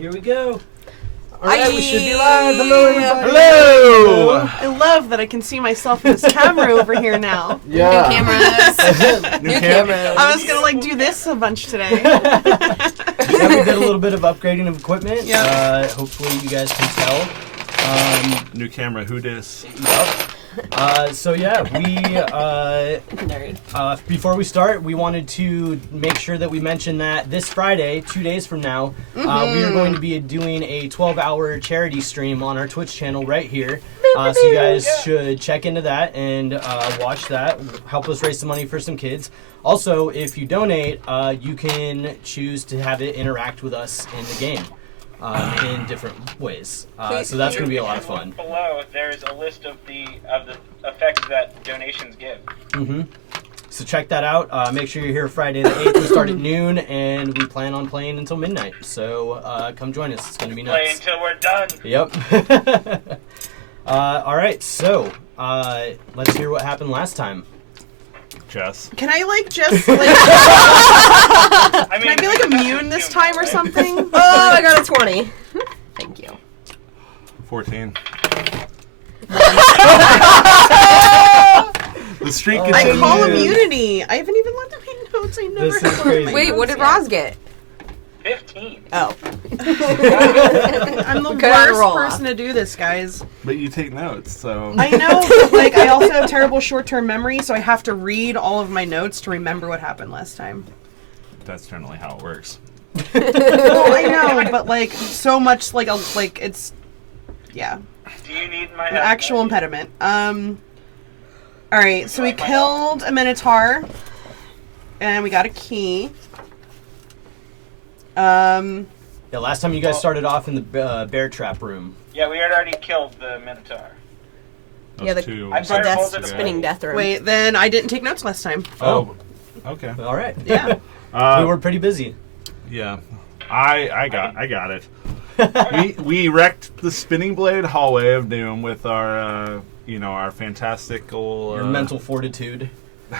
here we go. All right, we should be live. Hello, everybody. Hello. I love that I can see myself in this camera over here now. Yeah. New cameras. New cameras. I was gonna do this a bunch today. Yeah, we did a little bit of upgrading of equipment. Yeah. Hopefully you guys can tell. New camera, who dis? So yeah, before we start, we wanted to make sure that we mention that this Friday, 2 days from now, we are going to be doing a 12-hour charity stream on our Twitch channel right here. So you guys should check into that and watch that. Help us raise some money for some kids. Also, if you donate, you can choose to have it interact with us in the game. In different ways, so that's going to be a lot of fun. Below, there's a list of the effects that donations give. Mm-hmm. So check that out. Make sure you're here Friday the 8th. We start at noon, and we plan on playing until midnight. So come join us. It's going to be nuts. Play until we're done. Yep. All right. So let's hear what happened last time. Jess. Can I just can I be immune this time or something? Oh, I got a 20. Thank you. 14. The streak I continues. call immunity. I haven't even looked at my notes. I never This is have crazy. my Wait, what notes did Roz get? 15. Oh. I'm the Good on a worst roll person to do this, guys. But you take notes, so. I know, but I also have terrible short-term memory, so I have to read all of my notes to remember what happened last time. That's generally how it works. Well, I know, but so much it's yeah. Do you need my An help? actual impediment. Alright, so we killed a Minotaur. And we got a key. Yeah, last time you guys started off in the bear trap room. Yeah, we had already killed the Minotaur. Yeah, the- two. I'm The sorry, hold it spinning death room. Wait, then I didn't take notes last time. Oh. Okay. All right. Yeah. We were pretty busy. Yeah. I got it. we wrecked the spinning blade hallway of doom with our our fantastical Your mental fortitude.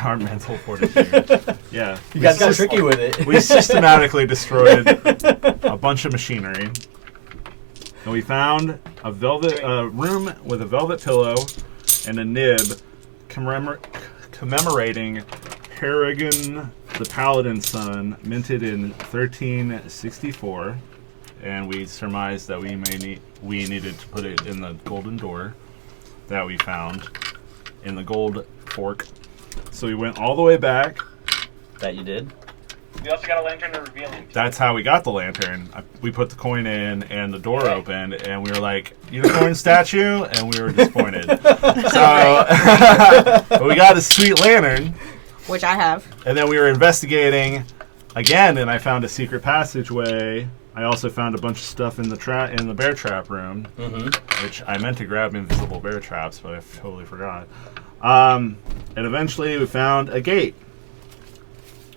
our mental fortitude. Yeah. You guys got tricky with it. We systematically destroyed a bunch of machinery. And we found a room with a velvet pillow and a nib commemorating Harrigan the Paladin's son, minted in 1364. And we surmised that we needed to put it in the golden door that we found in the gold fork. So we went all the way back. That you did. We also got a lantern to reveal it. That's how we got the lantern. We put the coin in, and the door opened, and we were like, unicorn statue, and we were disappointed. So but we got a sweet lantern. Which I have. And then we were investigating again, and I found a secret passageway. I also found a bunch of stuff in the bear trap room, which I meant to grab invisible bear traps, but I totally forgot. And eventually we found a gate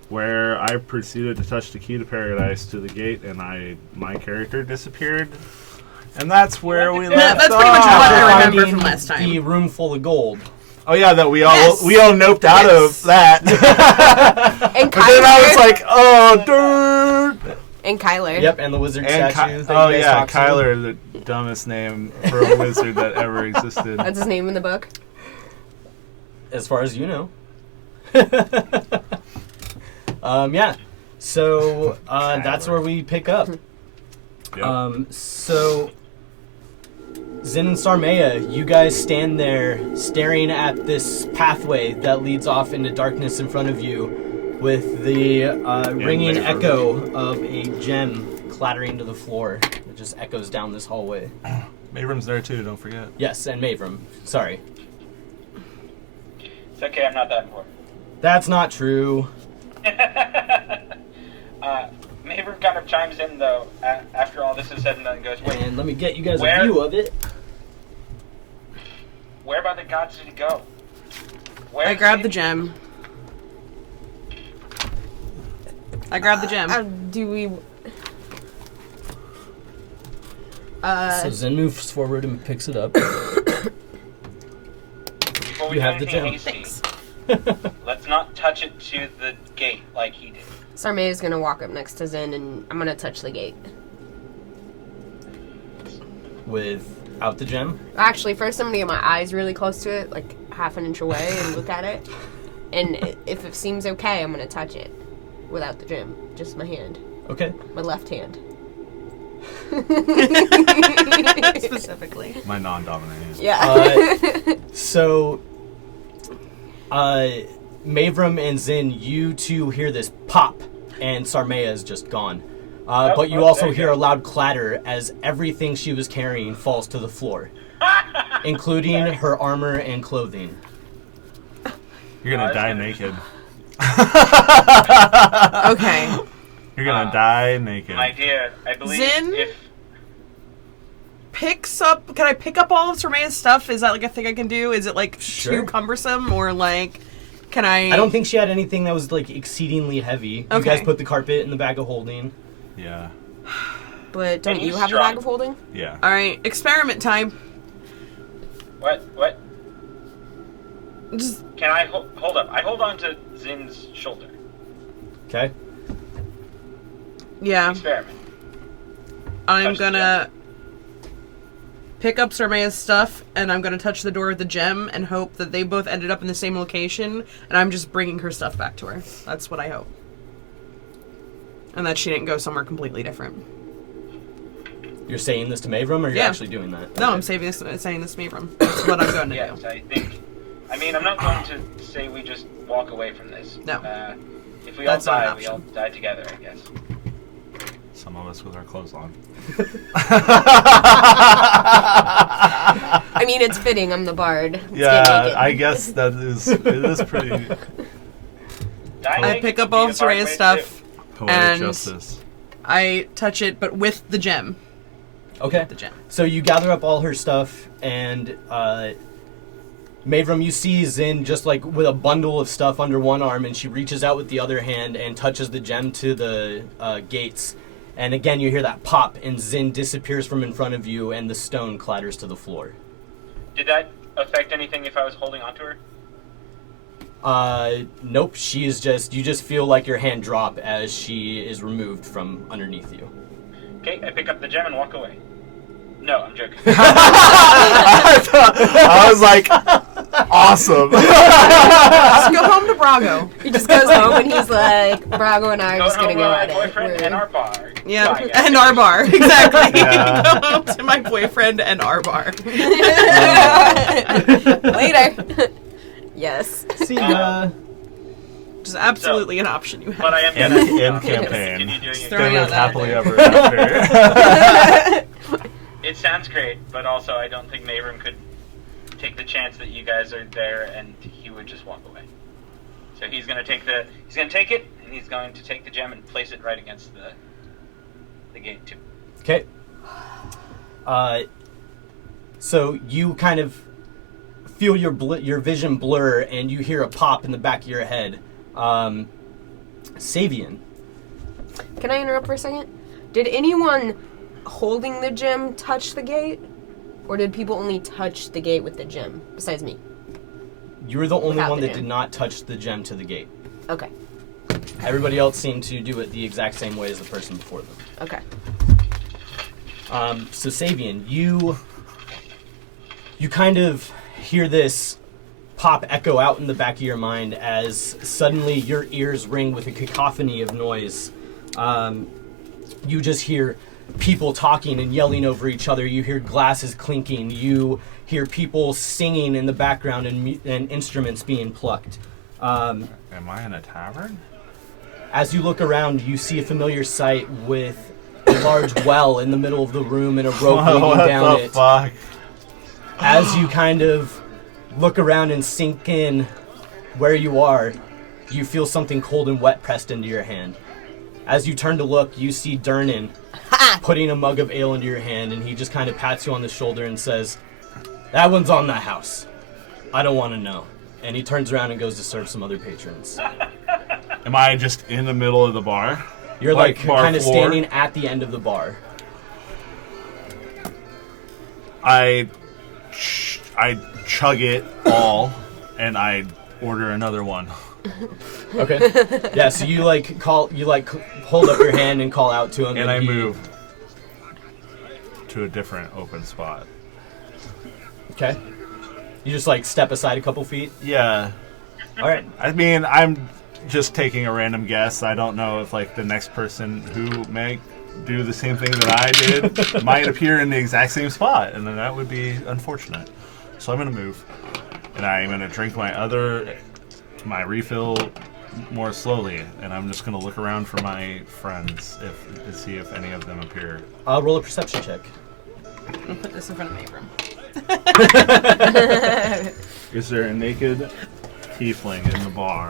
where I proceeded to touch the key to paradise to the gate, and my character disappeared. And that's where we left That's pretty much what I remember Finding from last time. The room full of gold. Oh yeah, that we all noped out of that. And But then I was Kyler. like, oh, dude. And Kyler. Yep, and the wizard And statues. oh that you guys yeah, talked to. Kyler, the dumbest name for a wizard that ever existed. That's his name in the book. As far as you know. Yeah. So that's where we pick up. Yep. So Zin and Sarmea, you guys stand there staring at this pathway that leads off into darkness in front of you with the ringing Mavrum. echo of a gem clattering to the floor. It just echoes down this hallway. Mavrum's there too, don't forget. Yes, and Mavrum. Sorry. It's okay, I'm not that important. That's not true. Maverick kind of chimes in, though, after all this is said and done, and goes, wait, And let me get you guys Where? a view of it. where by the gods did he go? Where I grabbed the gem. Do we... So Zen moves forward and picks it up. Before we You do have the anything gem. hasty, let's not touch it to the gate like he did. Sarmea is going to walk up next to Zen, and I'm going to touch the gate. Without the gem? Actually, first I'm gonna get my eyes really close to it, like half an inch away, and look at it. And if it seems okay, I'm gonna touch it without the gem, just my hand, Okay. my left hand. Specifically. My non-dominant hand. Yeah. So, Mavram and Zin, you two hear this pop, and Sarmea is just gone. But you also there you hear go. a loud clatter as everything she was carrying falls to the floor, including her armor and clothing. You're gonna that's die gonna- naked. Okay. You're gonna die naked. My dear, I believe Zin? if Picks up. Can I pick up all of Sarmea's stuff? Is that like a thing I can do? Is it like Sure. too cumbersome, or like, can I? I don't think she had anything that was like exceedingly heavy. You guys Okay. put the carpet in the bag of holding. Yeah. But don't And you he's have a strong. bag of holding? Yeah. All right, experiment time. what? Just Can I hold up? I hold on to Zin's shoulder. Okay. yeah. Experiment. I'm Touch the gonna pick up Sarmea's stuff, and I'm gonna touch the door of the gem and hope that they both ended up in the same location, and I'm just bringing her stuff back to her. That's what I hope. And that she didn't go somewhere completely different. You're saying this to Mavram, or you're Yeah. actually doing that? No, Okay. I'm saying this to Mavram. That's what I'm going to Yes, do. I think. I mean, I'm not going to say we just walk away from this. No. If we That's all not an die, we all option. die together, I guess. Some of us with our clothes on. I mean, it's fitting. I'm the bard. Let's get Yeah, naked. I guess it is pretty Die I naked pick would up be all a of hard way Sarmea's to stuff. poetic And- justice. I touch it, but with the gem. Okay. The gem. So you gather up all her stuff, and Mavram, you see Zin just like with a bundle of stuff under one arm, and she reaches out with the other hand and touches the gem to the gates. And again, you hear that pop, and Zin disappears from in front of you, and the stone clatters to the floor. Did that affect anything if I was holding onto her? Nope. She is just. You just feel like your hand drop as she is removed from underneath you. Okay, I pick up the gem and walk away. No, I'm joking. I was like, awesome. Let's go home to Brago. He just goes home and he's like, Brago and I are Go just gonna home go with at my it. boyfriend and our bar. Yeah, Bye, guys. and our bar. Exactly. Yeah. Go home to my boyfriend and our bar. Later. Yes. See, Which is absolutely an option you have. But I am In gonna campaign. continue doing Just it. throwing They out live that happily there. ever after. It sounds great, but also I don't think Mavram could take the chance that you guys are there and he would just walk away. So he's gonna take it, and he's going to take the gem and place it right against the gate too. Okay. So you kind of feel your vision blur, and you hear a pop in the back of your head. Savian. Can I interrupt for a second? Did anyone holding the gem touch the gate? Or did people only touch the gate with the gem, besides me? You were the only Without one the that gem. did not touch the gem to the gate. Okay. Everybody else seemed to do it the exact same way as the person before them. Okay. So Savian, you kind of hear this pop echo out in the back of your mind as suddenly your ears ring with a cacophony of noise. You just hear people talking and yelling over each other. You hear glasses clinking. You hear people singing in the background and instruments being plucked. Am I in a tavern? As you look around, you see a familiar sight with a large well in the middle of the room and a rope leading What down the it. fuck? As you kind of look around and sink in where you are, you feel something cold and wet pressed into your hand. As you turn to look, you see Durnan putting a mug of ale into your hand, and he just kind of pats you on the shoulder and says, "That one's on the house. I don't want to know." And he turns around and goes to serve some other patrons. Am I just in the middle of the bar? You're like bar kind of floor? standing at the end of the bar. I chug it all, and I order another one. Okay. Yeah, so you hold up your hand and call out to him. And I he- move to a different open spot. Okay. You just like step aside a couple feet. Yeah. All right. I mean, I'm just taking a random guess. I don't know if like the next person who may do the same thing that I did might appear in the exact same spot, and then that would be unfortunate. So I'm gonna move, and I'm gonna drink my refill more slowly, and I'm just gonna look around for my friends to see if any of them appear. Roll a perception check. I'll put this in front of Abram. Is there a naked tiefling in the bar?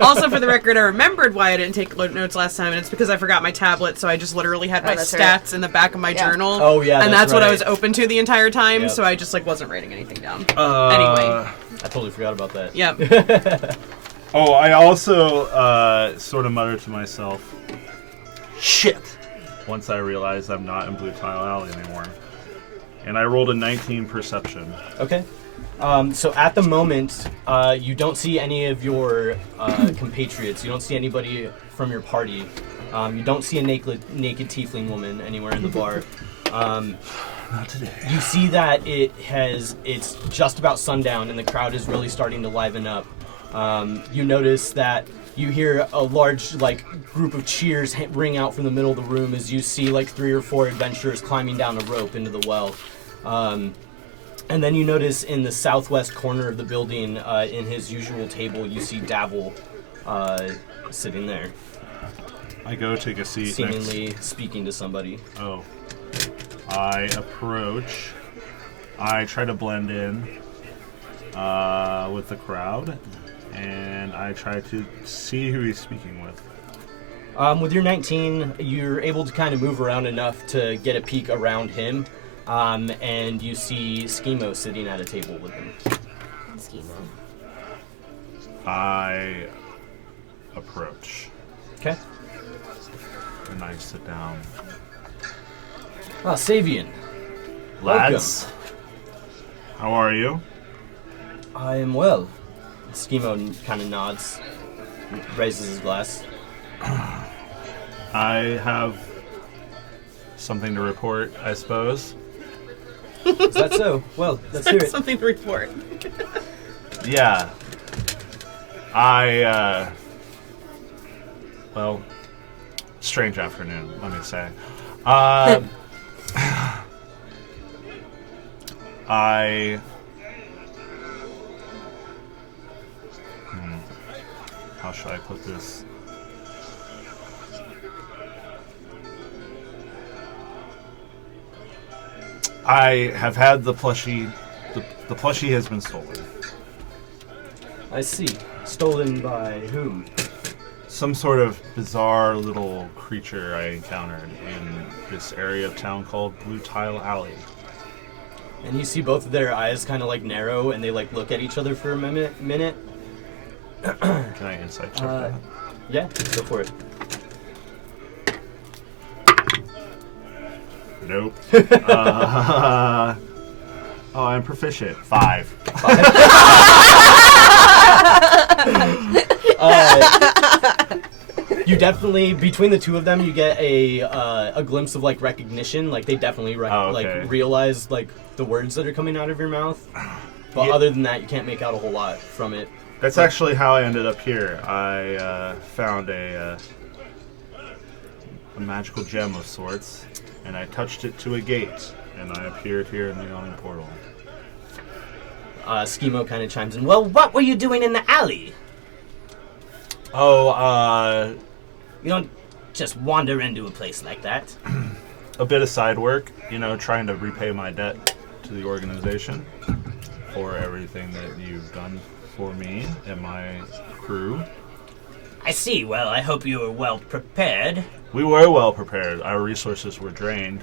Also, for the record, I remembered why I didn't take notes last time, and it's because I forgot my tablet, so I just literally had my that's stats right. in the back of my journal. Oh, yeah, and that's that's what I right. was open to the entire time, Yep. so I just like wasn't writing anything down. Anyway, I totally forgot about that. yep. Oh, I also sort of mutter to myself, shit, once I realized I'm not in Blue Tile Alley anymore. And I rolled a 19 perception. Okay. So at the moment, you don't see any of your compatriots. You don't see anybody from your party. You don't see a naked tiefling woman anywhere in the bar. Not today. You see that it's just about sundown and the crowd is really starting to liven up. You notice that you hear a large group of cheers ring out from the middle of the room as you see 3 or 4 adventurers climbing down a rope into the well. And then you notice in the southwest corner of the building, in his usual table, you see Davil sitting there, I go take a seat seemingly speaking to somebody. Oh. I approach. I try to blend in with the crowd, and I try to see who he's speaking with. With your 19, you're able to kind of move around enough to get a peek around him, and you see Schemo sitting at a table with him. Schemo. I approach, Okay. and I sit down. Ah, Savian. Lads, how are you? I am well. Schemo kind of nods, raises his glass. I have something to report, I suppose. Is that so? Well, let's hear it. Something to report. Yeah. Well, strange afternoon, let me say. How should I put this? I have had the plushie. The plushie has been stolen. I see. Stolen by whom? Some sort of bizarre little creature I encountered in this area of town called Blue Tile Alley. And you see both of their eyes kind of narrow, and they look at each other for a minute. Can I insight check that? Yeah, go for it. Nope. Oh, I'm proficient. 5. You definitely, between the two of them, you get a glimpse of recognition. They definitely realize the words that are coming out of your mouth. But Yeah. other than that, you can't make out a whole lot from it. That's actually how I ended up here. I found a magical gem of sorts, and I touched it to a gate, and I appeared here in the yawning portal. Schemo kind of chimes in. Well, what were you doing in the alley? Oh, You don't just wander into a place like that. a bit of side work, trying to repay my debt to the organization for everything that you've done for me and my crew. I see. Well, I hope you were well prepared. We were well prepared. Our resources were drained,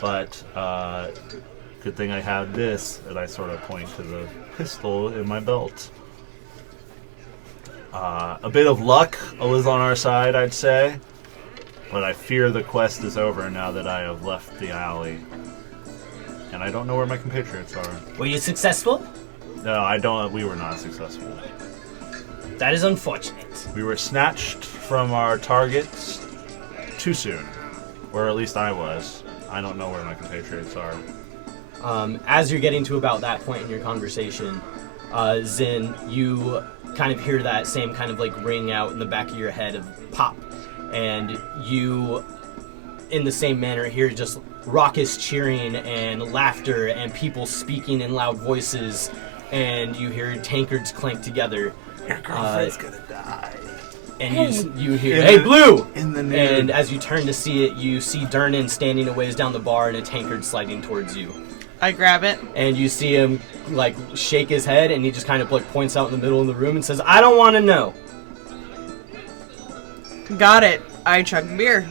but good thing I had this, and I sort of point to the pistol in my belt. A bit of luck was on our side, I'd say, but I fear the quest is over now that I have left the alley. And I don't know where my compatriots are. Were you successful? No, I don't. We were not successful. That is unfortunate. We were snatched from our targets too soon, or at least I was. I don't know where my compatriots are. As you're getting to about that point in your conversation, Zin, you kind of hear that same kind of like ring out in the back of your head of pop, and you, in the same manner, hear just raucous cheering and laughter and people speaking in loud voices, and you hear tankards clank together. Your girlfriend's gonna die. And you hear, "Hey, Blue!" In the nude. And as you turn to see it, you see Durnan standing a ways down the bar and a tankard sliding towards you. I grab it. And you see him like shake his head, and he just kind of like points out in the middle of the room and says, "I don't want to know." Got it. I chug beer.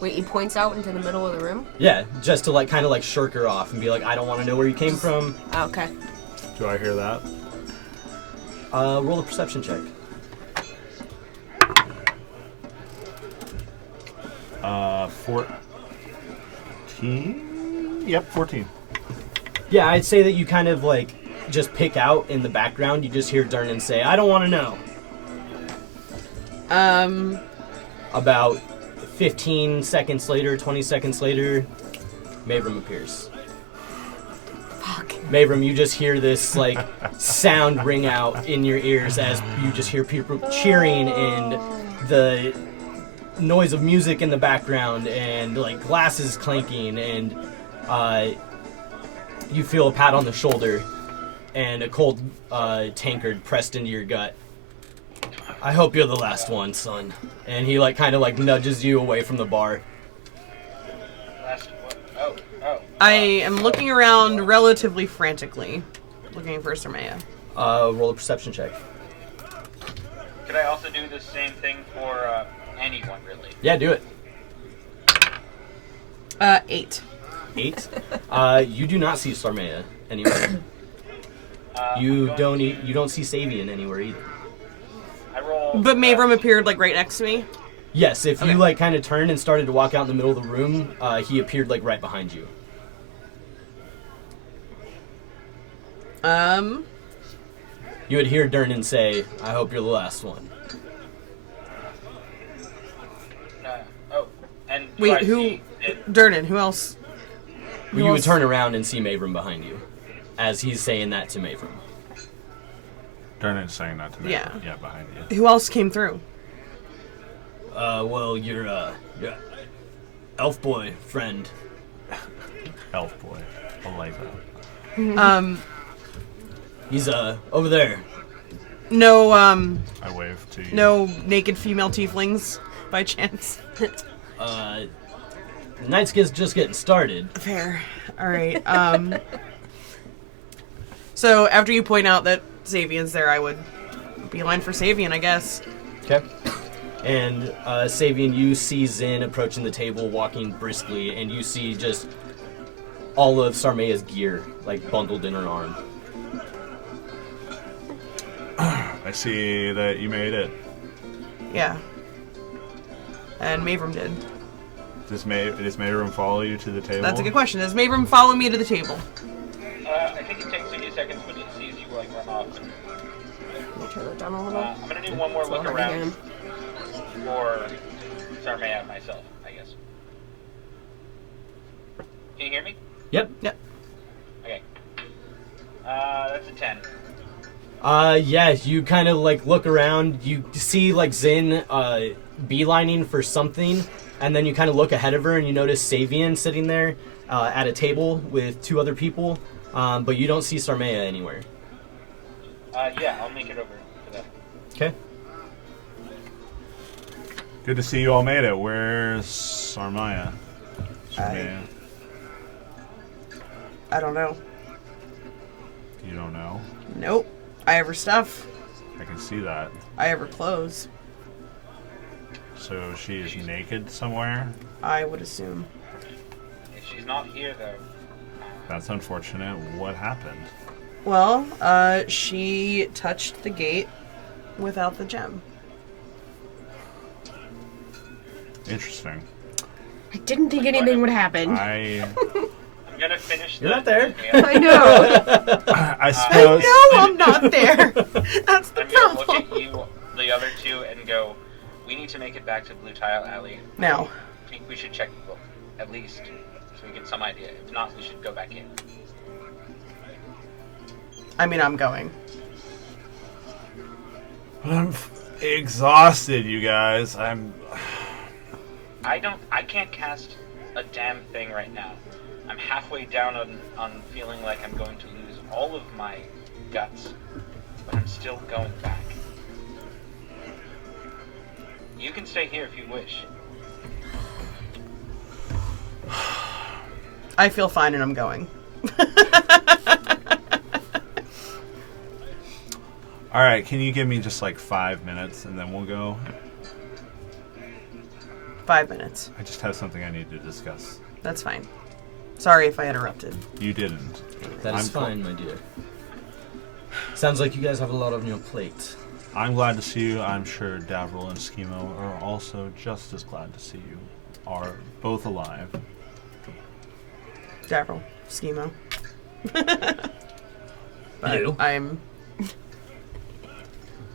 Wait, he points out into the middle of the room? Yeah, just to like kind of like shirk her off and be like, "I don't want to know where you came from." Oh, okay. Do I hear that? Roll a perception check. 14? Yep, 14. Yeah, I'd say that you kind of like just pick out in the background. You just hear Durnan say, "I don't want to know." About 15 seconds later, 20 seconds later, Mavram appears. Fuck. Mavram, you just hear this like sound ring out in your ears as you just hear people cheering and the noise of music in the background and like glasses clanking, and you feel a pat on the shoulder and a cold tankard pressed into your gut. "I hope you're the last one, son." And he like kind of like nudges you away from the bar. Last one. Oh. I am looking around relatively frantically, looking for Sarmaya. Roll a perception check. Could I also do the same thing for anyone, really? Yeah, do it. 8. 8. You do not see Sarmaya anywhere. You don't see Savian anywhere either. I roll. But Mavram appeared like right next to me. Yes, if Okay. you like kind of turned and started to walk out in the middle of the room, he appeared like right behind you. You would hear Durnan say, "I hope you're the last one." And do Wait, I who? see it? Durnan, who else? Who You would else? turn around and see Mavram behind you, as he's saying that to Mavram. Durnan's saying that to me. Yeah. Yeah, behind you. Who else came through? Well, your elf boy friend. Elf boy. I like that. He's over there. No, I wave to you. no naked female tieflings by chance. The night's just getting started. Fair. All right. So after you point out that Savian's there, I would beeline for Savian, I guess. Okay. And Savian, you see Zin approaching the table, walking briskly, and you see just all of Sarmaya's gear like bundled in her arm. I see that you made it. Yeah. And Mavram did. Does Mayroom follow you to the table? That's a good question. Does Mavram follow me to the table? I think it takes a few seconds when he sees you like run off. Can you turn it down a little? I'm gonna do one more It's a look little hard to around get for Sarmaya myself, I guess. Can you hear me? Yep. Yep. Okay. That's a 10. Yeah, you kind of like look around, you see like Zin beelining for something, and then you kind of look ahead of her and you notice Savian sitting there at a table with 2 other people, but you don't see Sarmaya anywhere. Yeah, I'll make it over to them. Okay. Good to see you all made it. Where's Sarmaya? I don't know. You don't know? Nope. I have her stuff. I can see that. I have her clothes. So she is naked somewhere? I would assume. If she's not here, though, That's unfortunate. What happened? Well, she touched the gate without the gem. Interesting. I didn't think anything would happen. I I'm gonna finish. You're not there. I know. I suppose. No, I'm not there. That's the I'm gonna look problem. at you, the other 2, and go, we need to make it back to Blue Tile Alley. Now. we should check the book, at least, so we get some idea. If not, we should go back in. I mean, I'm going. I'm exhausted, you guys. I can't cast a damn thing right now. I'm halfway down on feeling like I'm going to lose all of my guts, but I'm still going back. You can stay here if you wish. I feel fine and I'm going. All right, can you give me just like 5 minutes and then we'll go? 5 minutes. I just have something I need to discuss. That's fine. Sorry if I interrupted. You didn't. That is fine, my dear. Sounds like you guys have a lot on your plate. I'm glad to see you. I'm sure Davril and Schemo are also just as glad to see you are both alive. Davril, Schemo. But You?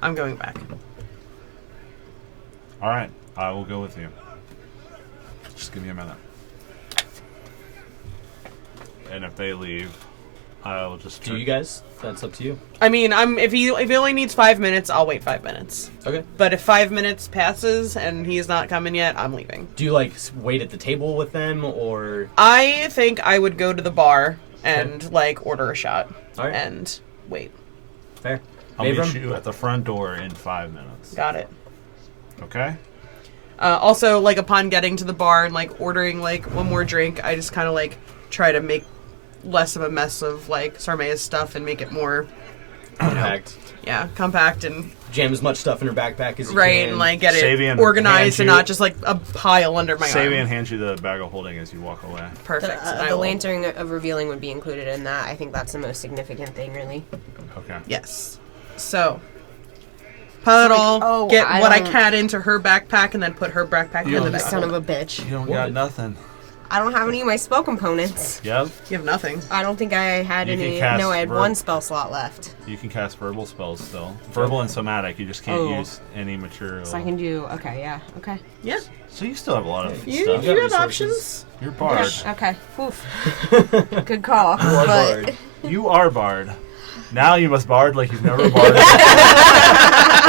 I'm going back. All right, I will go with you. Just give me a minute. And if they leave, I'll just... Do you guys? That's up to you. I mean, if he only needs 5 minutes, I'll wait 5 minutes. Okay. But if 5 minutes passes and he's not coming yet, I'm leaving. Do you like wait at the table with them, or? I think I would go to the bar and like order a shot All right. and wait. Fair. I'll meet Abram? you at the front door in 5 minutes. Got it. Okay? Also, like upon getting to the bar and like ordering like one more drink, I just kind of like try to make less of a mess of like Sarmea's stuff and make it more Compact. compact and Jam as much stuff in her backpack as you right can. and like get it Savian organized hands and you- not just like a pile under my Sabian arm. hands you the bag of holding as you walk away. Perfect. And I The will- lantern of revealing would be included in that. I think that's the most significant thing, really. Okay. Yes. So put it like, all, oh, get I what I don't- can into her backpack, and then put her backpack in the don't- back. Son of a bitch. You don't What? got nothing. I don't have any of my spell components. Yep. You have nothing. I don't think I had You can any. cast No, I had verb- one spell slot left. You can cast verbal spells still. Verbal and somatic. You just can't Oh. use any material. So I can do. Okay, yeah. Okay. Yeah. So you still have a lot of You stuff. got have resources. options. You're bard. Okay. Oof. Good call. are But bard. You are bard. Now you must bard like you've never barded.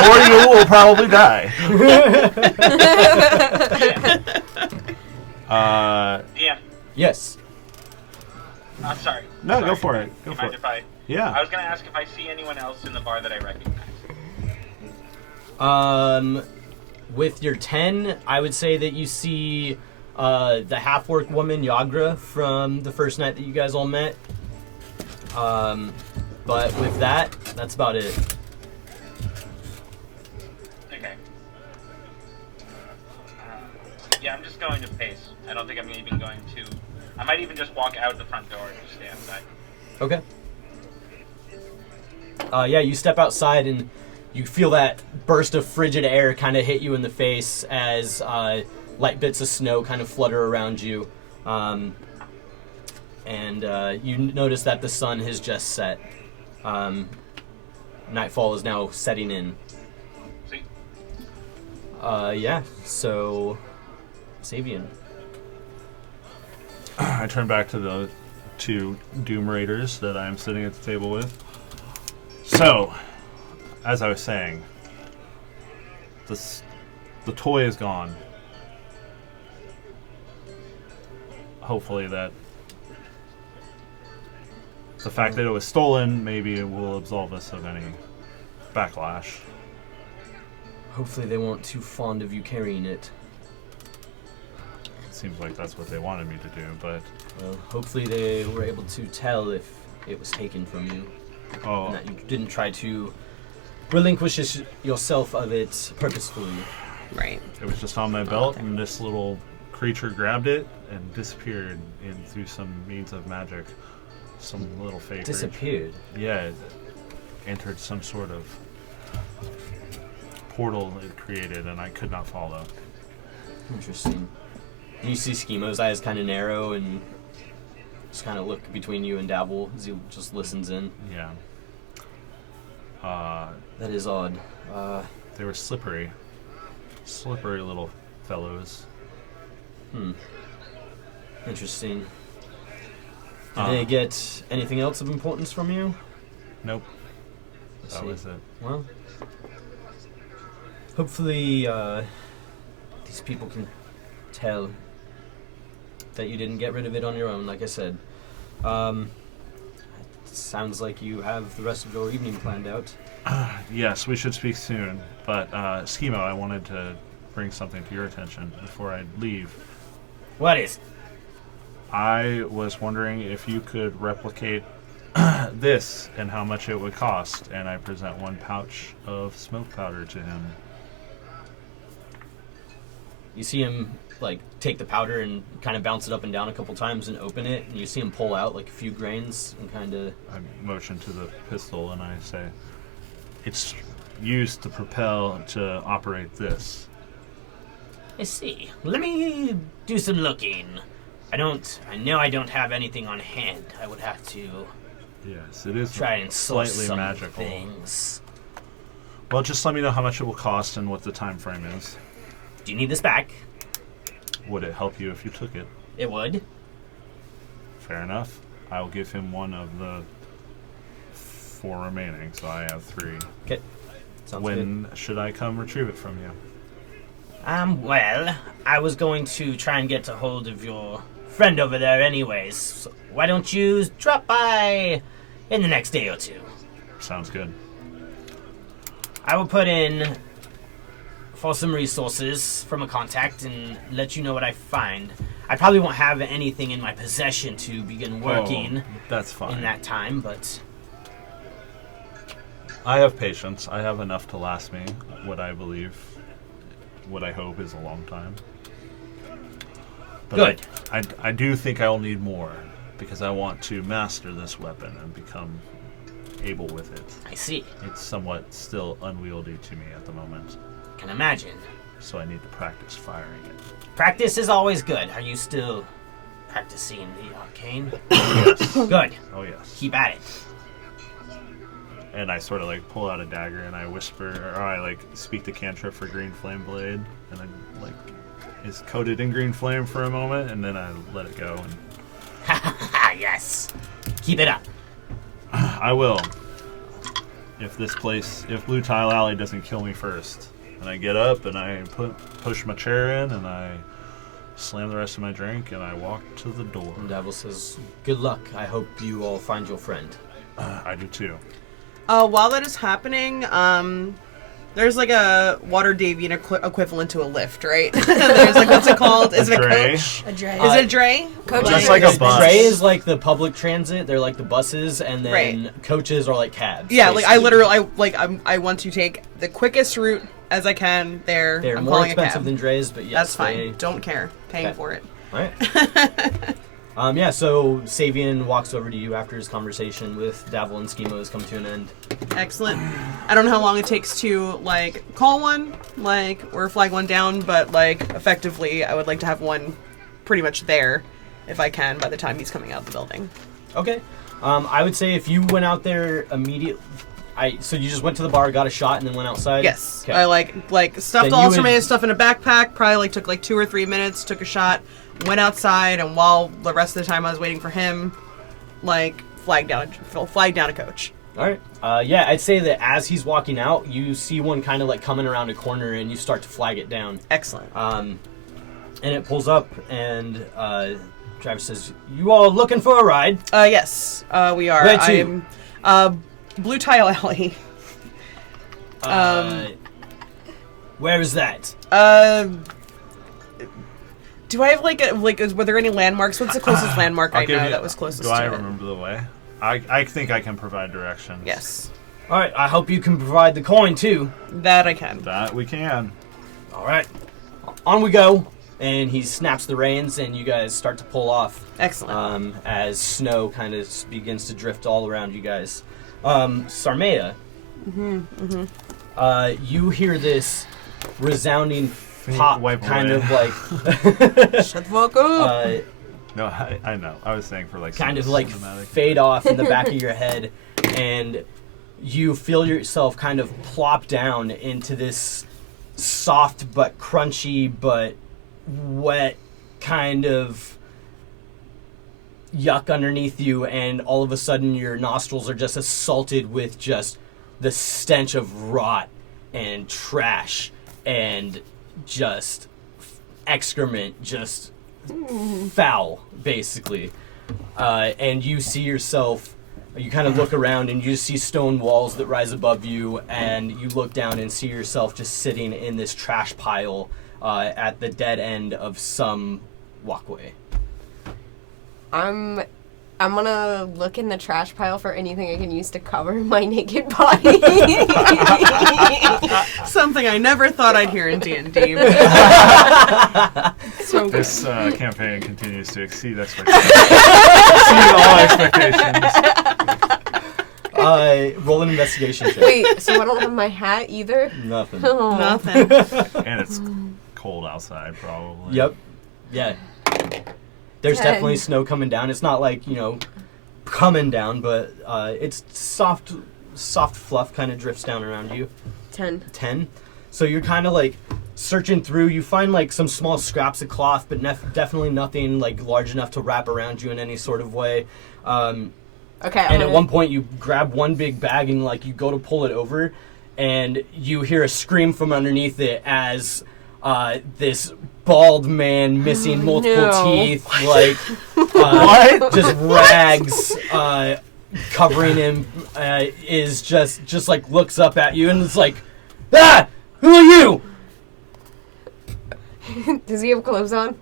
Or you will probably die. DM. Yes. I'm sorry. No, Sorry. go for it. Go You for mind it. if I Yeah. was gonna ask if I see anyone else in the bar that I recognize. With your 10, I would say that you see the half-orc woman Yagra from the first night that you guys all met. But with that, that's about it. Okay. Yeah, I'm just going to pace. I don't think I'm even going to. I might even just walk out the front door and just stay outside. Okay. Yeah, you step outside and you feel that burst of frigid air kind of hit you in the face as light bits of snow kind of flutter around you. And you notice that the sun has just set. Nightfall is now setting in. See? Yeah, so... Savian. I turn back to the two Doom Raiders that I am sitting at the table with. So, as I was saying, the toy is gone. Hopefully that the fact that it was stolen, maybe it will absolve us of any backlash. Hopefully they weren't too fond of you carrying it. It seems like that's what they wanted me to do, but Well, hopefully they were able to tell if it was taken from you. And that you didn't try to relinquish yourself of it purposefully. Right. it was just on my belt, okay. and this little creature grabbed it and disappeared through some means of magic. Some little fake creature. Disappeared. Yeah, it entered some sort of portal it created, and I could not follow. Interesting. You see Schemo's eyes kind of narrow and just kind of look between you and Dabble as he just listens in. Yeah. That is odd. They were slippery little fellows. Interesting. Did they get anything else of importance from you? Nope. Let's That see. was it. Well, hopefully these people can tell that you didn't get rid of it on your own, like I said. It sounds like you have the rest of your evening planned out. Yes, we should speak soon. But, Schemo, I wanted to bring something to your attention before I leave. What is? I was wondering if you could replicate this and how much it would cost, and I present 1 pouch of smoke powder to him. You see him like take the powder and kind of bounce it up and down a couple times and open it, and you see him pull out like a few grains and kind of. I motion to the pistol and I say, it's used to propel to operate this. I see. Let me do some looking. I know I don't have anything on hand. I would have to Yes, it is try and source slightly some magical. things. Well, just let me know how much it will cost and what the time frame is. Do you need this back? Would it help you if you took it? It would. Fair enough. I'll give him 1 of the 4 remaining, so I have 3. Okay. Sounds When should I come retrieve it from you? good. Well, I was going to try and get a hold of your friend over there anyways. So why don't you drop by in the next day or 2? Sounds good. I will put in for some resources from a contact and let you know what I find. I probably won't have anything in my possession to begin working That's fine. in that time, but I have patience. I have enough to last me what I hope is a long time. But good. I do think I'll need more because I want to master this weapon and become able with it. I see. It's somewhat still unwieldy to me at the moment, Can imagine. so I need to practice firing it. Practice is always good. Are you still practicing the arcane? Yes. Good. Oh yes. Keep at it. And I sort of like pull out a dagger and I whisper, or I like speak the cantrip for green flame blade, and I like is coated in green flame for a moment, and then I let it go. And Yes. Keep it up. I will. If Blue Tile Alley doesn't kill me first. And I get up and I push my chair in and I slam the rest of my drink and I walk to the door. And Davil says, "Good luck. I hope you all find your friend." I do too. While that is happening, there's like a Waterdeep equivalent to a lift, right? There's like, what's it called? Is it a Dray? coach? A dray. Is it a dray? Coach Just is like a bus. Dray is like the public transit. They're like the buses, and then Right. coaches are like cabs. Yeah, like I basically. literally, I want to take the quickest route as I can there. They're I'm more calling expensive a cab. than Dre's, but yes, That's fine. they- Don't care. Paying Okay. for it. All right. Yeah, so Savian walks over to you after his conversation with Davil and Schemo has come to an end. Excellent. I don't know how long it takes to like call one, like or flag one down, but like effectively, I would like to have one pretty much there, if I can, by the time he's coming out of the building. Okay. I would say if you went out there immediately, so you just went to the bar, got a shot, and then went outside? Yes. Okay. I like stuffed Then all you would- Ultraman stuff in a backpack. Probably like took like 2 or 3 minutes. Took a shot, went outside, and while the rest of the time I was waiting for him, like flagged down a coach. All right. Yeah, I'd say that as he's walking out, you see one kind of like coming around a corner, and you start to flag it down. Excellent. And it pulls up, and Travis says, "You all looking for a ride?" Yes, we are. Where to? I'm Blue Tile Alley. Where is that? Do I have were there any landmarks? What's the closest landmark I know that was closest Do to I it? remember the way? I think I can provide directions. Yes, All right. I hope you can provide the coin too. that I can. That we can. All right. On we go. And he snaps the reins, and you guys start to pull off. Excellent. As snow kind of begins to drift all around you guys. Sarmea. You hear this resounding pop, wipe kind away. of like, Shut the fuck up. No, I know. I was saying for like kind of some like cinematic. fade off in the back of your head, and you feel yourself kind of plop down into this soft but crunchy but wet kind of yuck underneath you, and all of a sudden your nostrils are just assaulted with just the stench of rot and trash and just excrement, just foul, basically. And you see yourself, you kind of look around and you just see stone walls that rise above you, and you look down and see yourself just sitting in this trash pile at the dead end of some walkway. I'm gonna look in the trash pile for anything I can use to cover my naked body. Something I never thought I'd hear in D&D. So good. This campaign continues to exceed expectations. Exceed all expectations. Roll an investigation check. Wait, so I don't have my hat either? Nothing. Oh. Nothing. And it's cold outside, probably. Yep. Yeah. There's 10. definitely snow coming down. It's not like, coming down, but it's soft fluff kind of drifts down around you. 10. 10. So you're kind of like searching through. You find like some small scraps of cloth, but definitely nothing like large enough to wrap around you in any sort of way. Okay. And at one point you grab one big bag and like you go to pull it over, and you hear a scream from underneath it as this bald man missing multiple teeth, like just rags covering him, is just like looks up at you and it's like, who are you? Does he have clothes on?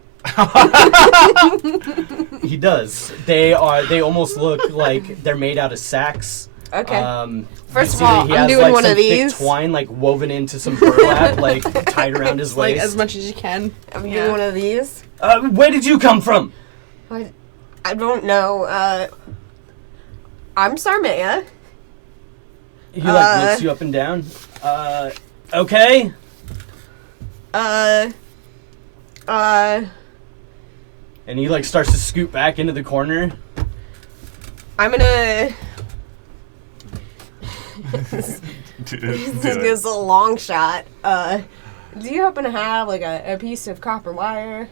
He does. They almost look like they're made out of sacks. Okay. First You of see all, that he I'm has, doing like, one some of thick these. twine like woven into some burlap, like tied around his Like waist. as much as you can. I'm Yeah. doing one of these. Where did you come from? I don't know. I'm Sarmea. He like looks you up and down. Okay. Uh, And he like starts to scoot back into the corner. I'm gonna. Do This it. is a long shot. Do you happen to have like a piece of copper wire?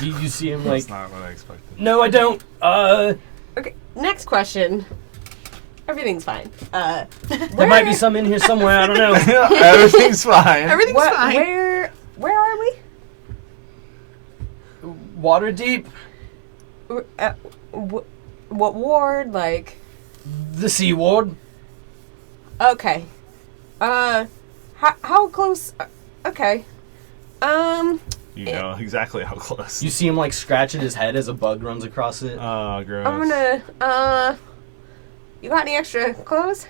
You see him like, That's not what I expected. no, I don't. Okay. Next question. Everything's fine. There might be some in here somewhere. I don't know. Everything's fine. Everything's fine. Where are we? Waterdeep, What ward? Like. the Sea Ward. Okay. How close? Okay. You know exactly how close. You see him like scratch at his head as a bug runs across it. Oh, gross. I'm gonna. You got any extra clothes?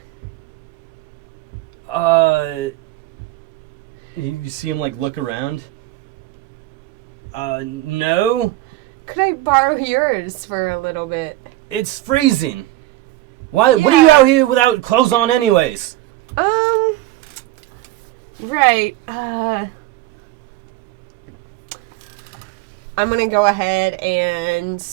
You see him like look around. No, Could I borrow yours for a little bit? it's freezing. Why? What are you Yeah. out here without clothes on, anyways? Right. I'm gonna go ahead and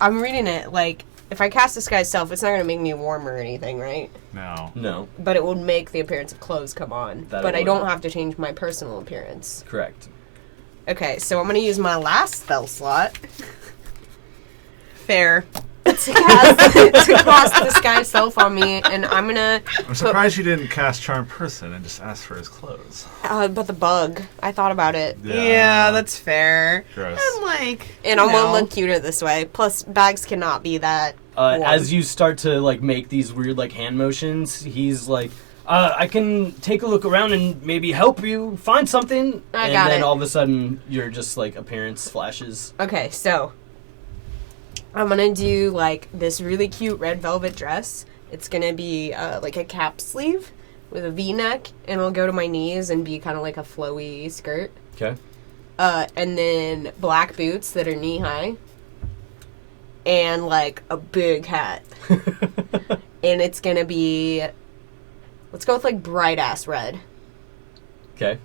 I'm reading it like if I cast Disguise Self, it's not gonna make me warm or anything, right? No. No, But it would make the appearance of clothes come on. That But it I would. don't have to change my personal appearance. correct. Okay, so I'm gonna use my last spell slot Fair. to cast Disguise Self on me, and I'm gonna. I'm surprised you didn't cast Charm Person and just ask for his clothes. But the bug. I thought about it. Yeah, that's fair. Gross. I'm like, And I'm you gonna know. look cuter this way. Plus, bags cannot be that. warm. As you start to like make these weird like hand motions, he's like, I can take a look around and maybe help you find something. I got and then it. all of a sudden, your just like appearance flashes. Okay, so I'm gonna do like this really cute red velvet dress. It's gonna be like a cap sleeve with a V-neck, and it'll go to my knees and be kind of like a flowy skirt. Okay. And then black boots that are knee high, and like a big hat. And it's gonna be, let's go with like bright ass red. Okay.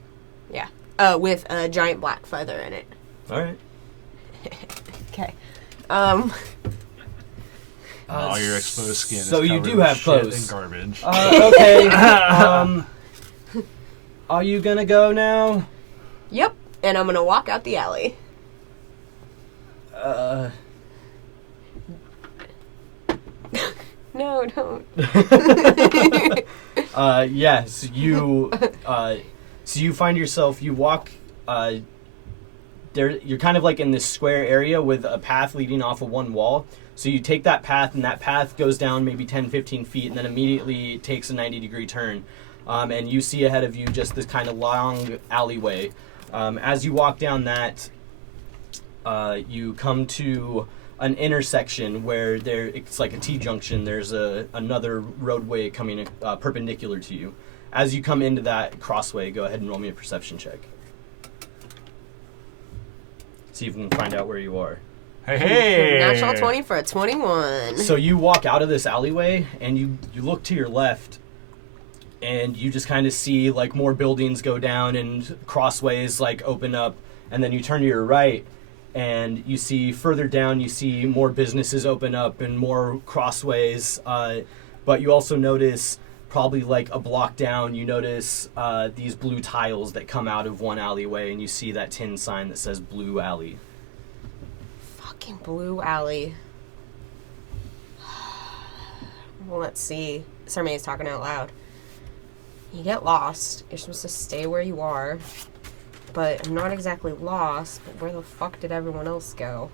Yeah. With a giant black feather in it. All right. Okay. All your exposed skin so is you covered do with have shit clothes. and garbage. Okay. Are you gonna go now? Yep. And I'm gonna walk out the alley. No, don't. Yes, you. So you find yourself. You walk. There, you're kind of like in this square area with a path leading off of one wall. So you take that path, and that path goes down maybe 10, 15 feet, and then immediately takes a 90-degree turn. And you see ahead of you just this kind of long alleyway. As you walk down that, you come to an intersection where it's like a T-junction. There's another roadway coming perpendicular to you. As you come into that crossway, go ahead and roll me a perception check. See if we can find out where you are. Hey! Natural 20 for a 21. So you walk out of this alleyway, and you look to your left, and you just kind of see like more buildings go down and crossways like open up, and then you turn to your right, and you see further down, you see more businesses open up and more crossways, but you also notice probably like a block down, you notice these blue tiles that come out of one alleyway, and you see that tin sign that says Blue Alley. Fucking Blue Alley. Well, let's see. Sarmay's talking out loud. You get lost. You're supposed to stay where you are. But I'm not exactly lost. But where the fuck did everyone else go?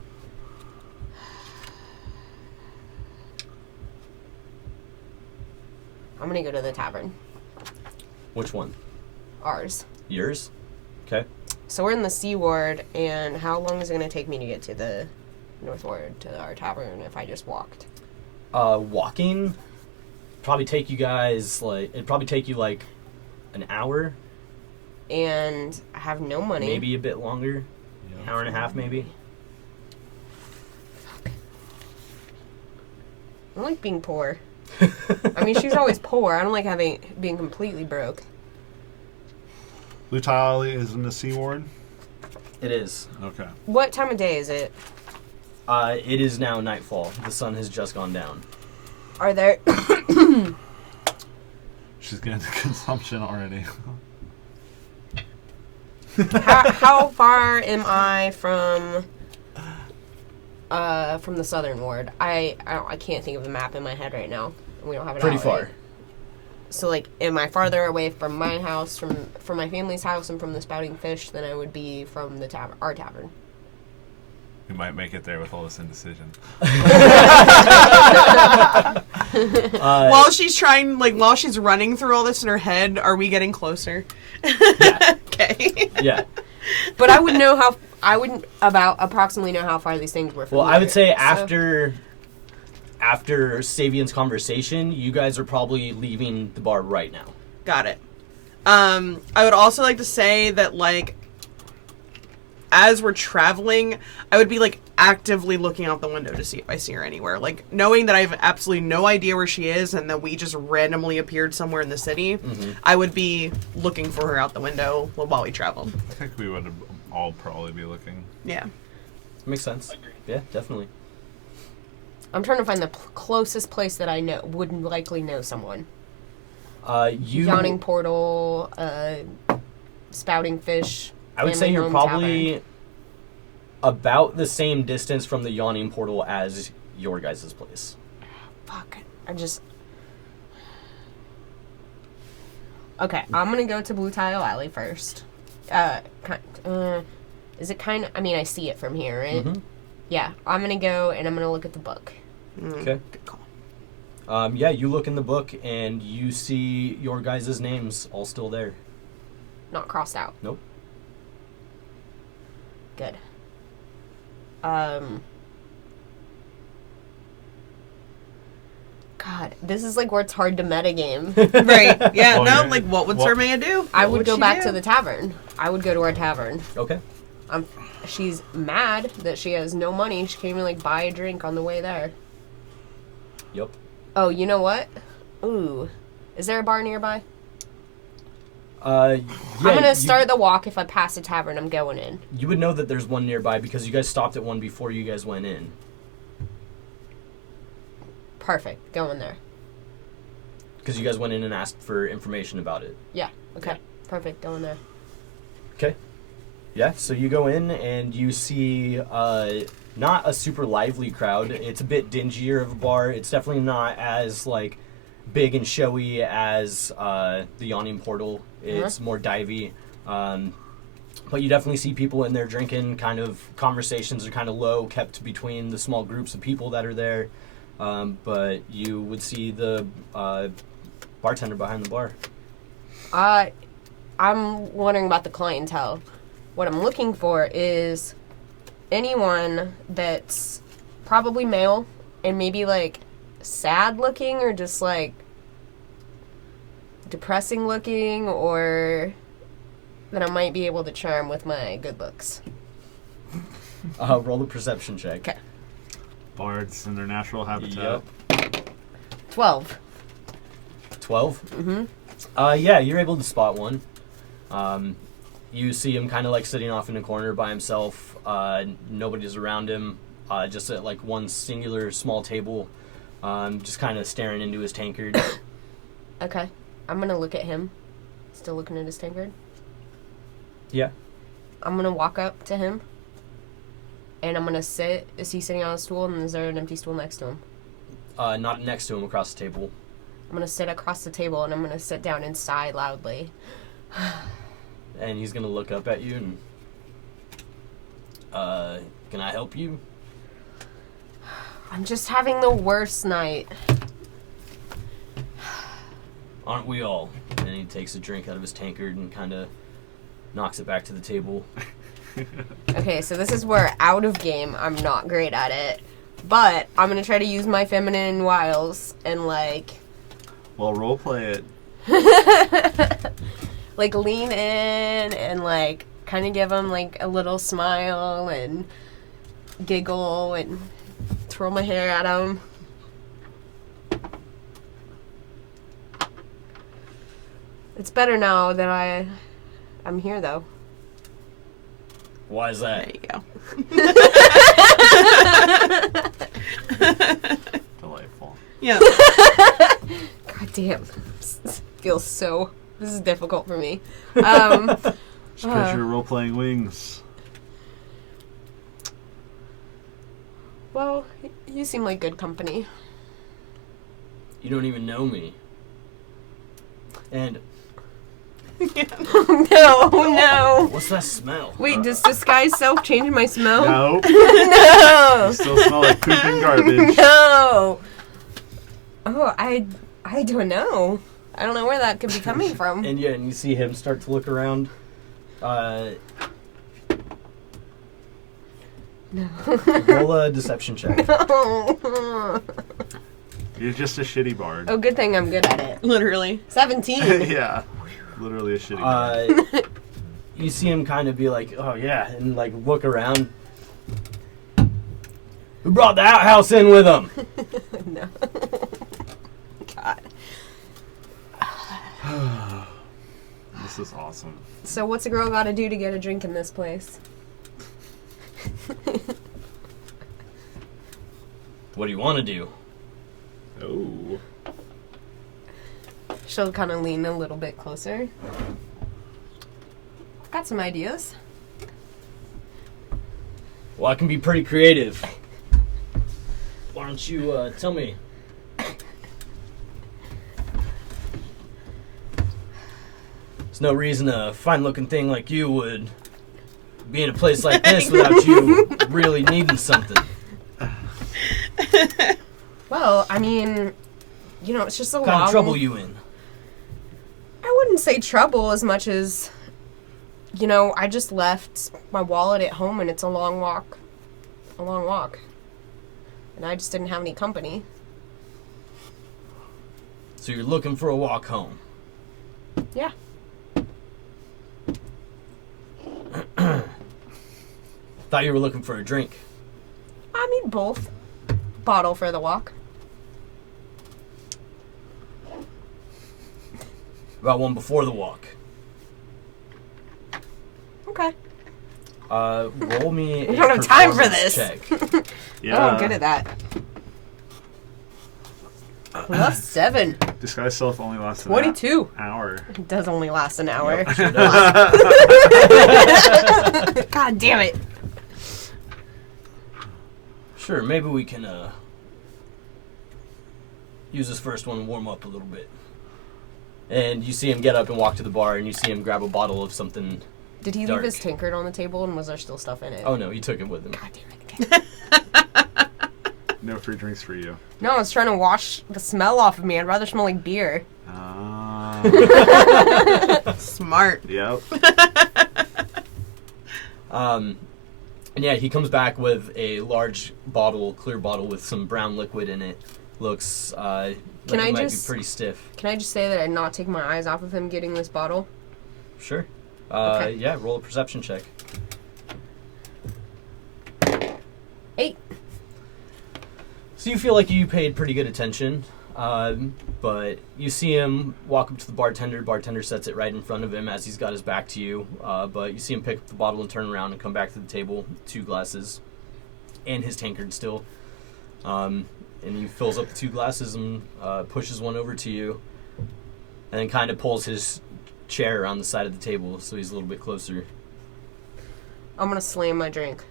I'm gonna go to the tavern. Which one? Ours. Yours? Okay. So we're in the C ward, and how long is it gonna take me to get to the North Ward, to our tavern, if I just walked? Walking probably take you guys it'd probably take you like an hour, And I have no money. maybe a bit longer, Yeah. hour and a half maybe. I don't like being poor. I mean, she's always poor. I don't like being completely broke. Blue Tile Alley is in the C Ward? It is. Okay. What time of day is it? It is now nightfall. The sun has just gone down. Are there... She's getting to consumption already. how far am I from the southern ward? I can't think of the map in my head right now. We don't have it Pretty out, far. right? So, like, am I farther away from my house, from my family's house, and from the Spouting Fish than I would be from the our tavern? We might make it there with all this indecision. While she's running through all this in her head, are we getting closer? Yeah. Okay. Yeah. But I would approximately know how far these things were from Well, here, I would say so- after Savian's conversation, you guys are probably leaving the bar right now. Got it. I would also like to say that, like, as we're traveling, I would be, like, actively looking out the window to see if I see her anywhere. Like, knowing that I have absolutely no idea where she is and that we just randomly appeared somewhere in the city, I would be looking for her out the window while we traveled. I think we would all probably be looking. Yeah. Makes sense. Agreed. Yeah, definitely. I'm trying to find the closest place that I know would likely know someone. Yawning Portal, Spouting Fish. I would say Family you're Home probably Tavern. about the same distance from the Yawning Portal as your guys' place. Fuck. Okay, I'm gonna go to Blue Tile Alley first. Is it kind of... I mean, I see it from here, right? Mm-hmm. Yeah, I'm gonna go and I'm gonna look at the book. Okay. Good call. Yeah, you look in the book and you see your guys' names all still there. Not crossed out. Nope. Good. God, this is like where it's hard to metagame. Right. Yeah, Well, no, yeah. like, what would Well- Sarmaya do? I What would go she back do? to the tavern. I would go to our tavern. Okay. She's mad that she has no money. She can't even, like, buy a drink on the way there. Yep. Oh, you know what? Ooh. Is there a bar nearby? Yeah, I'm gonna start the walk. If I pass a tavern, I'm going in. You would know that there's one nearby because you guys stopped at one before you guys went in. Perfect. Go in there. Because you guys went in and asked for information about it. Yeah. Okay. Perfect, go in there. Okay. Yeah, so you go in and you see not a super lively crowd. It's a bit dingier of a bar. It's definitely not as like big and showy as the Yawning Portal. It's more divey. But you definitely see people in there drinking. Kind of conversations are kind of low, kept between the small groups of people that are there. But you would see the bartender behind the bar. I'm wondering about the clientele. What I'm looking for is anyone that's probably male and maybe like sad looking or just like depressing looking, or that I might be able to charm with my good looks. Roll a perception check. Okay. Bards in their natural habitat. Yep. 12. 12? Mm-hmm. Yeah, you're able to spot one. You see him kind of like sitting off in a corner by himself. Nobody's around him. Just at like one singular small table. Just kind of staring into his tankard. Okay. I'm gonna look at him. Still looking at his tankard. Yeah. I'm gonna walk up to him. And I'm gonna sit. Is he sitting on a stool, and is there an empty stool next to him? Not next to him, across the table. I'm gonna sit across the table, and I'm gonna sit down and sigh loudly. And he's gonna look up at you and... can I help you? I'm just having the worst night. Aren't we all? And he takes a drink out of his tankard and kind of knocks it back to the table. Okay, so this is where out of game I'm not great at it. But I'm gonna try to use my feminine wiles and like... Well, roleplay it. like lean in and like kind of give him like a little smile and giggle and throw my hair at him. It's better now that I'm here though. Why is There that? you go. Delightful. Yeah. God damn. This feels so... This is difficult for me. Spread your role-playing wings. Well, you seem like good company. You don't even know me. And No. what's that smell? Wait, does disguise self change my smell? No. No. You still smell like poop and garbage. No. Oh, I don't know. I don't know where that could be coming from. And yeah, and you see him start to look around. No. Roll a deception check. You're just a shitty bard. Oh, good thing I'm good at it. Literally. 17. Yeah. Literally a shitty bard. You see him kind of be like, oh yeah, and like look around. Who brought the outhouse in with him? No. God. This is awesome. So what's a girl got to do to get a drink in this place? What do you want to do? Oh. She'll kind of lean a little bit closer. Got some ideas. Well, I can be pretty creative. Why don't you tell me? There's no reason a fine-looking thing like you would be in a place like this without you really needing something. Well, I mean, you know, it's just a What kind long... of trouble you in? I wouldn't say trouble as much as, you know, I just left my wallet at home and it's a long walk. A long walk. And I just didn't have any company. So you're looking for a walk home. Yeah. Thought you were looking for a drink. I mean, both. Bottle for the walk. About one before the walk. Okay. Roll me a We don't have time for performance this. check. Yeah. Oh, I'm good at that. +7. Disguise self only lasts an 22. hour. It does only last an hour. Yep, sure does. God damn it. Sure, maybe we can use this first one and warm up a little bit. And you see him get up and walk to the bar, and you see him grab a bottle of something. Did he Dark. leave his tankard on the table, and was there still stuff in it? Oh no, he took it with him. God damn it. Okay. No free drinks for you. No, I was trying to wash the smell off of me. I'd rather smell like beer. Smart. Yep. And yeah, he comes back with a large bottle, clear bottle with some brown liquid in it. Looks like Can it I might just- be pretty stiff. Can I just say that I did not take my eyes off of him getting this bottle? Sure. Okay. Yeah, roll a perception check. 8. So you feel like you paid pretty good attention, but you see him walk up to the bartender. Bartender sets it right in front of him as he's got his back to you. But you see him pick up the bottle and turn around and come back to the table, 2 glasses, and his tankard still. And he fills up the 2 glasses and pushes one over to you, and then kind of pulls his chair around the side of the table so he's a little bit closer. I'm gonna slam my drink.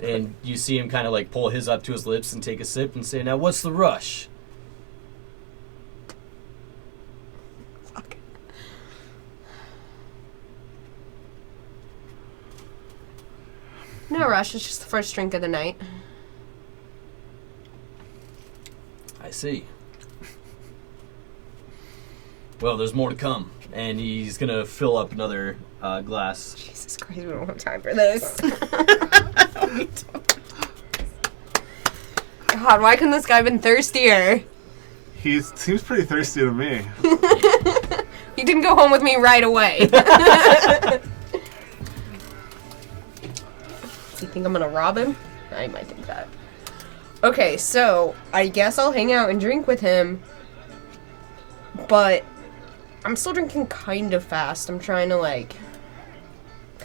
And you see him kind of like pull his up to his lips and take a sip and say, "Now what's the rush?" Fuck. No rush, it's just the first drink of the night. I see. Well, there's more to come. And he's going to fill up another glass. Jesus Christ, we don't have time for this. God, why couldn't this guy have been thirstier? He seems pretty thirsty to me. He didn't go home with me right away. Does he think I'm gonna rob him? I might think that. Okay, so I guess I'll hang out and drink with him. But I'm still drinking kind of fast. I'm trying to like...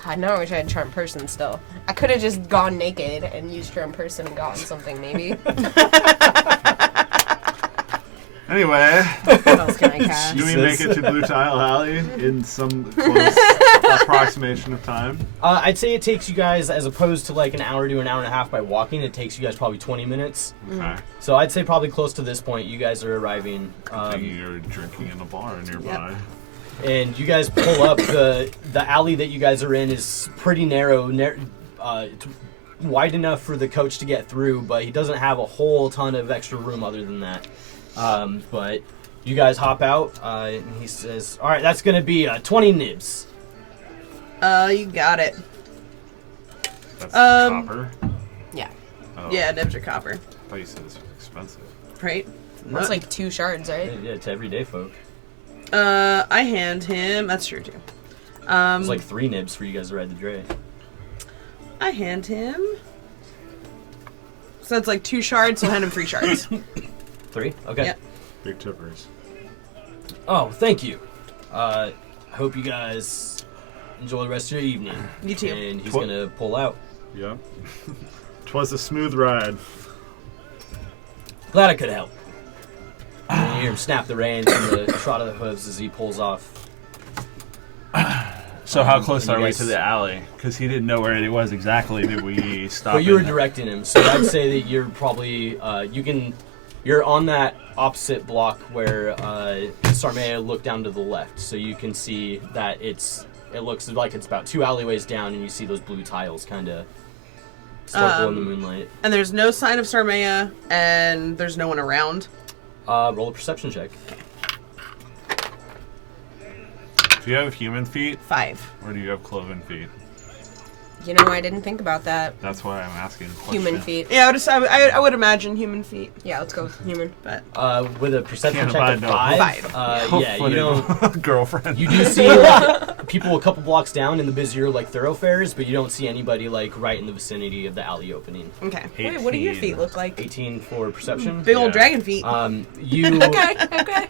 God, now I wish I had Charm Person still. I could have just gone naked and used Charm Person and gotten something, maybe. Anyway, What else can I cast? do we make it to Blue Tile Alley in some close approximation of time? I'd say it takes you guys, as opposed to like an hour to an hour and a half by walking, it takes you guys probably 20 minutes. Okay. So I'd say probably close to this point, you guys are arriving. Thinking you're drinking in a bar nearby. And you guys pull up. The alley that you guys are in is pretty narrow. It's wide enough for the coach to get through, but he doesn't have a whole ton of extra room other than that. But you guys hop out, and he says, "All right, that's going to be 20 nibs." You got it. That's copper. Yeah. Oh, Yeah, nibs are copper, I thought you said this was expensive. right? That's like 2 shards, right? Yeah, it's everyday folk. I hand him. That's true too. It's like 3 nibs for you guys to ride the dray. I hand him. So that's like 2 shards. So I'll hand him 3 shards. 3? Okay. Yep. Big tippers. Oh, thank you. I hope you guys enjoy the rest of your evening. You too. And he's going to pull out. Yep. 'Twas a smooth ride. Glad I could help. And you hear him snap the reins and the trot of the hooves as he pulls off. So how close and you are we guys- to the alley? Because he didn't know where it was exactly. Did we stop? But you were in- directing him, so I'd say that you're probably you're on that opposite block where Sarmea looked down to the left, so you can see that it looks like it's about 2 alleyways down, and you see those blue tiles kind of sparkle in the moonlight. And there's no sign of Sarmea, and there's no one around. Roll a perception check. Do you have human feet, 5. or do you have cloven feet? You know, I didn't think about that. That's why I'm asking. The question. Human feet. Yeah, I would imagine human feet, Yeah, let's go with human. but With a perception Can't check abide of no 5, Five. yeah, you don't. Girlfriend. You do see like, people a couple blocks down in the busier like thoroughfares, but you don't see anybody like right in the vicinity of the alley opening. okay. Wait, what do your feet look like? 18 for perception. Big old Yeah. dragon feet. You Okay.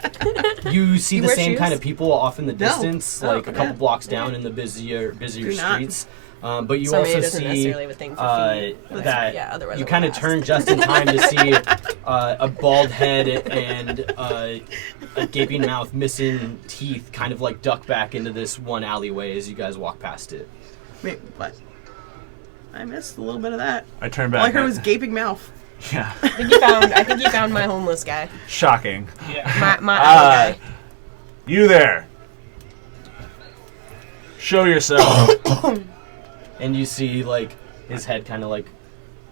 you see You the wear same shoes? kind of people off in the distance, Oh, like a couple blocks down in the busier Do not. streets. But you Sarmea also doesn't see necessarily have a thing for feet. that Yeah, otherwise you I kind of would've turn asked. just in time to see a bald head and a gaping mouth, missing teeth, kind of like duck back into this one alleyway as you guys walk past it. Wait, what? I missed a little bit of that. I turn All I back. heard was gaping mouth. Yeah. I think you found my homeless guy. Shocking. Yeah. My alley guy. You there. Show yourself. And you see, like, his head kind of, like,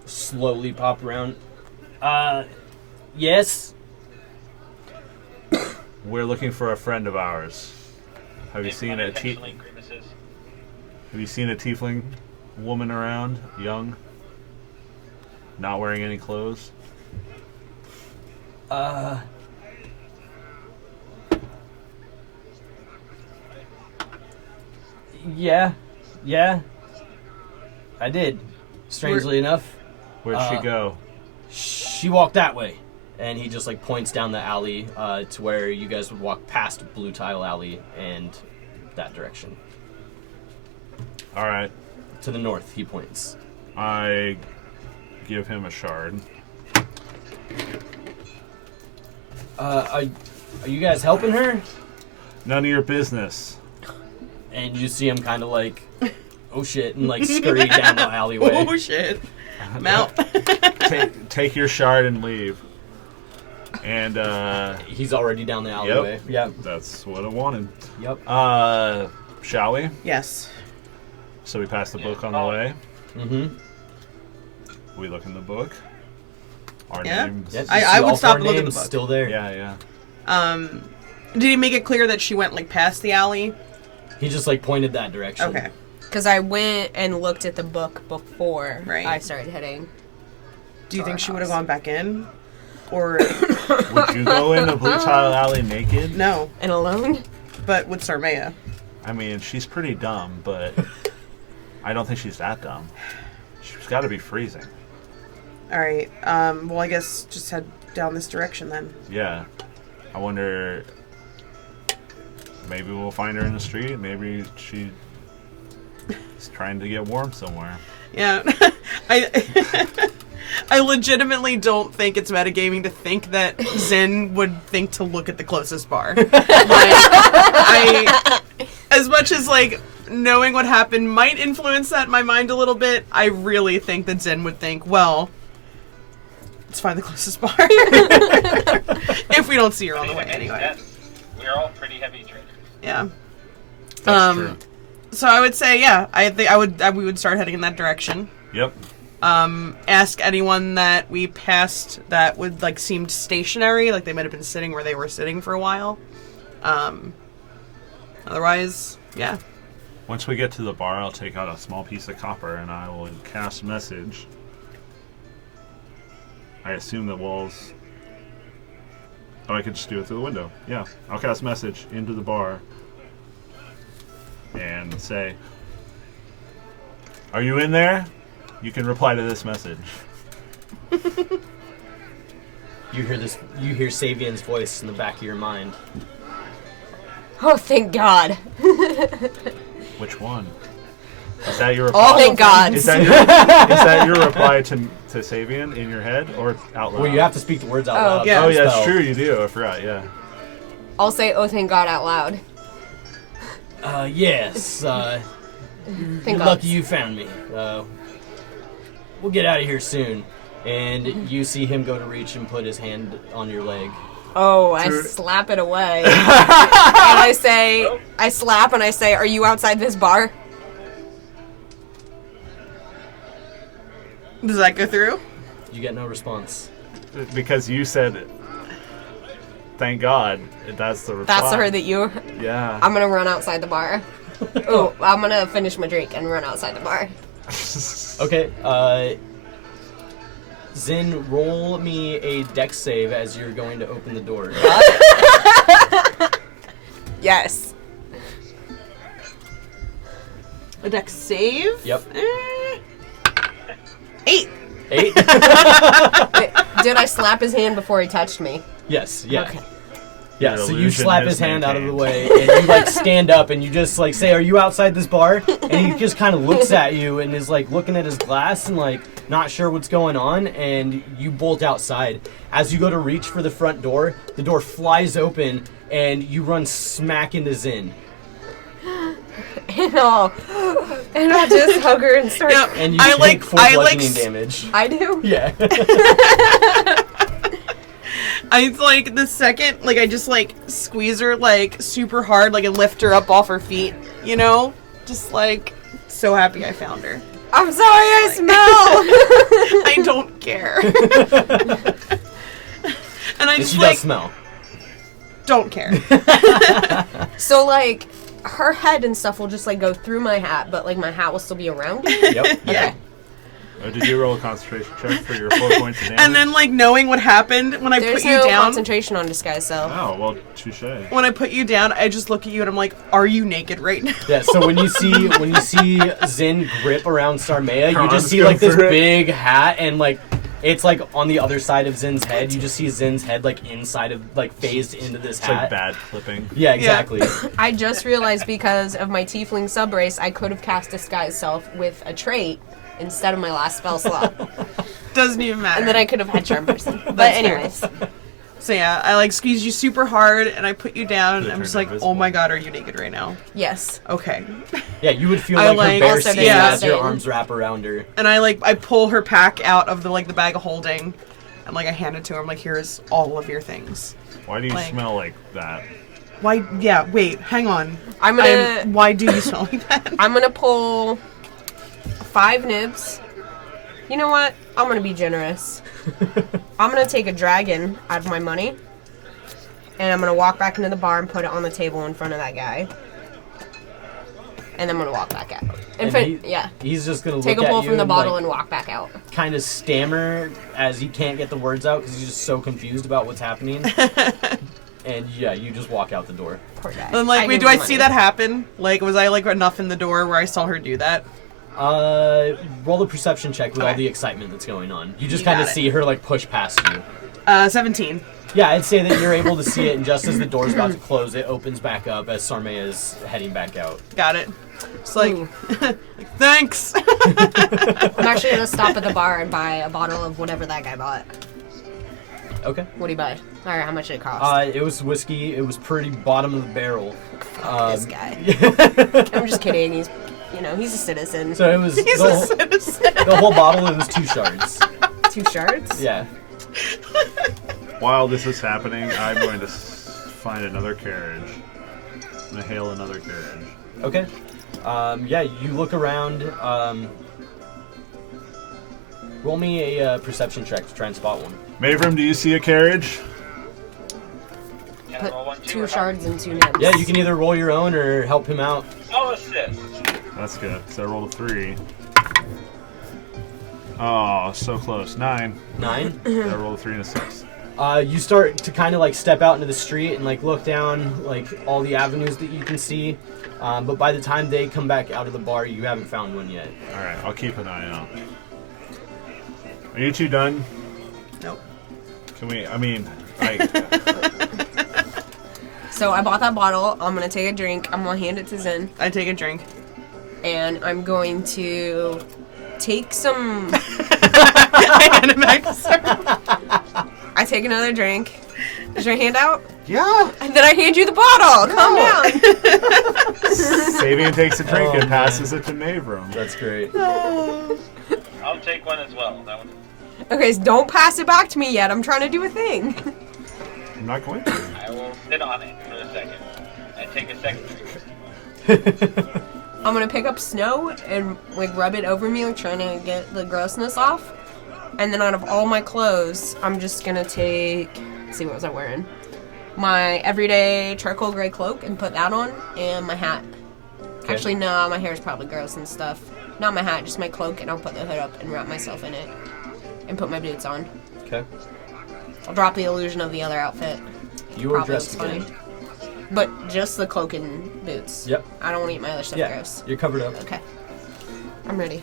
slowly pop around. Yes? We're looking for a friend of ours. Have you Make seen a unintentionally grimaces. Have you seen a tiefling woman around, young, not wearing any clothes? Yeah. I did. Strangely enough. Where'd she go? She walked that way. And he just, like, points down the alley to where you guys would walk past Blue Tile Alley and that direction. All right. To the north, he points. I give him a shard. Are you guys helping her? None of your business. And you see him kind of like, oh shit, and like scurry down the alleyway. Oh shit. Mount. Take your shard and leave. And He's already down the alleyway. Yep. that's what I wanted. Yep. Shall we? Yes. So we pass the book on the way. Mm-hmm. We look in the book. Our Yeah. names. Yep. I would stop and look at the book. Still there. Yeah. Did he make it clear that she went like past the alley? He just like pointed that direction. Okay. Because I went and looked at the book before Right. I started heading. Do you to think our she would have house. gone back in? Or Would you go into Blue Tile Alley naked? no, And alone? but with Sarmea. I mean, she's pretty dumb, but I don't think she's that dumb. She's got to be freezing. Alright. Well, I guess just head down this direction then. Yeah. I wonder. Maybe we'll find her in the street. Maybe she's trying to get warm somewhere. Yeah. I legitimately don't think it's metagaming to think that Zen would think to look at the closest bar. As much as like knowing what happened might influence that in my mind a little bit, I really think that Zen would think, well, let's find the closest bar. If we don't see her on the way anyway. We're all pretty heavy traders. Yeah. That's true. So I would say, yeah, I think we would start heading in that direction. Yep. Ask anyone that we passed that would like seemed stationary, like they might have been sitting where they were sitting for a while. Otherwise, yeah. Once we get to the bar, I'll take out a small piece of copper and I will cast message. I assume the walls. Oh, I could just do it through the window. Yeah, I'll cast message into the bar and say, "Are you in there? You can reply to this message." You hear Savian's voice in the back of your mind. Oh, thank God. Which one? Is that your reply? Oh, thank God. Is that your reply to Savian in your head or out loud? Well, you have to speak the words out Oh, loud. yeah. Oh, yeah, Spell. it's true. You do. I forgot. Yeah. I'll say, oh, thank God out loud. Yes. Thank You're God. lucky you found me. We'll get out of here soon. And you see him go to reach and put his hand on your leg. Oh, I slap it away. And I slap and I say, are you outside this bar? Does that go through? You get no response. Because you said, "Thank God." That's the reply. That's her that you... Yeah. I'm gonna run outside the bar. Oh, I'm gonna finish my drink and run outside the bar. Okay, Zin, roll me a dex save as you're going to open the door. Yes. A dex save? Yep. 8. 8? Did I slap his hand before he touched me? Yes, yeah. Okay. Yeah, Your so you illusion slap is his hand out of the maintained. way, and you like stand up, and you just like say, "Are you outside this bar?" And he just kind of looks at you and is like looking at his glass and like not sure what's going on, and you bolt outside. As you go to reach for the front door, the door flies open, and you run smack into Zin. And I'll just hug her and start. Yeah. And you I take like- 4 I like bludgeoning s- damage. I do. Yeah. I like the second, like I just like squeeze her like super hard, like and lift her up off her feet, you know? Just like so happy I found her. I'm sorry, I smell. I don't care. And I She just does like smell. don't care. So like, her head and stuff will just like go through my hat, but like my hat will still be around it. Yep. Yeah. Did you roll a concentration check for your 4 points of damage? And then like knowing what happened when I There's put you no down. concentration on disguise self. Oh, well, touche. When I put you down, I just look at you and I'm like, "Are you naked right now?" Yeah, so when you see Zin grip around Sarmea, you Arms just see go like this through it. big hat, and like it's like on the other side of Zin's head. You just see Zin's head like inside of like phased into this It's like hat. bad clipping. Yeah, exactly. I just realized because of my tiefling subrace, I could have cast disguise self with a trait instead of my last spell slot, Doesn't even matter. and then I could have had charm person. But That's fair. anyways, So yeah, I like squeeze you super hard and I put you down and Could've I'm just turned like, invisible. "Oh my god, are you naked right now?" yes. Okay. Yeah, you would feel I like, like- her bare Also skin yeah. as your same. arms wrap around her. And I pull her pack out of the bag of holding and like I hand it to her. I'm like, "Here's all of your things." Why do you Like- smell like that? Why? Yeah, wait, hang on. I'm gonna Why do you smell like that? I'm gonna pull 5 nibs. You know what? I'm gonna be generous. I'm gonna take a dragon out of my money, and I'm gonna walk back into the bar and put it on the table in front of that guy. And I'm gonna walk back out. And he's just gonna Take look a pull at you from the and, bottle like, and walk back out. kind of stammer as he can't get the words out because he's just so confused about what's happening. And yeah, you just walk out the door. Poor guy. And like, wait, gave do him I money. see that happen? Like, was I like enough in the door where I saw her do that? Roll a perception check with all Okay. the excitement that's going on. You just You kind got of it. see her like push past you. 17. Yeah, I'd say that you're able to see it, and just as the door's about to close, it opens back up as Sarmea is heading back out. Got it. It's like, Ooh. like, thanks. I'm actually gonna stop at the bar and buy a bottle of whatever that guy bought. Okay. What do you buy? Or how much did it cost? It was whiskey. It was pretty bottom of the barrel. This guy. I'm just kidding. He's, he's a citizen. So it was He's the, a whole, citizen. the whole bottle. It was 2 shards. 2 shards? Yeah. While this is happening, I'm going to find another carriage. I'm going to hail another carriage. Okay. Yeah, you look around. Roll me a perception check to try and spot one. Mavram, do you see a carriage? Can I Put roll one, too, 2 or shards and 2 nibs. Yeah, you can either roll your own or help him out. I'll assist. That's good, because I rolled a 3. Oh, so close. 9. 9. I rolled a 3 and a 6. You start to kind of like step out into the street and like look down like all the avenues that you can see. But by the time they come back out of the bar, you haven't found one yet. Alright, I'll keep an eye out. Are you two done? Nope. Can we, So I bought that bottle. I'm gonna take a drink. I'm gonna hand it to Zen, I take a drink. and I'm going to take some. I hand it back to Sarah. I take another drink. Is your hand out? Yeah! And then I hand you the bottle. Calm down. Sabian takes a drink Oh, and passes it to Mavram. That's great. I'll take one as well. That one. Okay, so don't pass it back to me yet. I'm trying to do a thing. I'm not going to. I will sit on it for a second. I take a second drink. I'm gonna pick up snow and like rub it over me, like trying to get the grossness off. And then out of all my clothes, I'm just gonna take. Let's see, what was I wearing? My everyday charcoal gray cloak and put that on, and my hat. Okay. Actually, no, my hair is probably gross and stuff. Not my hat, just my cloak, and I'll put the hood up and wrap myself in it, and put my boots on. Okay. I'll drop the illusion of the other outfit. You are Probably dressed looks funny. again. But just the cloak and boots. Yep. I don't want to eat my other stuff Yeah. gross. You're covered up. Okay. I'm ready.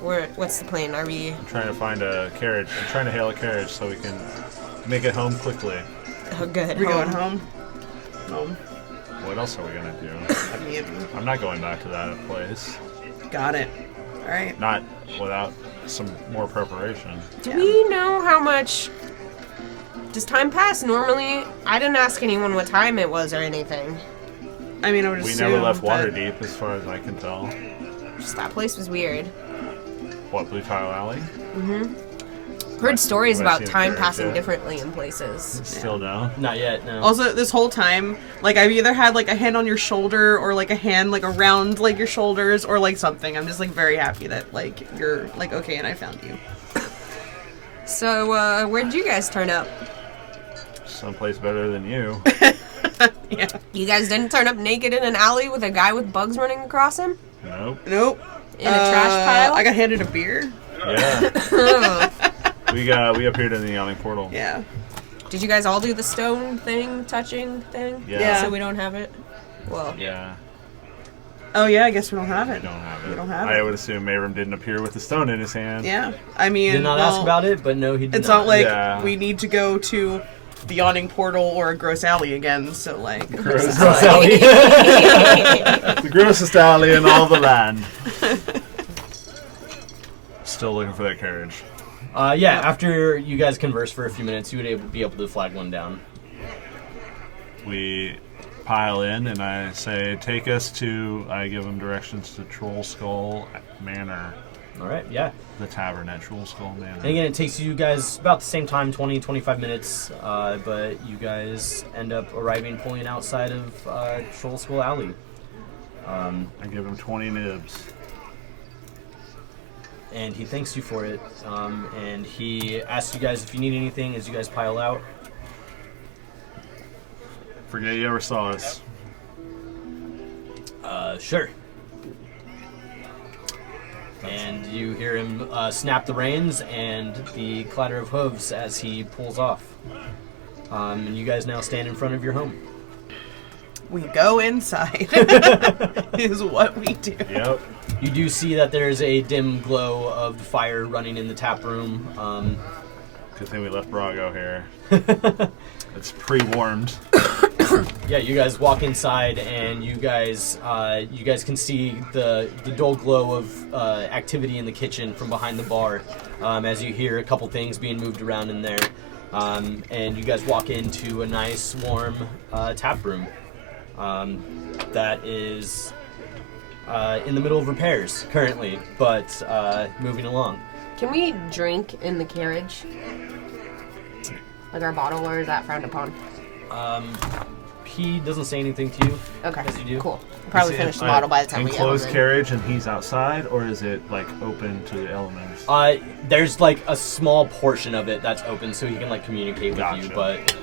What's the plan? Are we... I'm trying to find a carriage. I'm trying to hail a carriage so we can make it home quickly. Oh, good. We're going home. Well, What else are we gonna do? I mean, I'm not going back to that place. got it. All right. Not without some more preparation. Do Yeah. we know how much? Does time pass normally? I didn't ask anyone what time it was or anything. I mean, I would We assume never left that- Waterdeep, as far as I can tell. Just that place was weird. What, Blue Tile Alley? Heard stories I've about seen time it, passing yeah. differently in places. Still no. Not yet. No. Also, this whole time, like, I've either had, like, a hand on your shoulder or, like, a hand, like, around, like, your shoulders or, like, something. I'm just, like, very happy that, like, you're, like, okay and I found you. So, where did you guys turn up? Someplace better than you. Yeah. You guys didn't turn up naked in an alley with a guy with bugs running across him? Nope. Nope. In a trash pile? I got handed a beer. Yeah. Oh. We appeared in the yawning portal. Yeah. Did you guys all do the stone thing, touching thing? Yeah. So we don't have it? Well, Yeah. Oh, yeah, I guess we don't have We it. don't have it. We don't have I it. would assume Mayrim didn't appear with the stone in his hand. Yeah. I mean, Did not well, ask about it, but no, he did It's not like Yeah. we need to go to the yawning portal or a gross alley again, so, like... Gross alley. The grossest alley in all the land. Still looking for that carriage. Yeah, after you guys converse for a few minutes, you would be able to flag one down. We pile in, and I say, take us to... I give him directions to Troll Skull Manor. All right, yeah. The tavern at Troll Skull Manor. And again, it takes you guys about the same time, 20, 25 minutes, but you guys end up arriving, pulling outside of Troll Skull Alley. I give him 20 nibs. And he thanks you for it, and he asks you guys if you need anything as you guys pile out. Forget you ever saw us. Sure. And you hear him snap the reins and the clatter of hooves as he pulls off. And you guys now stand in front of your home. We go inside, is what we do. Yep. You do see that there's a dim glow of the fire running in the tap room. Good thing we left Brago here. It's pre-warmed. Yeah, you guys walk inside, and you guys can see the dull glow of activity in the kitchen from behind the bar, as you hear a couple things being moved around in there. And you guys walk into a nice, warm tap room that is in the middle of repairs currently, but moving along. can we drink in the carriage? Like our bottle, or is that frowned upon? He doesn't say anything to you. Okay, Yes, you do. cool. Probably Is it finish the an bottle by the time we get home. enclosed then. carriage and he's outside, or is it like open to the elements? There's like a small portion of it that's open, so he can like communicate with you. Gotcha. But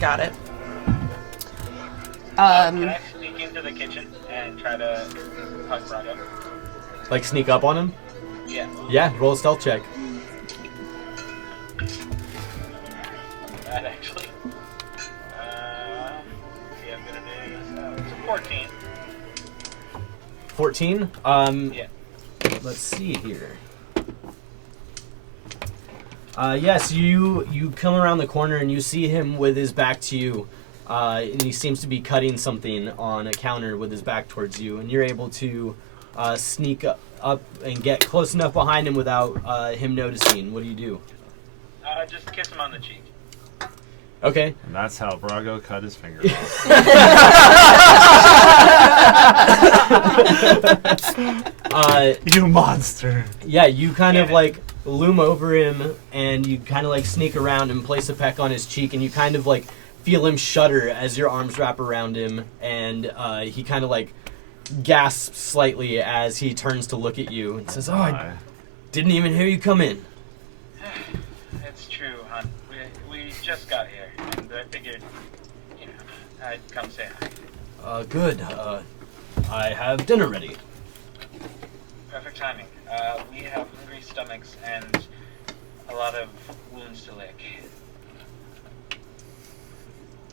Got it. Can I sneak into the kitchen and try to hug Brago? like sneak up on him. Yeah. Yeah, roll a stealth check. That actually. See, I'm gonna do this. It's a 14. 14. Yeah. Let's see here. Yes, you come around the corner and you see him with his back to you, and he seems to be cutting something on a counter with his back towards you, and you're able to sneak up and get close enough behind him without him noticing. What do you do? Just kiss him on the cheek. Okay. And that's how Brago cut his finger off. You monster! Yeah, you kind of like loom over him and you kind of like sneak around and place a peck on his cheek, and you kind of like feel him shudder as your arms wrap around him, and he kind of like gasps slightly as he turns to look at you and says, "Oh, I didn't even hear you come in." It's true, hon. We just got here, and I figured, I'd come say hi. Good. I have dinner ready. Perfect timing. We have hungry stomachs and a lot of wounds to lick.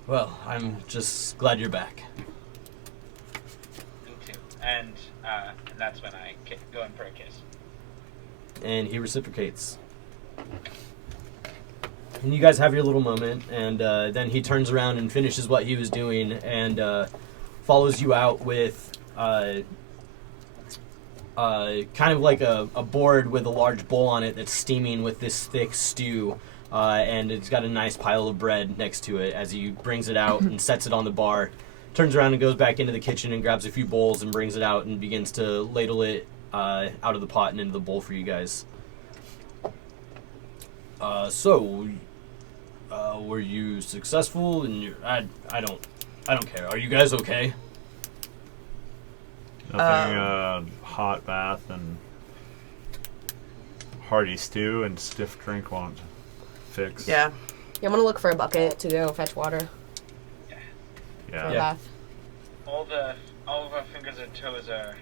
Well, I'm just glad you're back. Me too. And that's when I go in for a kiss. And he reciprocates. And you guys have your little moment, and then he turns around and finishes what he was doing and follows you out with kind of like a board with a large bowl on it that's steaming with this thick stew, and it's got a nice pile of bread next to it as he brings it out and sets it on the bar, turns around and goes back into the kitchen and grabs a few bowls and brings it out and begins to ladle it out of the pot and into the bowl for you guys. Were you successful in your... I don't care. Are you guys okay? Nothing, hot bath and hearty stew and stiff drink won't fix. Yeah. Yeah, I'm gonna look for a bucket to go fetch water for a Yeah. bath. All of our fingers and toes are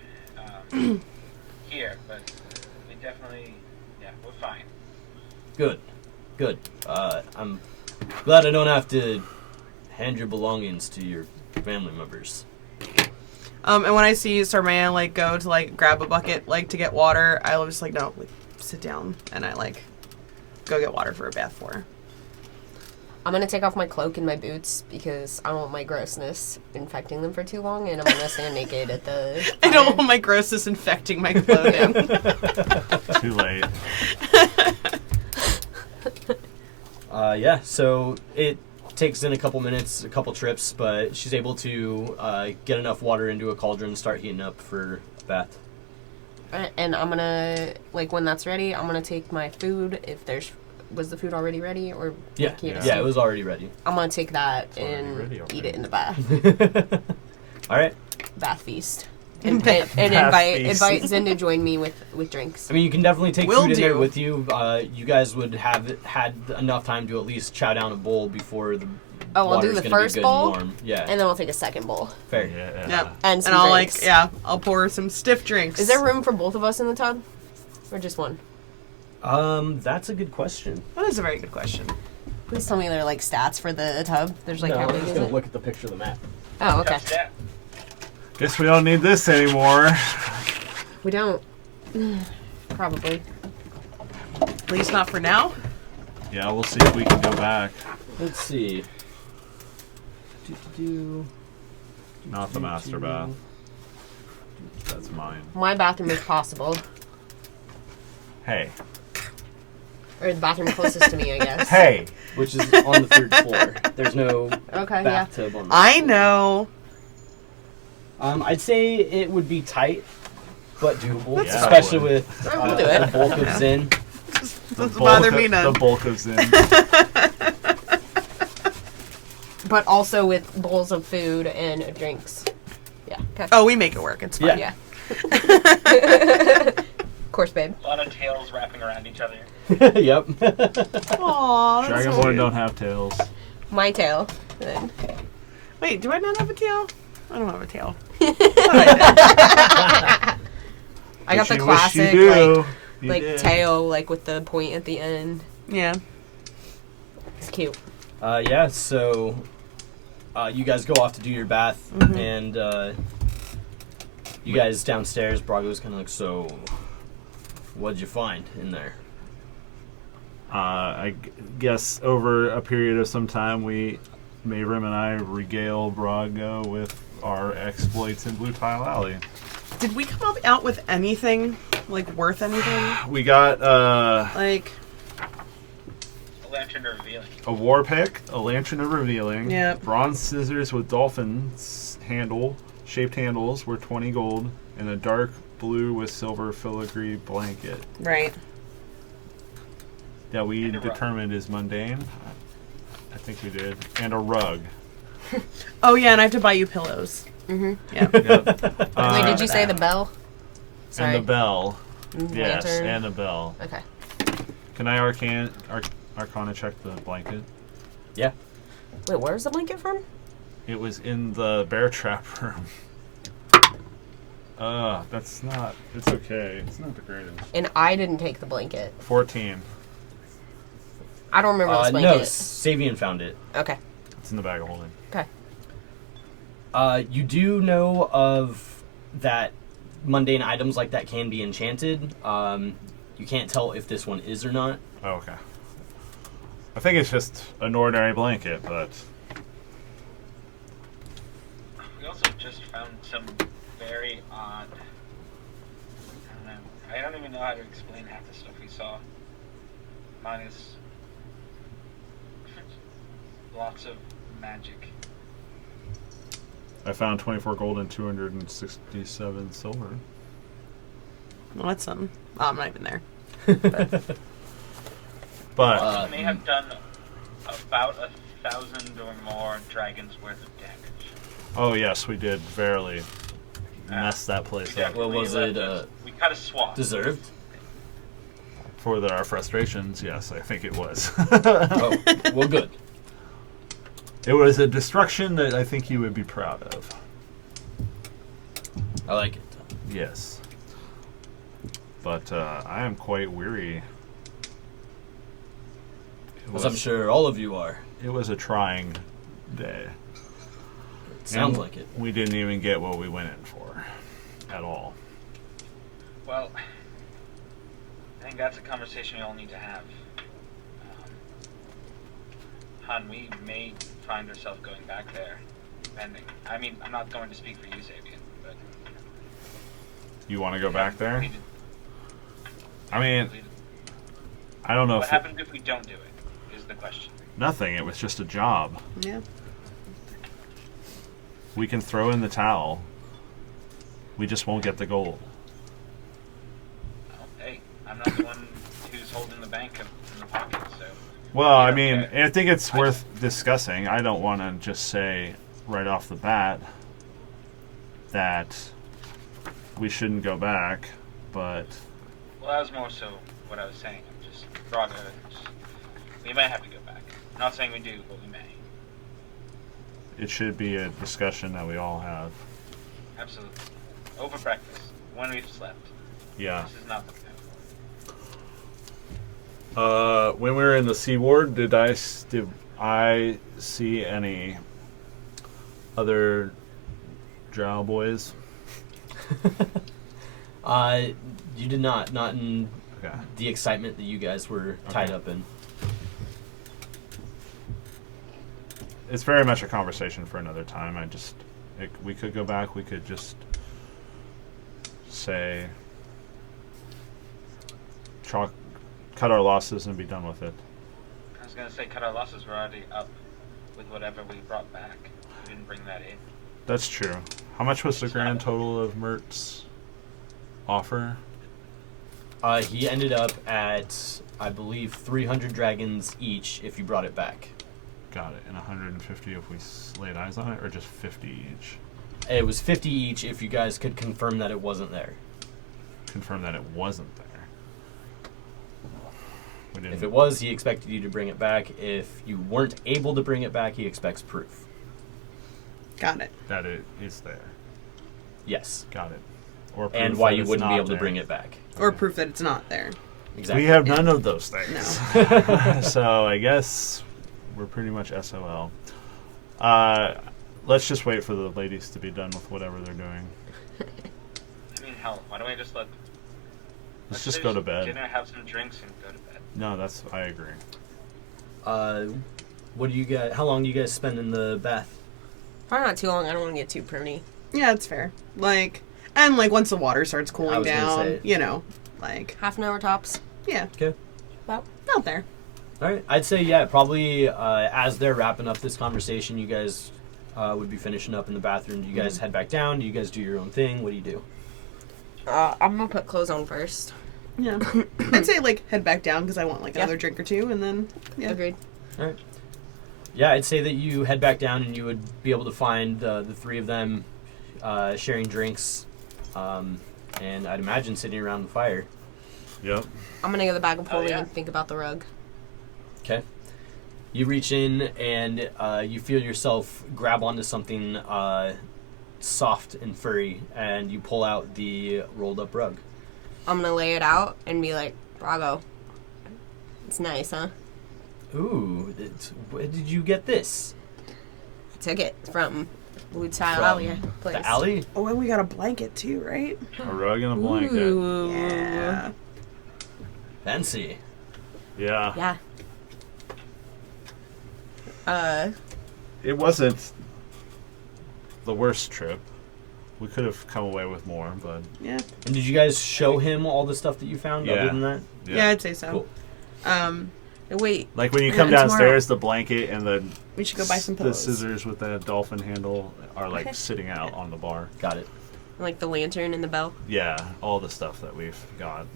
here, but we definitely, we're fine. Good. I'm glad I don't have to hand your belongings to your family members. And when I see Sarmaya, like, go to, like, grab a bucket, like, to get water, I'll just, like, no, like, sit down, and I, like, go get water for a bath for her. I'm gonna take off my cloak and my boots because I don't want my grossness infecting them for too long, and I'm gonna stand naked at the I don't fire. want my grossness infecting my clothing. Too late. So it takes in a couple minutes, a couple trips, but she's able to get enough water into a cauldron and start heating up for a bath. And I'm gonna, like, when that's ready, I'm gonna take my food. If there's, was the food already ready, or Yeah, can you yeah, just- it was already ready. I'm gonna take that already and ready eat already. it in the bath. All right. Bath feast. And Bath invite feast. Zen to join me with drinks. I mean, you can definitely take Will food in there do. with you. You guys would have had enough time to at least chow down a bowl before the Oh, I'll do water's the gonna be first good bowl, and warm. Yeah, and then I'll take a second bowl. fair. Yeah. Yep. And some And I'll, drinks. like, yeah, I'll pour some stiff drinks. Is there room for both of us in the tub? Or just one? That's a good question. That is a very good question. Please tell me there are, like, stats for the tub. There's, like, how I'm big just is gonna it? look at the picture of the map. Oh, okay. Tough step. Guess we don't need this anymore. We don't. Probably. At least not for now. Yeah, we'll see if we can go back. Let's see. Not the master bath. That's mine. My bathroom is possible. Hey. Or the bathroom closest to me, I guess. Hey. Which is on the third floor. There's no Okay, yeah. bathtub on the I know. I'd say it would be tight, but doable, That's especially fine. with We'll do it. the bulk of Zen. Doesn't bother me The none. bulk of Zen. But also with bowls of food and drinks. Yeah. Okay. Oh, we make it work. It's fine. Yeah. Of course, babe. A lot of tails wrapping around each other. Yep. Aw, that's Dragonborn sweet. don't have tails. My tail. Then. Wait, do I not have a tail? I don't have a tail. I got the Wish you classic, do. You like did. tail, like with the point at the end. Yeah. It's cute. So you guys go off to do your bath, and you guys downstairs, Brago's kind of like, so, what'd you find in there? I guess over a period of some time, Mayrim and I regale Brago with our exploits in Blue Tile Alley. Did we come out with anything, like, worth anything? We got Like, A lantern revealing. a war pick, a lantern of revealing, Yep. bronze scissors with dolphins shaped handles were 20 gold, and a dark blue with silver filigree blanket right. that we And a rug. determined is mundane. I think we did, and a rug. Oh, yeah, and I have to buy you pillows. Mm-hmm. Yeah. Yep. Wait, did you say the bell? Sorry. And the bell. Mm, Yes, lantern. and a bell. Okay. Can I Arcana check the blanket? Yeah. Wait, where's the blanket from? It was in the bear trap room. That's not. It's okay. It's not the greatest. And I didn't take the blanket. 14. I don't remember this No, blanket. Savian found it. Okay. It's in the bag of holding. Okay. You do know of that mundane items like that can be enchanted. You can't tell if this one is or not. Oh, okay. I think it's just an ordinary blanket, but We also just found some very odd. I don't know. I don't even know how to explain half the stuff we saw. Minus lots of magic. I found 24 gold and 267 silver. Well, that's something. Oh, I'm not even there. But We may have done about 1,000 or more dragons worth of damage. oh yes, we did barely mess that place up Well, was it We cut a swath. deserved? for our frustrations. Yes, I think it was. Oh, well, good. It was a destruction that I think you would be proud of. I like it. Yes. But I am quite weary. As I'm sure all of you are. It was a trying day. Sounds And like it. We didn't even get what we went in for. At all. Well, I think that's a conversation we all need to have. Han, we may find ourselves going back there, depending. I mean, I'm not going to speak for you, Sabian, but... You want to go back there? completed- I mean, I don't know What if happens if we don't do it, is the question. nothing. It was just a job. Yeah. We can throw in the towel. We just won't get the gold. Well, hey, I'm not the one who's holding the bank in the pocket, so... Well, Yeah, I mean, okay. I think it's worth discussing. I don't want to just say right off the bat that we shouldn't go back, but Well, that was more so what I was saying. I'm just... Braga, we may have to go back. I'm not saying we do, but we may. it should be a discussion that we all have. Absolutely. Over breakfast, when we've slept. Yeah. This is not the time. When we were in the Sea Ward, did I see any other drow boys? You did not. Not in Okay. the excitement that you guys were tied Okay. up in. It's very much a conversation for another time. We could go back. We could just say, cut our losses and be done with it. I was going to say, cut our losses. We're already up with whatever we brought back. We didn't bring that in. That's true. How much was the grand total of Mert's offer? He ended up at, I believe, 300 dragons each if you brought it back. Got it. And 150 if we laid eyes on it, or just 50 each? It was 50 each if you guys could confirm that it wasn't there. Confirm that it wasn't there. We didn't. If it was, he expected you to bring it back. If you weren't able to bring it back, he expects proof. Got it. That it is there. Yes. Got it. Or proof And why that you it's wouldn't be not able to there. bring it back. Or proof that it's not there. Exactly. We have none of those things. No. So I guess we're pretty much SOL. Let's just wait for the ladies to be done with whatever they're doing. I mean, hell, why don't we just Let's just go to bed. Dinner, have some drinks, and go to bed. No, I agree. What do you guys? How long do you guys spend in the bath? Probably not too long. I don't want to get too pruny. Yeah, it's fair. And once the water starts I cooling was gonna down, say. Half an hour tops. yeah, Okay. About. out there. All right. I'd say yeah. Probably as they're wrapping up this conversation, you guys would be finishing up in the bathroom. Do you guys head back down? Do you guys do your own thing? What do you do? I'm gonna put clothes on first. Yeah. I'd say head back down because I want Yeah. another drink or two, and then yeah. Agreed. All right. Yeah, I'd say that you head back down and you would be able to find the three of them sharing drinks, and I'd imagine sitting around the fire. Yep. I'm gonna go to the bag of holding yeah. and think about the rug. Okay. You reach in and you feel yourself grab onto something soft and furry, and you pull out the rolled up rug. I'm gonna lay it out and be like, "Brago, it's nice, huh? Ooh, where did you get this? I took it from Woodside From Alley place. The alley? Oh, and we got a blanket too, right? A rug and a blanket. Ooh. Yeah. Fancy. Yeah. Yeah. It wasn't the worst trip. We could have come away with more, but Yeah. And did you guys show him all the stuff that you found Yeah. other than that? Yeah, I'd say so. Cool. Wait, like when you Yeah, come and downstairs, the blanket and we should go buy some the pillows. scissors with the dolphin handle are like Okay. sitting out on the bar. Got it. Like the lantern and the bell. Yeah, all the stuff that we've got.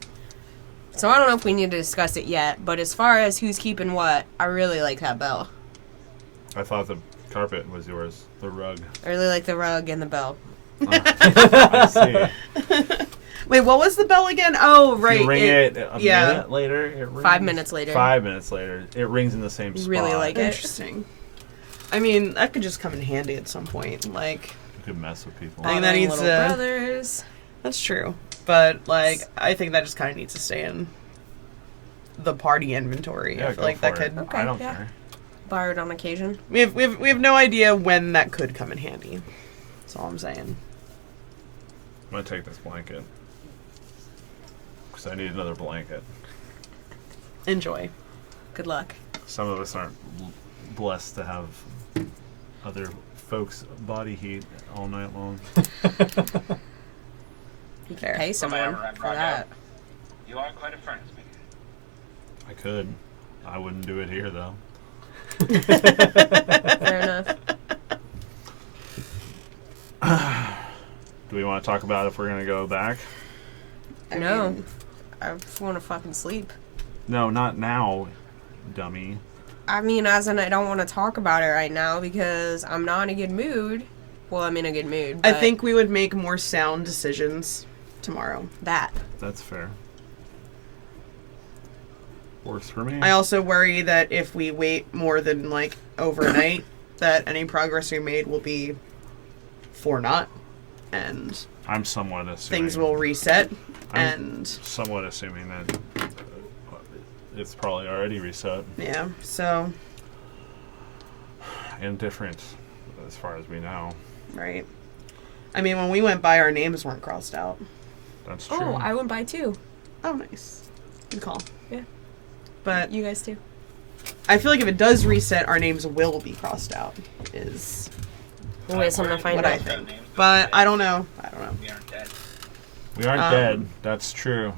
So I don't know if we need to discuss it yet, but as far as who's keeping what, I really like that bell. I thought the carpet was yours, the rug. I really like the rug and the bell. I see. Wait, what was the bell again? Oh, right. You ring it a yeah. minute later. It rings. 5 minutes later. 5 minutes later, it rings in the same spot. Really like it. Interesting. I mean, that could just come in handy at some point. Like, You could mess with people. I think that Honoring needs little to- brothers. that's true. But, like, I think that just kind of needs to stay in the party inventory. Yeah, I feel go like that for it. could. Okay, I don't yeah. care. Borrowed on occasion. We have no idea when that could come in handy. That's all I'm saying. I'm gonna take this blanket because I need another blanket. Enjoy. Good luck. Some of us aren't blessed to have other folks' body heat all night long. You Fair. can pay someone Whatever, for that. You are quite a furnace maker. I could. I wouldn't do it here though. Fair enough. Do we want to talk about if we're gonna go back? No. I just want to fucking sleep. No, not now, dummy. I mean, as in, I don't want to talk about it right now because I'm not in a good mood. Well, I'm in a good mood. I But think we would make more sound decisions tomorrow. that. That's fair. Works for me. I also worry that if we wait more than, like, overnight, that any progress we made will be for naught. And I'm somewhat assuming. things will reset. I'm And, somewhat assuming that it's probably already reset yeah, so, and different, as far as we know. right. I mean, when we went by, our names weren't crossed out. That's true. Oh, I went by too. Oh, nice. Good call. Yeah. But You guys too. I feel like if it does reset, our names will be crossed out, is We'll wait someone to find what out. I think. But I don't know. I don't know. We aren't dead. We aren't Um, dead. That's true.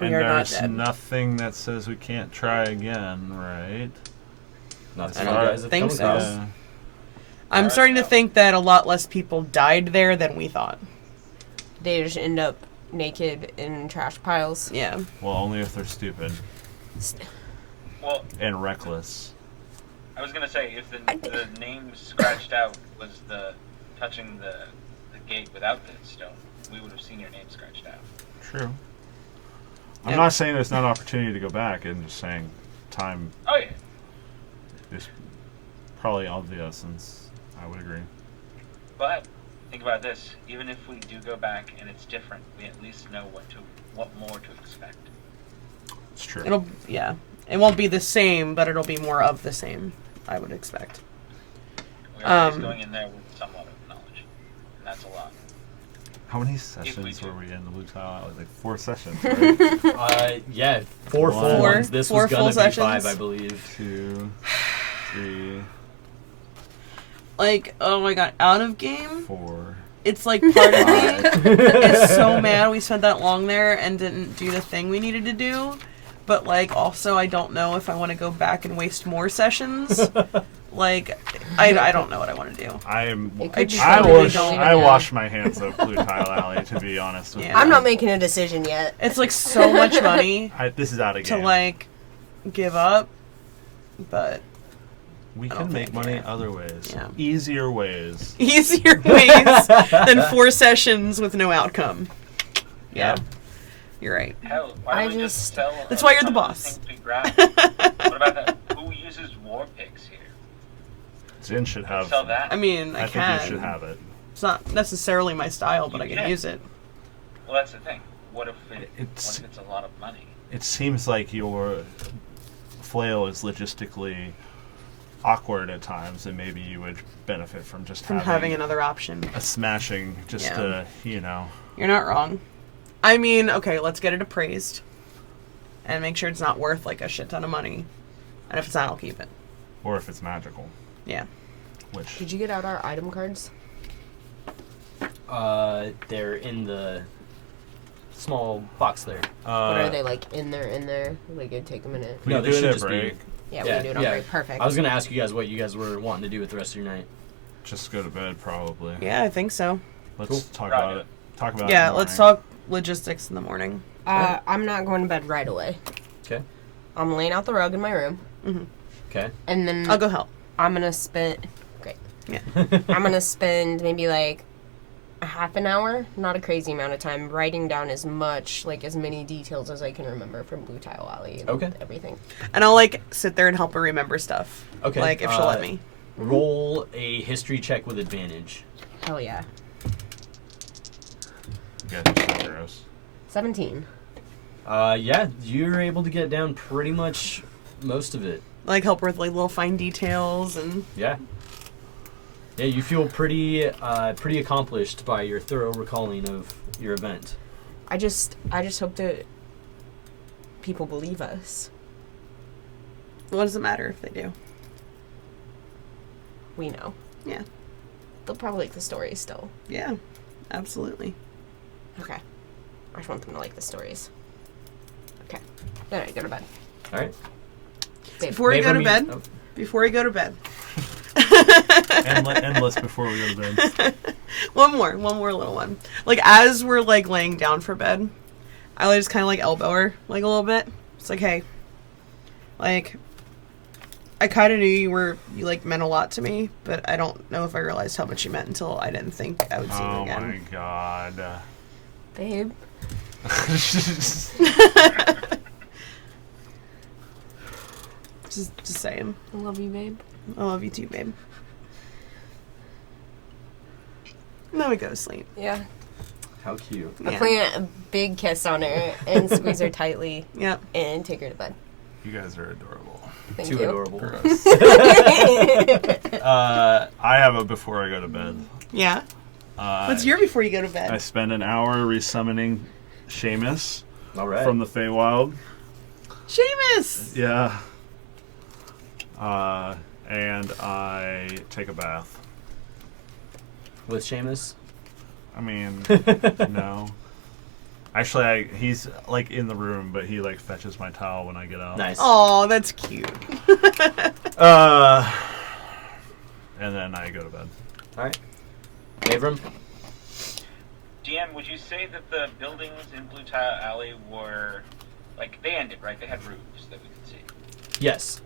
We And are not there's dead. nothing that says we can't try again, right? Not as I far don't as it's think come so. across. Yeah. I'm starting to think that a lot less people died there than we thought. They just end up naked in trash piles. Yeah. Well, only if they're stupid Well, and reckless. I was gonna say if the name scratched out was the touching the gate without the stone, we would have seen your name scratched out. True. I'm Yeah. not saying there's not opportunity to go back. I'm just saying time Oh yeah. is probably of the essence. I would agree. But think about this: even if we do go back and it's different, we at least know what more to expect. It's true. It won't be the same, but it'll be more of the same, I would expect. We're always going in there with somewhat of knowledge, and that's a lot. How many we sessions do. were we in the Blue Tile? Like 4 sessions, right? Yeah, 4 full Four- ones. This four was gonna full be sessions. 5, I believe. 2, 3, Like, oh my god, out of game? 4. It's like part of me is so mad we spent that long there and didn't do the thing we needed to do. But, like, also I don't know if I want to go back and waste more sessions. Like, I don't know what I want to do. It could be I totally really don't I even wash my hands of Blue Tile Alley, to be honest with Yeah. you. I'm not making a decision yet. It's, like, so much money This is out of to, game. like, give up. But We I can don't make think money I- other ways. Yeah. Easier ways. easier ways than 4 sessions with no outcome. Yeah. You're right. Hell, why I don't we just- just sell? That's why you're the some of boss. things we grabbed? What about that? Who uses war picks here? Zin should have. Sell that. I mean, I I can. think you should have it. It's not necessarily my style, but You I can can. use it. Well, that's the thing. What if It's- what if it's a lot of money? It seems like your flail is logistically awkward at times, and maybe you would benefit from just From having another option. a smashing, just Yeah. to, you know. You're not wrong. I mean, okay, let's get it appraised. And make sure it's not worth, like, a shit ton of money. And if it's not, I'll keep it. Or if it's magical. Yeah. Which... Did you get out our item cards? They're in the small box there. Or are they like in there? Like it'd take a minute. We No, can they do should it at just break. be. Yeah, we can do it on break. Perfect. I was gonna ask you guys what you guys were wanting to do with the rest of your night. Just go to bed, probably. Yeah, I think so. Let's talk Right. about it. Talk about it. Yeah, in the let's morning. talk logistics in the morning. I'm not going to bed right away. Okay. I'm laying out the rug in my room, Okay. and then I'll go help. I'm gonna spend. Great. Yeah. I'm gonna spend maybe like a half an hour, not a crazy amount of time, writing down as many details as I can remember from Blue Tile Alley and Okay. everything. And I'll like sit there and help her remember stuff. Okay. Like if she'll let me. Roll a history check with advantage. Hell yeah. You guys are so gross. 17. Yeah, you're able to get down pretty much most of it. Like help her with like little fine details and Yeah. Yeah, you feel pretty accomplished by your thorough recalling of your event. I just hope that people believe us. what does it matter if they do? We know. Yeah. They'll probably like the stories still. Yeah. Absolutely. Okay. I just want them to like the stories. Okay. Alright, go to bed. Alright. Babe. Before you go to Maybe- bed. oh, Before you go to bed. Endless before we go to bed. One more little one. Like as we're like laying down for bed, I like just kind of like elbow her like a little bit. It's like, hey, like I kind of knew you like meant a lot to me, but I don't know if I realized how much you meant until I didn't think I would see you Oh again. my god. Babe. Just saying. I love you, babe. I love you too, babe. And then we go to sleep. Yeah. how cute. I Yeah. plant a big kiss on her and squeeze her tightly Yep. and take her to bed. You guys are adorable. Thank Too you. adorable. Gross. I have a before I go to bed. Yeah. What's your before you go to bed? I spend an hour resummoning Seamus All right. from the Feywild. Seamus! Yeah. And I take a bath. With Seamus. I mean, no. Actually, he's like in the room, but he like fetches my towel when I get out. Nice. Oh, that's cute. And then I go to bed. All right. Abram. DM, would you say that the buildings in Blue Tile Alley were, like, they ended, right? They had roofs that we could see. Yes.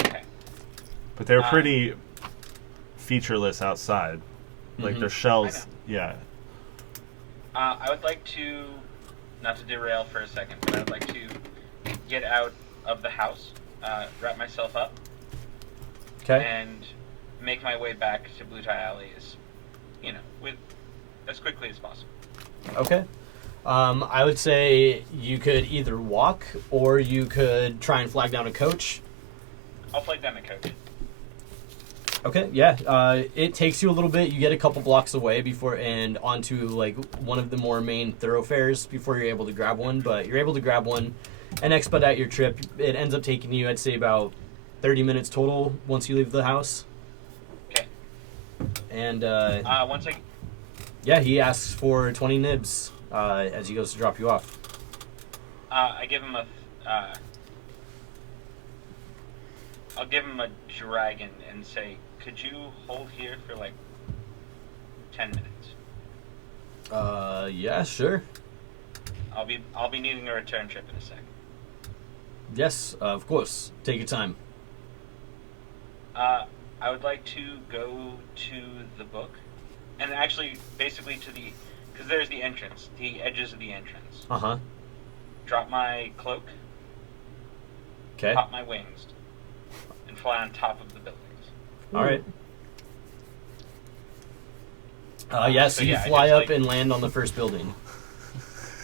Okay. But they're pretty featureless outside. Like their I shells. Yeah. I would like to, not to derail for a second, but I would like to get out of the house, wrap myself up, Okay. and make my way back to Blue Tie Alley as quickly as possible. Okay. I would say you could either walk or you could try and flag down a coach. I'll flag down the coach. Okay, yeah. It takes you a little bit. You get a couple blocks away before and onto like one of the more main thoroughfares before you're able to grab one. But you're able to grab one and expedite your trip. It ends up taking you, I'd say, about 30 minutes total once you leave the house. Okay. And Once I yeah, he asks for 20 nibs as he goes to drop you off. I give him I'll give him a dragon and say, could you hold here for like 10 minutes? Yeah, sure. I'll be needing a return trip in a sec. Yes, of course. Take your time. I would like to go to the book, and actually, basically because there's the entrance, the edges of the entrance. Uh-huh. Drop my cloak, Okay. pop my wings, and fly on top of the buildings. All right. Yeah, so So you yeah, I fly just, up like- and land on the first building.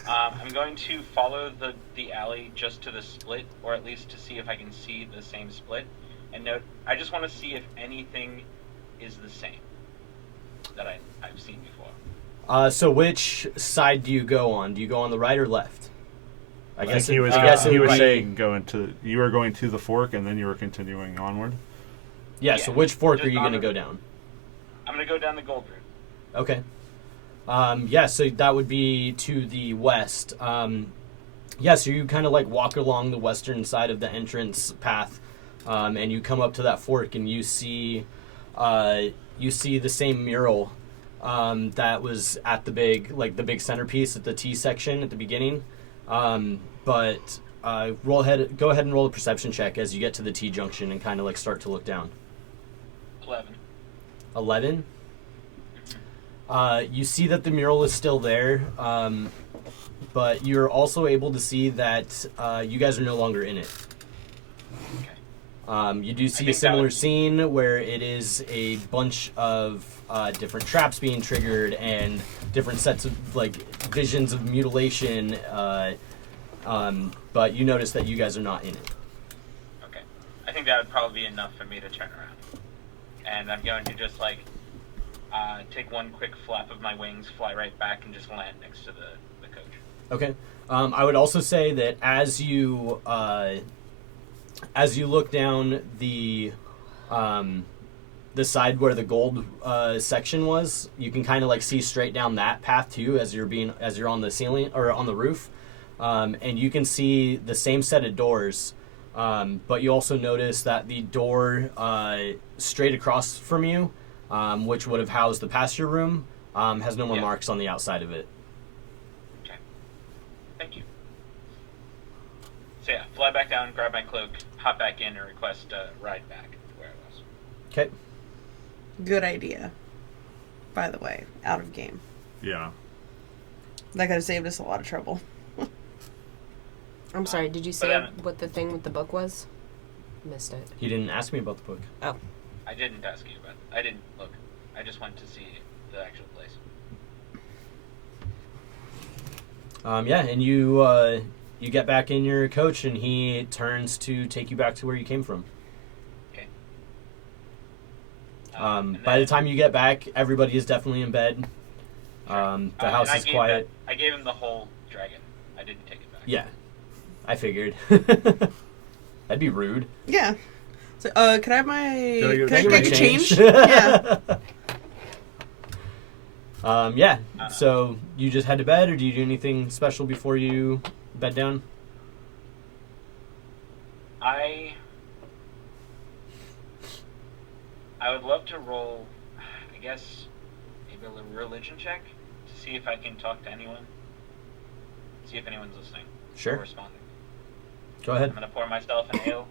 I'm going to follow the alley just to the split, or at least to see if I can see the same split. And note, I just want to see if anything is the same that I've seen before. So which side do you go on? Do you go on the right or left? I guess he was I guess it he would was be- saying you were going to the fork and then you were continuing onward. Yeah, so which fork Just are you going to on- go down? I'm gonna go down the gold route. Okay. Yeah, so that would be to the west. Yeah, so you kind of like walk along the western side of the entrance path, and you come up to that fork, and you see the same mural that was at the big centerpiece at the T section at the beginning. But go ahead and roll a perception check as you get to the T junction and kind of like start to look down. 11. 11. You see that the mural is still there, but you're also able to see that you guys are no longer in it. Okay. You do see a think similar that would- scene where it is a bunch of different traps being triggered and different sets of like visions of mutilation, but you notice that you guys are not in it. Okay. I think that would probably be enough for me to turn around. And I'm going to just like take one quick flap of my wings, fly right back, and just land next to the coach. Okay. I would also say that as you look down the side where the gold section was, you can kind of like see straight down that path too as you're on the ceiling or on the roof, and you can see the same set of doors. But you also notice that the door straight across from you, which would have housed the pasture room, has no more marks on the outside of it. Okay. Thank you. So yeah, fly back down, grab my cloak, hop back in, and request a ride back to where I was. Okay. Good idea. By the way, out of game. Yeah. That could have saved us a lot of trouble. I'm sorry, did you say then- what the thing with the book was? Missed it. He didn't ask me about the book. Oh. I didn't ask you about it. I didn't look. I just went to see the actual place. Yeah, and you get back in your coach, and he turns to take you back to where you came from. Okay. By the time you get back, everybody is definitely in bed. The house is quiet. I gave him the whole dragon. I didn't take it back. Yeah, I figured. That'd be rude. Yeah. So, can I have my... Can I Give get me a change? Yeah. Yeah. So you just head to bed, or do you do anything special before you bed down? I would love to roll, I guess, maybe a religion check to see if I can talk to anyone. See if anyone's listening. Sure. Or responding. Go ahead. I'm going to pour myself an ale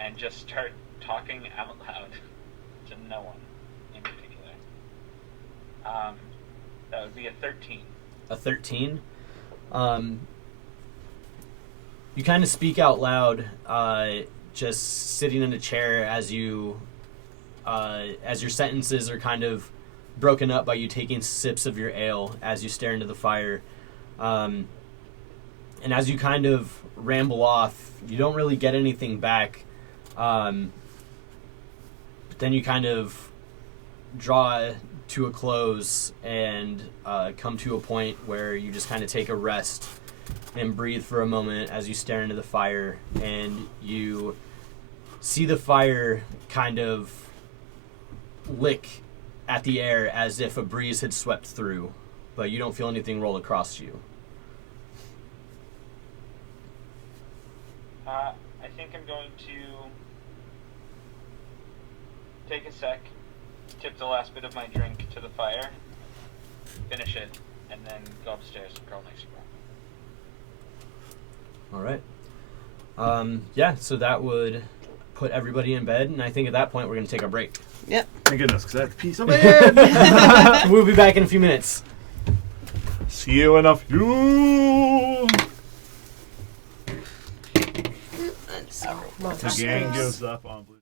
and just start talking out loud to no one in particular. That would be a 13. A 13. You kind of speak out loud, just sitting in a chair as your sentences are kind of broken up by you taking sips of your ale as you stare into the fire. And as you kind of ramble off, you don't really get anything back. But then you kind of draw to a close and come to a point where you just kind of take a rest and breathe for a moment as you stare into the fire, and you see the fire kind of lick at the air as if a breeze had swept through, but you don't feel anything roll across you. I think I'm going to take a sec, tip the last bit of my drink to the fire, finish it, and then go upstairs and curl next to her. All right. Yeah, so that would put everybody in bed, and I think at that point we're going to take a break. Yep. Thank goodness, because I have to pee so bad. We'll be back in a few minutes. See you in a few. The gang gives up on Blue.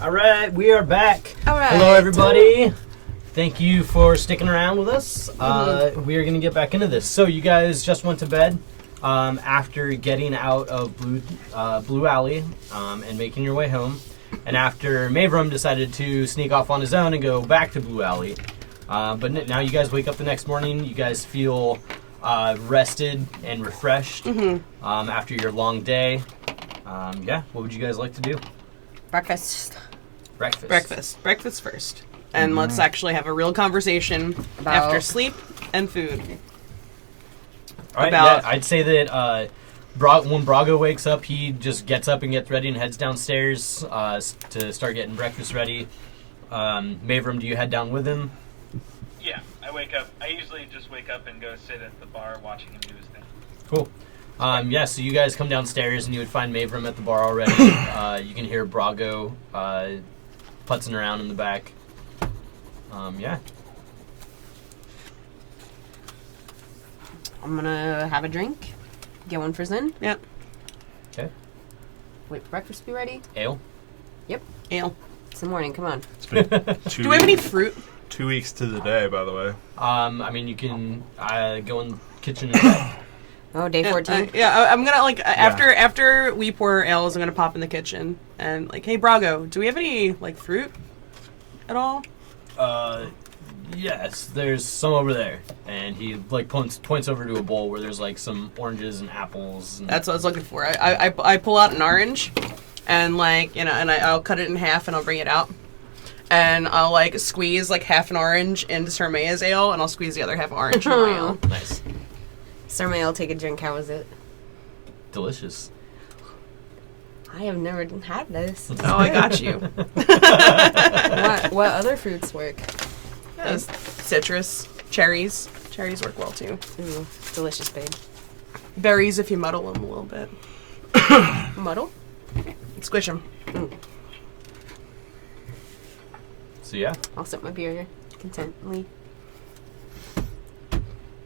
All right, we are back. All right. Hello, everybody. Thank you for sticking around with us. We are going to get back into this. So you guys just went to bed after getting out of Blue Alley and making your way home. And after Mavrum decided to sneak off on his own and go back to Blue Alley. But now you guys wake up the next morning. You guys feel rested and refreshed after your long day. What would you guys like to do? Breakfast. Breakfast first. And let's actually have a real conversation after sleep and food. All right, About- I'd say that when Brago wakes up, he just gets up and gets ready and heads downstairs to start getting breakfast ready. Mavrum, do you head down with him? Yeah, I wake up. I usually just wake up and go sit at the bar watching him do his thing. Cool. So you guys come downstairs and you would find Mavrum at the bar already. You can hear Brago putzing around in the back. I'm gonna have a drink. Get one for Zen. Yep. Okay. Wait for breakfast to be ready. Ale? Ale. It's the morning, come on. It's been 2 Do we have any fruit? 2 weeks to the day, by the way. You can go in the kitchen and check. Oh, day 14. I'm gonna after we pour ales, I'm gonna pop in the kitchen and hey Brago, do we have any fruit at all? Yes, there's some over there. And he points over to a bowl where there's some oranges and apples. And That's what I was looking for. I pull out an orange, and I'll cut it in half and I'll bring it out, and I'll squeeze half an orange into Sarmaya's ale, and I'll squeeze the other half orange into my ale. Nice. Sir May, I'll take a drink. How was it? Delicious. I have never had this. Oh, I got you. What other fruits work? Citrus, cherries. Cherries work well too. Ooh, delicious, babe. Berries if you muddle them a little bit. Muddle? Squish them. So yeah. I'll sip my beer contently.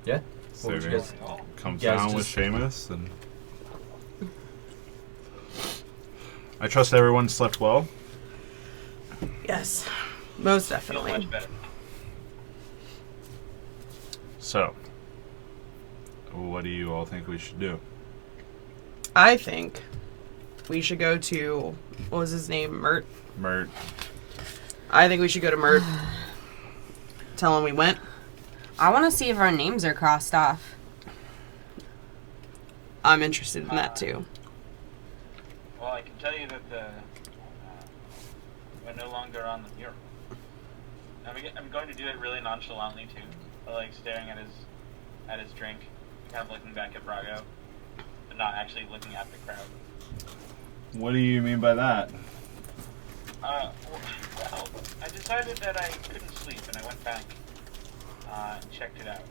Yeah. What would you guys? Comes You guys down with just- Seamus, and I trust everyone slept well. Yes, most Feel definitely. much better. So, what do you all think we should do? I think we should go to, what was his name, Mert? Mert, I think we should go to Mert. Tell him we went. I want to see if our names are crossed off. I'm interested in that too. Well, I can tell you that we're no longer on the mural. I'm going to do it really nonchalantly too. I like staring at his drink, kind of looking back at Brago, but not actually looking at the crowd. what do you mean by that? Well, I decided that I couldn't sleep, and I went back and checked it out.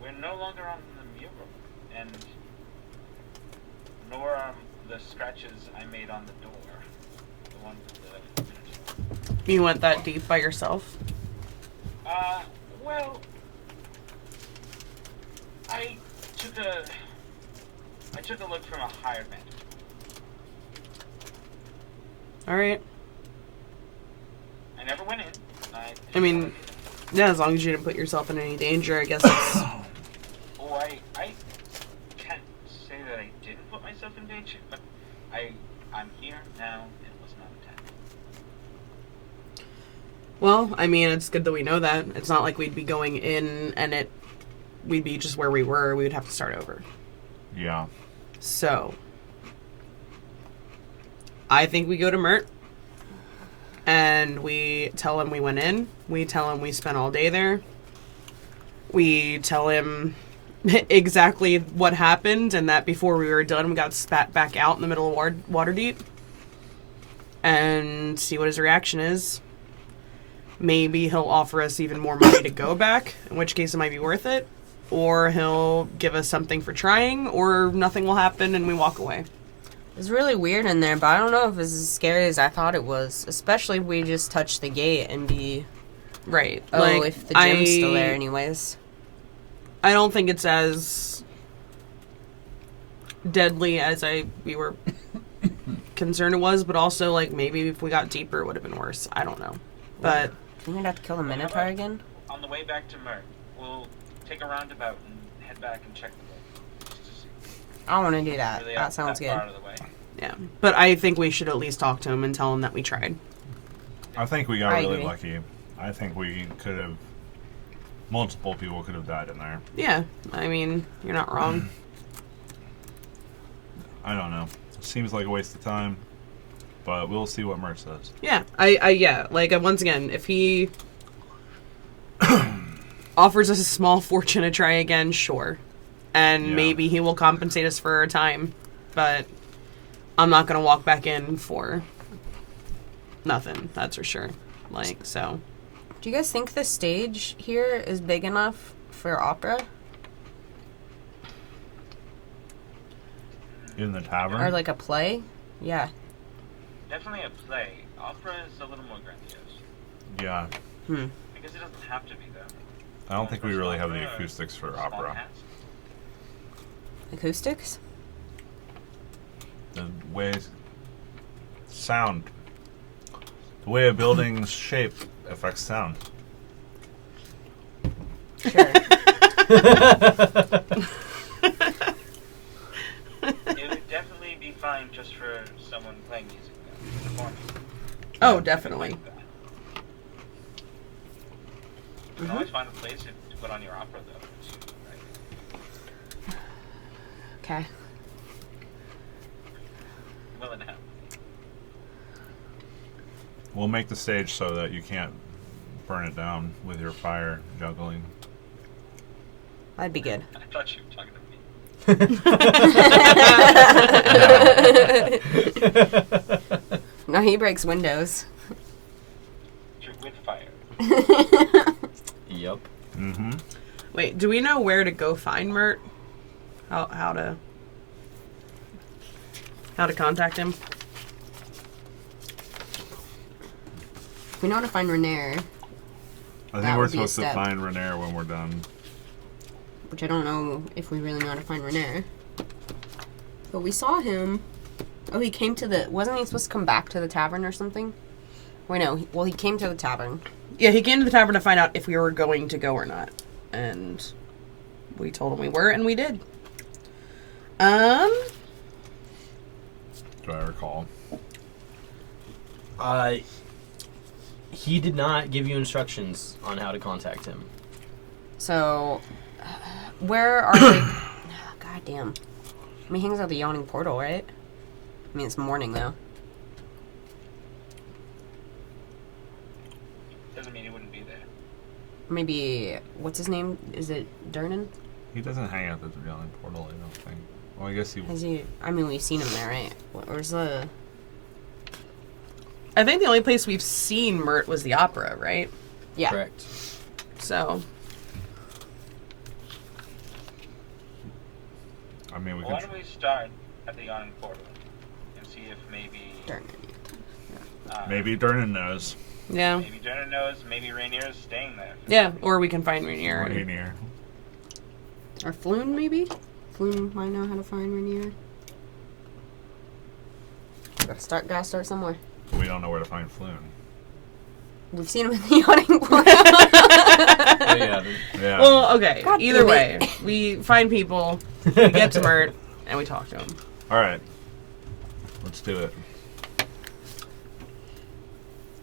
We're no longer on the mural, and nor the scratches I made on the door. The one with the miniature. You went that deep by yourself? Well, I took a look from a higher vantage. All right. I never went in. I mean, yeah, as long as you didn't put yourself in any danger, I guess it's... Oh, I can't say that I didn't put myself in danger, but I'm here now. It was not attacked. Well, I mean, it's good that we know that. It's not like we'd be going in and we'd be just where we were. We would have to start over. Yeah. So, I think we go to Mert, and we tell him we went in. We tell him we spent all day there. We tell him exactly what happened, and that before we were done, we got spat back out in the middle of Waterdeep. And see what his reaction is. Maybe he'll offer us even more money to go back, in which case it might be worth it. Or he'll give us something for trying, or nothing will happen and we walk away. It's really weird in there, but I don't know if it's as scary as I thought it was. Especially if we just touch the gate and be... Right. Oh, if the gym's still there anyways. I don't think it's as deadly as we were concerned it was, but also, like, maybe if we got deeper, it would have been worse. I don't know. But... You're gonna have to kill the Minotaur again? On the way back to Mert, we'll take a roundabout and head back and check the book. Just to see. I want to do that. Really That sounds that good. far out of the way. yeah. But I think we should at least talk to him and tell him that we tried. I think we got I really agree. lucky. I think we could have. Multiple people could have died in there. Yeah. I mean, you're not wrong. I don't know. Seems like a waste of time. But we'll see what Mert says. Yeah. Yeah. Like, once again, if he offers us a small fortune to try again, sure. And Yeah. maybe he will compensate us for our time. But I'm not going to walk back in for nothing. That's for sure. Like, so. Do you guys think the stage here is big enough for opera? In the tavern? Or like a play? Yeah. Definitely a play. Opera is a little more grandiose. Yeah. Hmm. I guess it doesn't have to be, though. I don't think we really have the Opera or acoustics for small opera. cast? Acoustics? The way sound. The way a building's shape affects sound. Sure. It would definitely be fine just for someone playing music, though. Performing. Oh, definitely. Like that. You can always find a place to put on your opera, though. Right? Okay. Well enough. We'll make the stage so that you can't burn it down with your fire juggling. That'd be good. I thought you were talking to me. No, he breaks windows. With fire. Yep. Mm-hmm. Wait, do we know where to go find Mert? How to contact him? We know how to find Renair, I think That we're would be a supposed to step. find Renair when we're done. which I don't know if we really know how to find Renair. But we saw him. Oh, he came to the... Wasn't he supposed to come back to the tavern or something? Wait, no. He came to the tavern. Yeah, he came to the tavern to find out if we were going to go or not. And we told him we were, and we did. Do I recall? He did not give you instructions on how to contact him. So, where are they? God damn. I mean, he hangs out the Yawning Portal, right? I mean, it's morning, though. Doesn't mean he wouldn't be there. Maybe, what's his name? Is it Durnan? He doesn't hang out at the Beyond Portal, I don't think. Well, I guess he... Has he... I mean, we've seen him there, right? Where's the... I think the only place we've seen Mert was the opera, right? Yeah. Correct. So, I mean, we Well, why can... don't we start at the Yawning Portal and see if maybe... Durnan. Maybe Durnan knows. yeah. Maybe Jenner knows, maybe Rainier is staying there. Yeah, or we can find Rainier. and- Rainier. Or Floon, maybe? Floon might know how to find Rainier. Gotta start somewhere. We don't know where to find Floon. We've seen him in the Yawning Portal. Oh, yeah. Yeah. Well, okay. God Either damn way, it. we find people, we get to Mert, and we talk to him. Alright. Let's do it.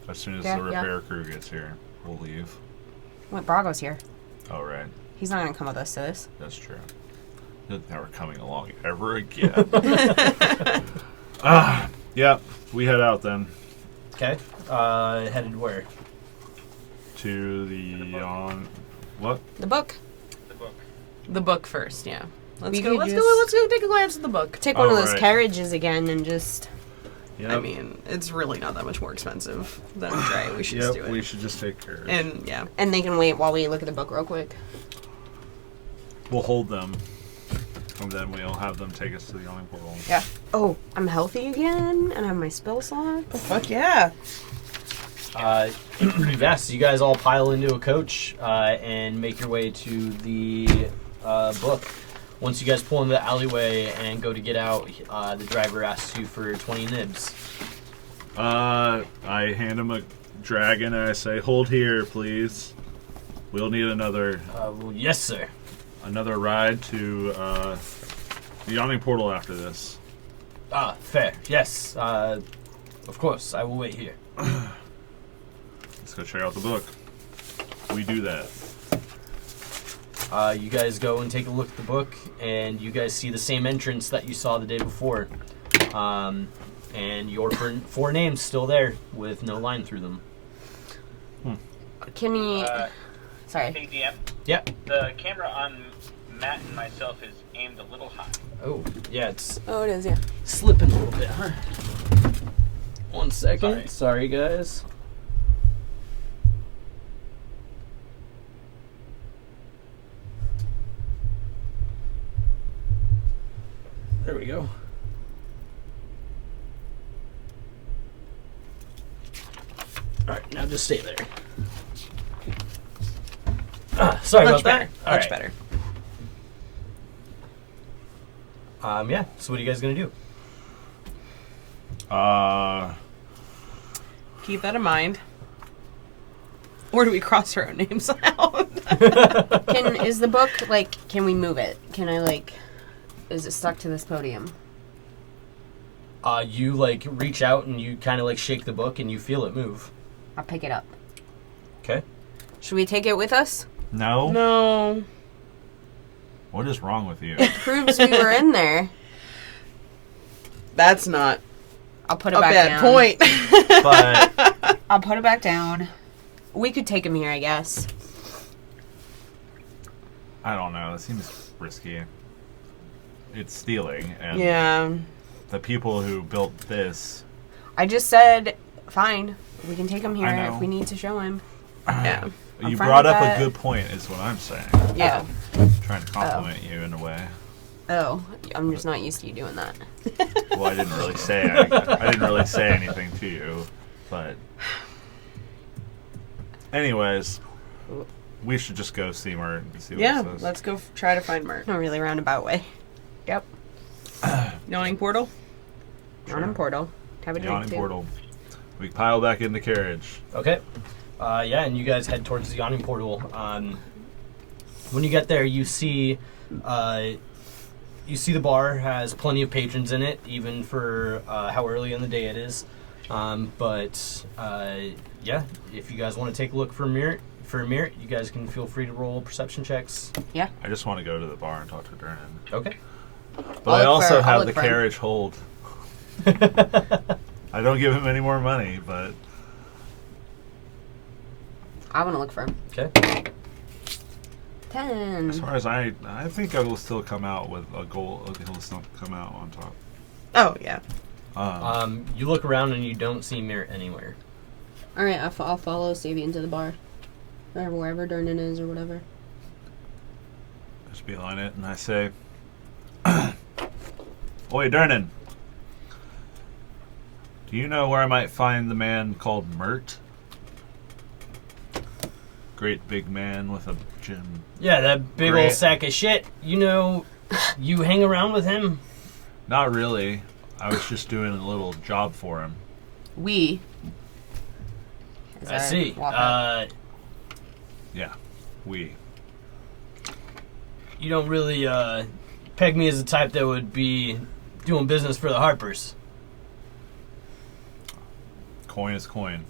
As soon as Yeah, the yeah. repair crew gets here, we'll leave. Wait, Brago's here. Oh, right. He's not gonna come with us to this. That's true. They're never coming along ever again. Yeah. We head out then. Okay. Headed where? To the on... What? The book. The book. The book first, yeah. Let's We go. could Let's just- go. Let's go. Take a glance at the book. Take one Oh, of those right. carriages again and just... Yep. I mean, it's really not that much more expensive than a tray. We should just do Yep, it. we should just take care of it. And yeah, And they can wait while we look at the book real quick. We'll hold them. And then we'll have them take us to the Yawning Portal. Yeah. Oh, I'm healthy again and I have my spell slot. fuck yeah. Yes, you guys all pile into a coach and make your way to the book. once you guys pull into the alleyway and go to get out, the driver asks you for 20 nibs. I hand him a dragon and I say, "Hold here, please. We'll need another Well, yes, sir. another ride to the yawning portal after this." Fair. Yes. Of course, I will wait here. Let's go check out the book. We do that. You guys go and take a look at the book, and you guys see the same entrance that you saw the day before. And your four names still there with no line through them. Can we... Sorry. Hey, DM. Yeah. The camera on Matt and myself is aimed a little high. Oh, yeah, it's Oh, it is, yeah. slipping a little bit, huh? 1 second. Sorry guys. There we go. Alright, now just stay there. Sorry Much about better. that. All Much right. better. Yeah, so what are you guys gonna do? Keep that in mind. Or do we cross our own names out? Is the book, like, can we move it? Can I, like... Is it stuck to this podium? You like reach out and you kind of like shake the book and you feel it move. I'll pick it up. Okay. Should we take it with us? No? No. What is wrong with you? It proves we were in there. That's not I'll put it a back bad down. point. But I'll put it back down. We could take him here, I guess. I don't know. It seems risky. It's stealing, and Yeah. the people who built this. I just said, fine. We can take him here I know. if we need to show him. Yeah. I'm You fine brought with up that. a good point, is what I'm saying. Yeah. Trying to compliment you in a way. Oh, I'm just not used to you doing that. Well, I didn't really say. I didn't really say anything to you, but. Anyways, we should just go see Mert and see what Yeah, it says. let's go try to find Mert. In a really roundabout way. Yep. Yawning portal? Yawning portal. Have a drink, Yawning too. portal. We pile back in the carriage. okay. Yeah, and you guys head towards the yawning portal. When you get there, you see the bar has plenty of patrons in it, even for how early in the day it is. Yeah, if you guys want to take a look for a mirror, you guys can feel free to roll perception checks. Yeah. I just want to go to the bar and talk to Durnan. Okay. But I'll I look also for- I'll have look the for him. carriage hold. I don't give him any more money, but I want to look for him. Okay. 10. as far as I think I will still come out with a goal. He'll still come out on top. Oh, yeah. You look around and you don't see Mirror anywhere. Alright, I'll follow Savvy into the bar. Or wherever Durnan is or whatever. Just beeline it, and I say, "Oi, Durnan. Do you know where I might find the man called Mert? Great big man with a gym." Yeah, that big Great. old sack of shit. You know, you hang around with him. Not really. I was just doing a little job for him. We. As I see. walk up. Yeah, we. You don't really peg me as the type that would be doing business for the Harpers. Coin is coin.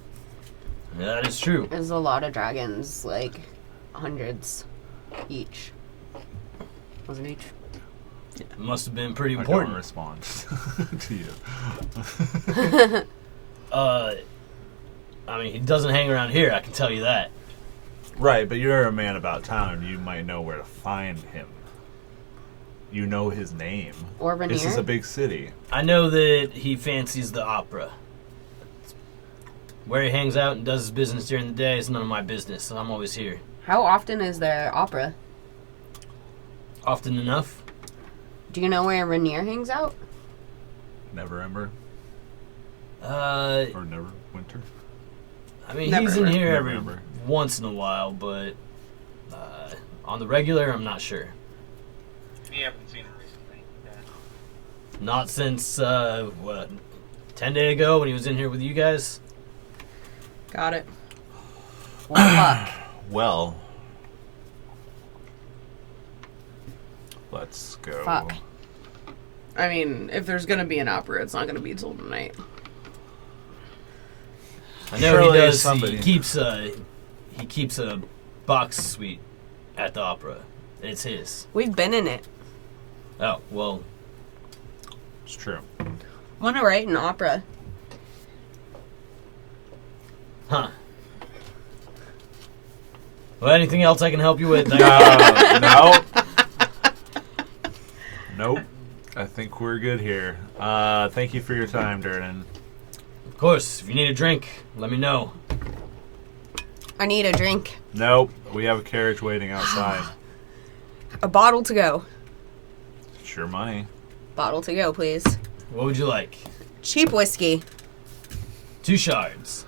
Yeah, that is true. There's a lot of dragons, like hundreds each. Was it each? It must have been pretty I don't important. respond to you. I mean, he doesn't hang around here, I can tell you that. Right, but you're a man about town. You might know where to find him. You know his name. Or Rainier? This is a big city. I know that he fancies the opera. Where he hangs out and does his business during the day is none of my business, so I'm always here. How often is there opera? Often enough. Do you know where Rainier hangs out? Never Ember I or Never Winter. mean, Never he's in ever. here Never every ever. once in a while, but on the regular, I'm not sure. You haven't seen it recently. Yeah. Not since, 10 days ago when he was in here with you guys? Got it. Well, fuck. Well, let's go. Fuck. I mean, if there's gonna be an opera, it's not gonna be till tonight. I know Surely he does. somebody- He keeps a box suite at the opera. It's his. We've been in it. Oh, well, It's true. Want to write an opera? huh. Well, anything else I can help you with? No. Nope. I think we're good here. Thank you for your time, Durden. Of course, if you need a drink, let me know. I need a drink. Nope. We have a carriage waiting outside. A bottle to go. It's your money. Bottle to go, please. What would you like? Cheap whiskey. 2 shards.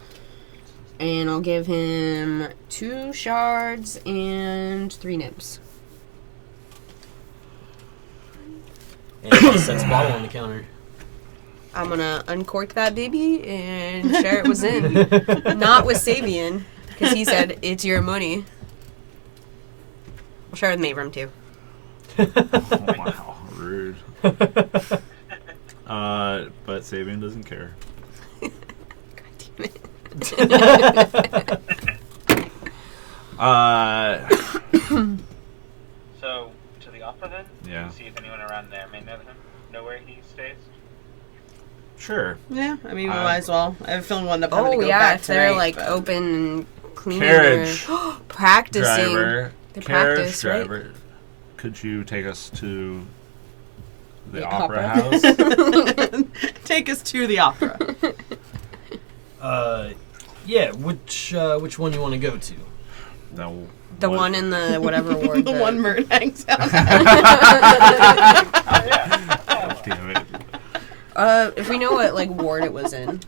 And I'll give him 2 shards and 3 nibs. And he sets a bottle on the counter. I'm gonna uncork that baby and share it with Zin. Not with Sabian, because he said, it's your money. I'll share it with Mavram, too. Oh, wow. Rude. But Sabian doesn't care. God damn it. So, to the opera then? Yeah. See if anyone around there may know where he stays. Sure. Yeah, I mean, we might as well. I have a feeling we'll end up having Oh, to go yeah, back if they're, tonight, like, but- open and cleaning Carriage their... practicing. Driver. They Carriage practice, right? driver. Could you take us to the The opera opera. house? Take us to the opera. Yeah, which one you want to go to? No. The what- one in the whatever ward. The one Mert hangs out. Damn it. If we know what, like, ward it was in.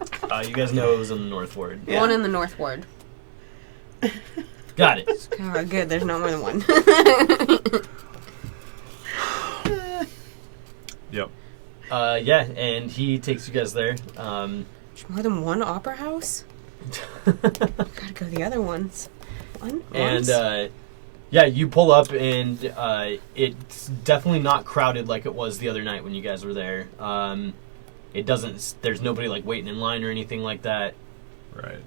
You guys know it was in the North Ward. The one in the North Ward. Got it. Oh, good, there's not more than one. Yep. Yeah, and he takes you guys there. There's more than one opera house? Gotta go to the other ones. And yeah, you pull up, and it's definitely not crowded like it was the other night when you guys were there. It doesn't. There's nobody like waiting in line or anything like that. Right.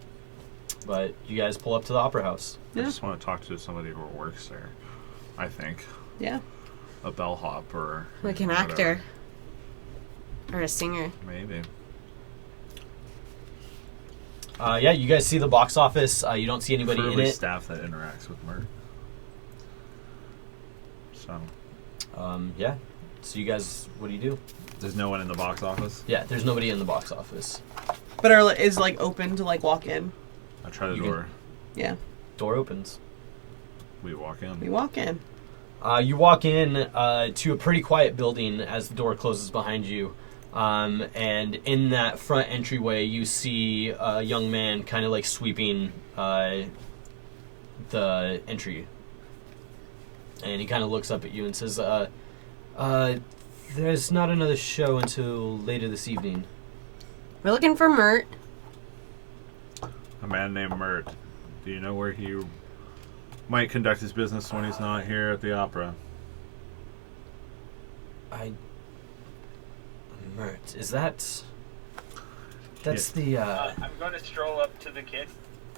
But you guys pull up to the opera house. I Yeah. just want to talk to somebody who works there. I think. Yeah. A bellhop or like an whatever. actor. Or a singer. Maybe. Yeah, you guys see the box office. You don't see anybody in Preferably it. staff that interacts with Mert. So, Yeah. So you guys, what do you do? there's no one in the box office. Yeah, there's nobody in the box office. But is like open to like walk in. I try the You door. Yeah. Door opens. We walk in. We walk in. You walk in to a pretty quiet building as the door closes behind you. And in that front entryway, you see a young man kind of like sweeping the entry. And he kind of looks up at you and says, there's not another show until later this evening. We're looking for Mert. A man named Mert. Do you know where he might conduct his business when he's not here at the opera? Mert, is that... That's the, I'm going to stroll up to the kid,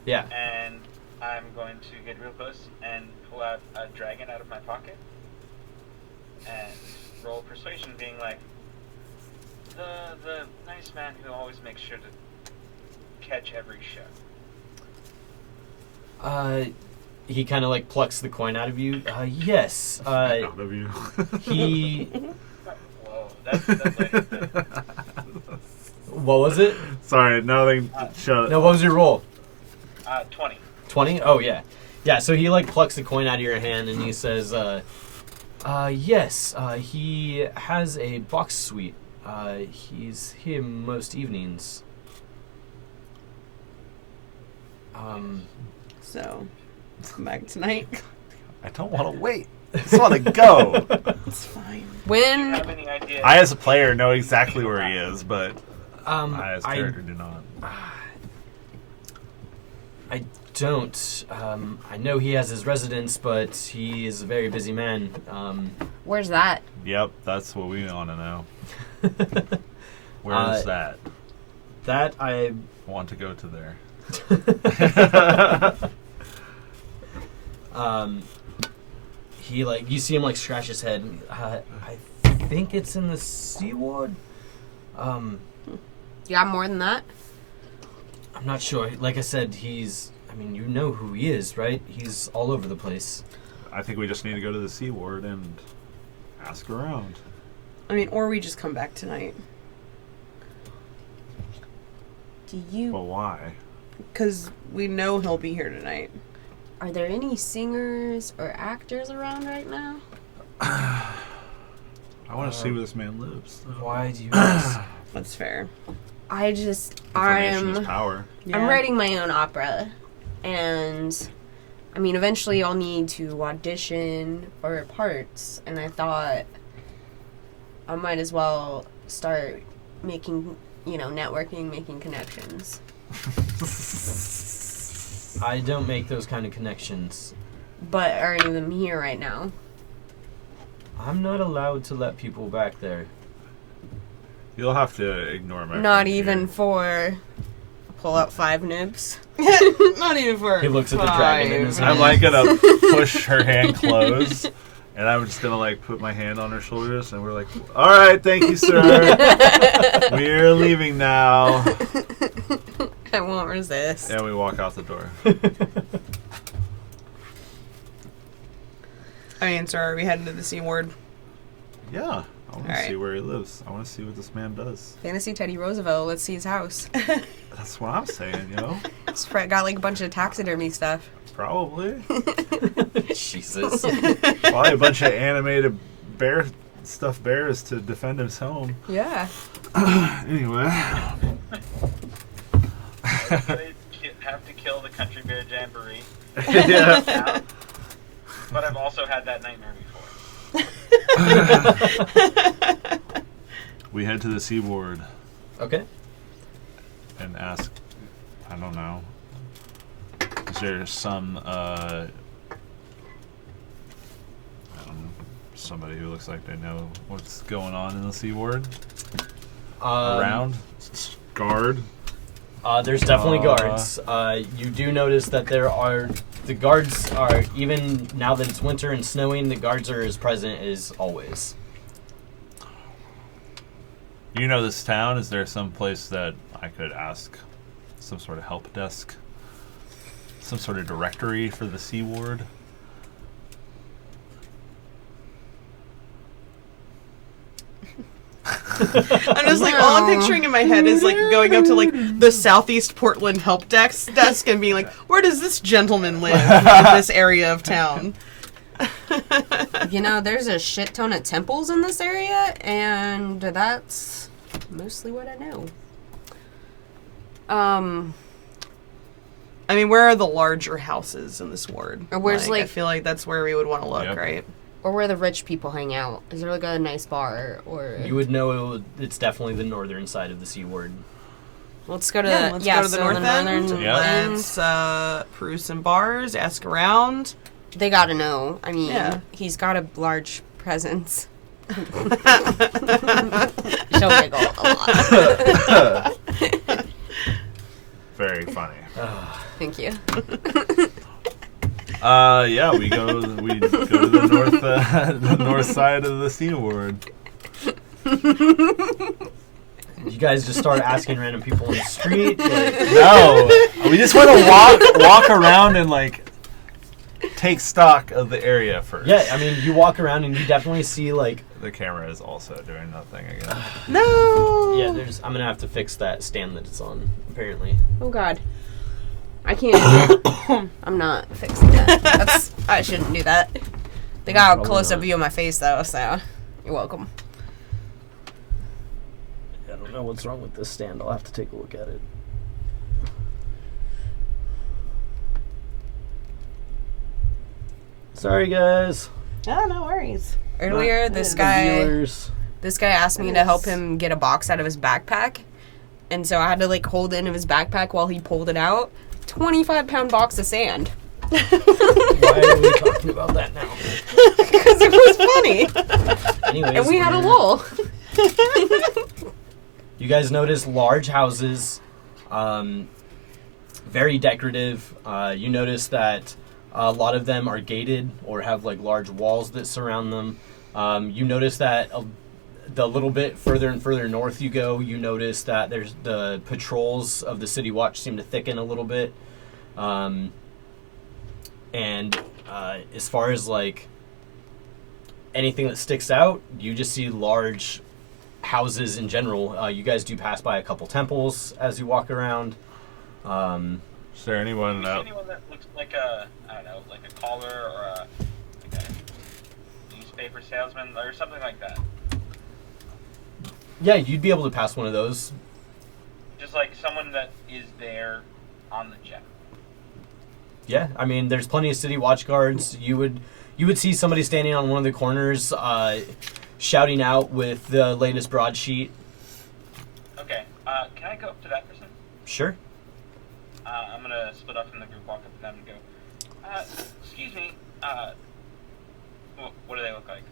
yeah. and I'm going to get real close and pull out a dragon out of my pocket and roll persuasion, being like, the nice man who always makes sure to catch every show. He kind of like plucks the coin out of you. Yes. Out of you. He... Whoa, that's like What was it? Sorry, nothing. Shut No, what was your roll? 20. 20? Oh, yeah. Yeah, so he, like, plucks the coin out of your hand, and he says, yes, he has a box suite. He's here most evenings. So, come back tonight. I don't want to wait. I just want to go. It's fine. Do you When have any idea? I, as a player, know exactly where he is, but I, as a I character, do not. I don't. I know he has his residence, but he is a very busy man. where's that? Yep, that's what we want to know. Where is that? That I Want to go to there. He you see him scratch his head. I think it's in the Sea Ward. You got more than that? I'm not sure. Like I said, you know who he is, right? He's all over the place. I think we just need to go to the Sea Ward and ask around. I mean, or we just come back tonight. Do you? But why? Because we know he'll be here tonight. Are there any singers or actors around right now? I want to see where this man lives. Why do you ask? That's fair. Information is power. I'm writing my own opera, and eventually I'll need to audition for parts, and I thought I might as well start making, networking, making connections. I don't make those kind of connections. But are any of them here right now? I'm not allowed to let people back there. You'll have to ignore my. Not friend even here. for pull out 5 nibs. Not even for. He looks at the dragon in his I'm hand. gonna push her hand close, and I'm just gonna put my hand on her shoulders, and we're like, "All right, thank you, sir. We're leaving now." I won't resist. And we walk out the door. I mean, sir, are we heading to the Sea Ward? Yeah, I want to Alright. see where he lives. I want to see what this man does. Fantasy Teddy Roosevelt. Let's see his house. That's what I'm saying, It's got a bunch of taxidermy stuff. Probably. Jesus. Probably a bunch of animated stuffed bears to defend his home. Yeah. Anyway. They have to kill the country bear jamboree. Yeah. Now. But I've also had that nightmare before. We head to the Sea Ward Okay. and ask, I don't know, is there some, I don't know, somebody who looks like they know what's going on in the Sea Ward? Around? Guard? There's definitely guards. You do notice that the guards are, even now that it's winter and snowing, the guards are as present as always. You know this town? Is there some place that I could ask some sort of help desk? Some sort of directory for the Sea Ward? I'm just all I'm picturing in my head is going up to the Southeast Portland help desk and being like, where does this gentleman live in this area of town? There's a shit ton of temples in this area, and that's mostly what I know. I mean, where are the larger houses in this ward? Or where's, I feel like that's where we would want to look, Yep. right? Or where the rich people hang out. Is there a nice bar or? You would know it's definitely the northern side of the Sea Ward. Let's go to Go to the north end. northern Yeah. end. Let's peruse some bars, ask around. They gotta know. I mean, Yeah. he's got a large presence. She'll giggle a lot. Very funny. Thank you. Yeah, we go to the north side of the Sea Ward. You guys just start asking random people on the street. No, we just want to walk around and take stock of the area first. Yeah, I mean, you walk around and you definitely see The camera is also doing nothing again. No. yeah. I'm gonna have to fix that stand that it's on. Apparently. Oh God. I can't. I'm not fixing that. I shouldn't do that. They got a Probably close-up not. view of my face though, so you're welcome. I don't know what's wrong with this stand. I'll have to take a look at it. Sorry, guys. Oh, no worries. Earlier, this The guy viewers. asked me to help him get a box out of his backpack, and so I had to like hold it in his backpack while he pulled it out. 25-pound box of sand. Why are we talking about that now? Because it was funny, Anyways, and we had a lull. You guys notice large houses, very decorative. You notice that a lot of them are gated or have like large walls that surround them. You notice that the little bit further and further north you go, you notice that there's the patrols of the City Watch seem to thicken a little bit. And as far as like anything that sticks out, you just see large houses in general. You guys do pass by a couple temples as you walk around. Is there anyone Do you see out? anyone that looks like a, I don't know, like a caller or like a newspaper salesman or something like that? Yeah, you'd be able to pass one of those. Just like someone that is there on the jet. Yeah, I mean, there's plenty of City Watch guards. You would see somebody standing on one of the corners, shouting out with the latest broadsheet. Okay, can I go up to that person? Sure. I'm gonna split up from the group, walk up to them and go, excuse me, what do they look like?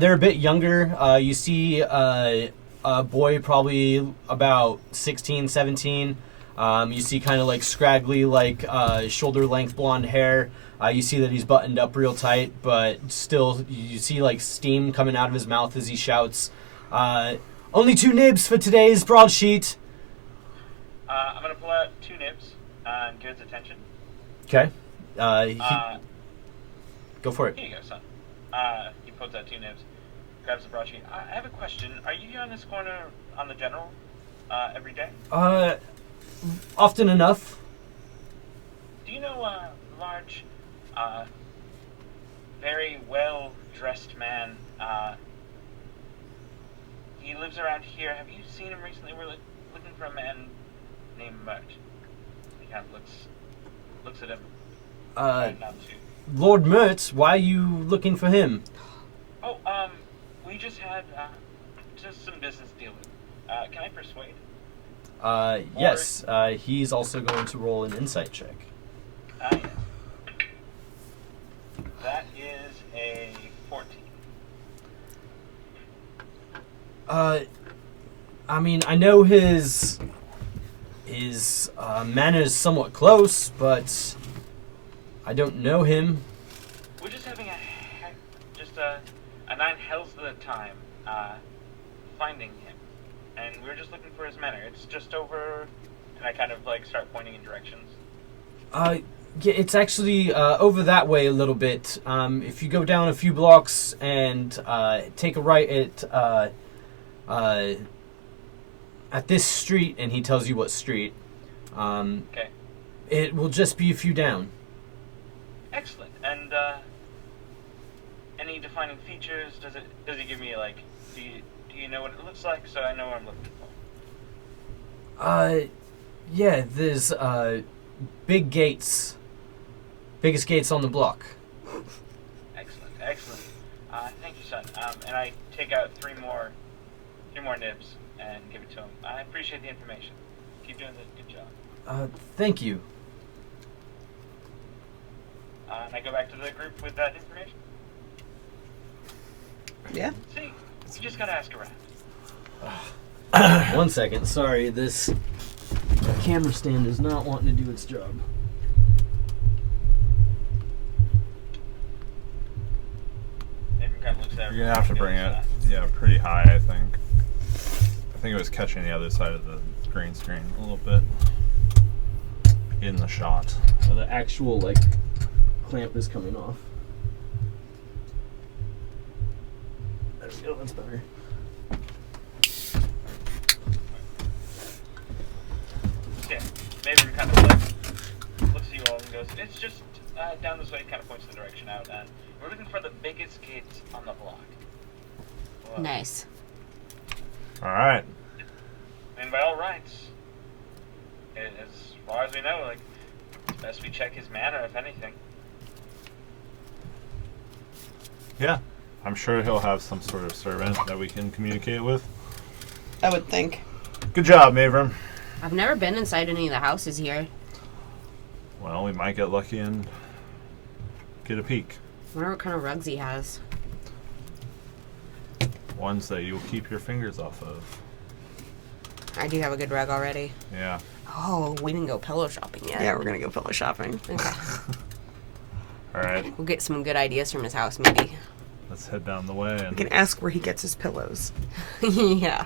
They're a bit younger. You see a boy probably about 16, 17. You see kind of like scraggly, like shoulder-length blonde hair. You see that he's buttoned up real tight, but still you see like steam coming out of his mouth as he shouts, only 2 nibs for today's broadsheet. I'm gonna pull out 2 nibs and get his attention. Okay. Go for it. Here you go, son. He pulls out 2 nibs, grabs the broadsheet. I have a question. Are you on this corner on the general every day? Often enough. Do you know a large, very well-dressed man? He lives around here. Have you seen him recently? We're looking for a man named Mert. He kind of looks at him. Trying not to. Lord Mert, why are you looking for him? Oh, we just had just some business dealing. Can I persuade? Yes. He's also going to roll an insight check. Yes. That is a 14. I mean, I know his manners somewhat close, but I don't know him. We're just having a 9 hells of the time finding him, and we're just looking for his manor. It's just over, and I kind of like start pointing in directions. Yeah, it's actually over that way a little bit. If you go down a few blocks and take a right at this street, and he tells you what street. Okay. It will just be a few down. Excellent. And any defining features? Does he give me like? Do you know what it looks like so I know what I'm looking for? Yeah, there's big gates. Biggest gates on the block. Excellent. Thank you, son. And I take out 3 more nibs and give it to him. I appreciate the information. Keep doing the good job. Thank you. And I go back to the group with that information. Yeah. See, you just gotta ask around. 1 second. Sorry, this camera stand is not wanting to do its job. Maybe kind of looks at You're gonna have to bring it, pretty high. I think it was catching the other side of the green screen a little bit in the shot. The actual clamp is coming off. There we go. That's better. Yeah, maybe kind of looks at you all and goes, "It's just down this way." Kind of points the direction out, and we're looking for the biggest gates on the block. Well, Nice. All right. And by all rights, as far as we know, it's best we check his manor, if anything. Yeah. I'm sure he'll have some sort of servant that we can communicate with. I would think. Good job, Mavram. I've never been inside any of the houses here. Well, we might get lucky and get a peek. I wonder what kind of rugs he has. Ones that you'll keep your fingers off of. I do have a good rug already. Yeah. Oh, we didn't go pillow shopping yet. Yeah, we're gonna go pillow shopping. Okay. All right. We'll get some good ideas from his house, maybe. Let's head down the way. We And can ask where he gets his pillows. Yeah.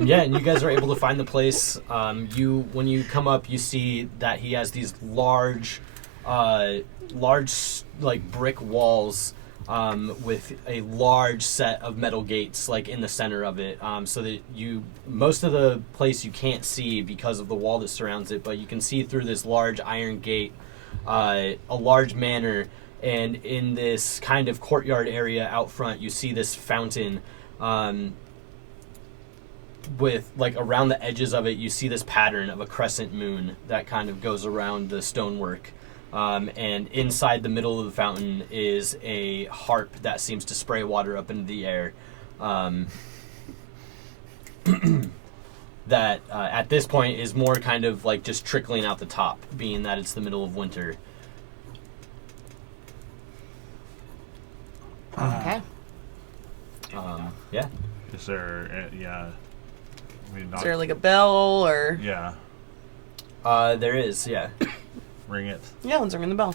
Yeah, and you guys are able to find the place. When you come up, you see that he has these large like brick walls with a large set of metal gates like in the center of it, so that most of the place you can't see because of the wall that surrounds it, but you can see through this large iron gate a large manor, and in this kind of courtyard area out front you see this fountain, with like around the edges of it you see this pattern of a crescent moon that kind of goes around the stonework. And inside the middle of the fountain is a harp that seems to spray water up into the air. That at this point is more kind of like just trickling out the top, being that it's the middle of winter. Okay. Yeah. is there? Yeah. I mean, Is there like a bell or? Yeah. There is, yeah. Ring it. Yeah, let's ring the bell.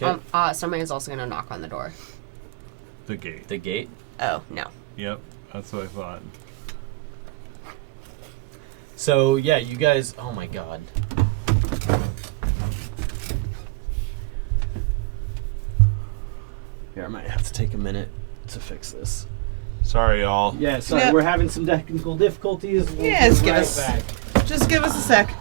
Okay. Somebody is also gonna knock on the door. The gate. The gate. Oh, no. Yep. That's what I thought. So yeah, you guys. Oh my god. Here, I might have to take a minute to fix this. Sorry, y'all. Yeah, sorry, Yeah. we're having some technical difficulties. We'll Yes, be give right us- back. Just give us a sec.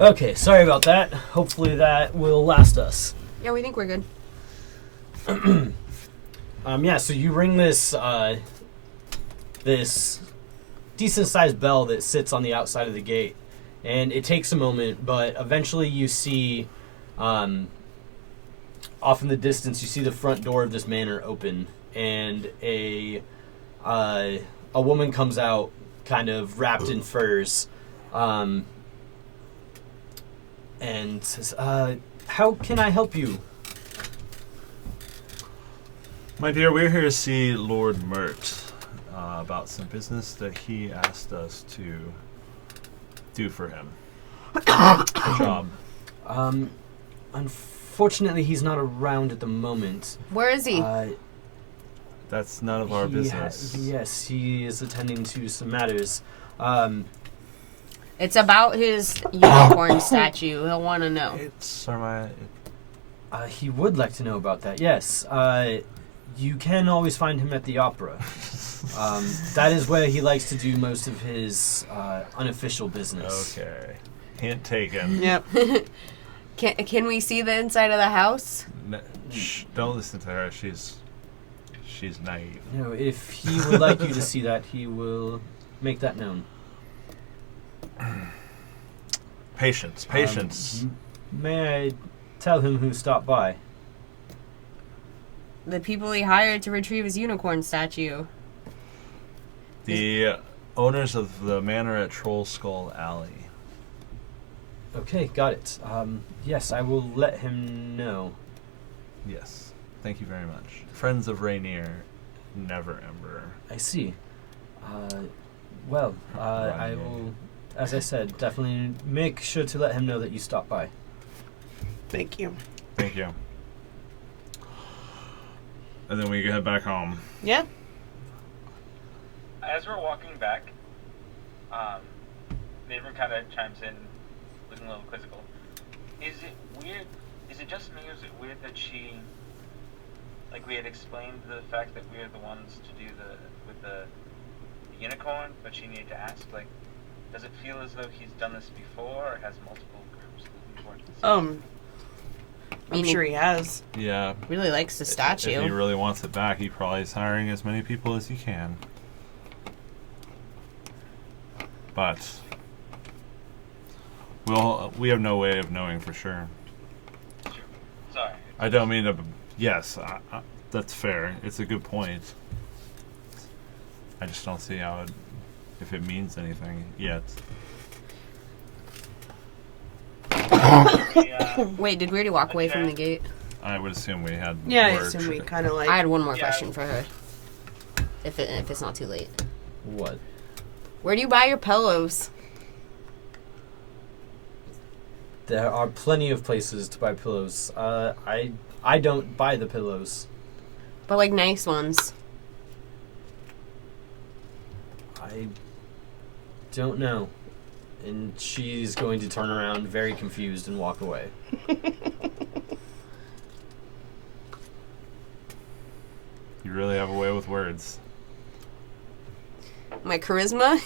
Okay, sorry about that. Hopefully that will last us. Yeah, we think we're good. Yeah, so you ring this this decent-sized bell that sits on the outside of the gate, and it takes a moment, but eventually you see, off in the distance, you see the front door of this manor open, and a woman comes out, kind of wrapped in furs, and says, "How can I help you?" My dear, we're here to see Lord Mert about some business that he asked us to do for him. Good job. Unfortunately, he's not around at the moment. Where is he? That's none of our business. Yes, he is attending to some matters. It's about his unicorn statue. He'll want to know. He would like to know about that, yes. You can always find him at the opera. That is where he likes to do most of his unofficial business. Okay. Hint taken. Yep. Can we see the inside of the house? Shh, don't listen to her. She's naive. No, if he would like you to see that, he will make that known. Patience. May I tell him who stopped by? The people he hired to retrieve his unicorn statue. The owners of the manor at Troll Skull Alley. Okay, got it. Yes, I will let him know. Yes. Thank you very much. Friends of Rainier, never Emperor. I see. I will, as I said, definitely make sure to let him know that you stopped by. Thank you. Thank you. And then we head back home. Yeah. As we're walking back, Maverick kind of chimes in, looking a little quizzical. Is it weird? Is it just me, or is it weird that she, like, we had explained the fact that we are the ones to do the unicorn, but she needed to ask, like, does it feel as though he's done this before, or has multiple groups looking towards the same? I'm sure he has. Yeah. Really likes the statue. If he really wants it back, he probably is hiring as many people as he can. But we have no way of knowing for sure. Sure. Sorry. I don't mean to. Yes, that's fair. It's a good point. I just don't see how if it means anything yet. Wait, did we already walk away from the gate? I would assume we had. Yeah, I word. assume we kind of like. I had one more question for her. If it's not too late. What? Where do you buy your pillows? There are plenty of places to buy pillows. I don't buy the pillows. But like nice ones. I don't know. And she's going to turn around very confused and walk away. You really have a way with words. My charisma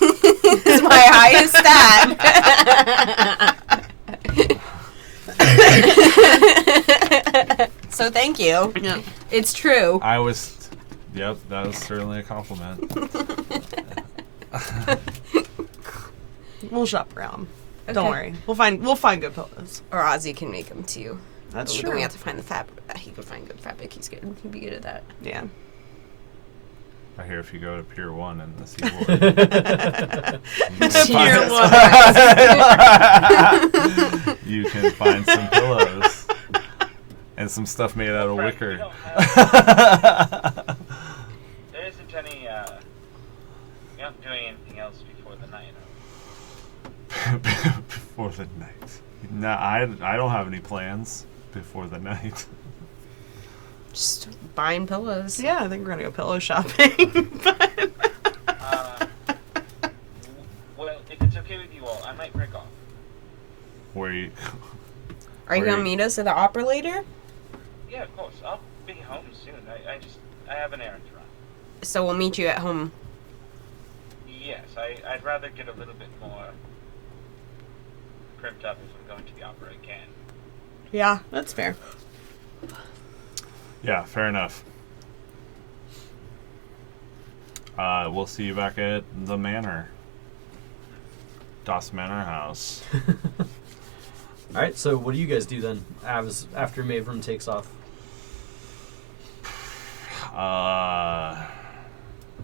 is my highest stat. So thank you. Yeah. It's true. Yep, that was certainly a compliment. We'll shop around. Okay. Don't worry. We'll find good pillows. Or Ozzy can make them too. That's But true. Then we have to find the fabric. He could find good fabric. He'd be good at that. Yeah. I hear if you go to Pier 1 in the Seaboard. Tier Jesus 1. You can find some pillows. And some stuff made out of Frank, we wicker. don't there isn't any, you're not doing anything else before the night. Before the night. No, I don't have any plans before the night. Just buying pillows. Yeah, I think we're gonna go pillow shopping. But Well, if it's okay with you all, I might break off. Where you? Are you Where gonna meet us at the opera later? Yeah, of course. I'll be home soon. I have an errand to run. So we'll meet you at home. Yes, I'd rather get a little bit more primped up if I'm going to the opera again. yeah, that's fair. Yeah, fair enough. We'll see you back at the manor. Das Manor House. Alright, so what do you guys do then after Mavrum takes off?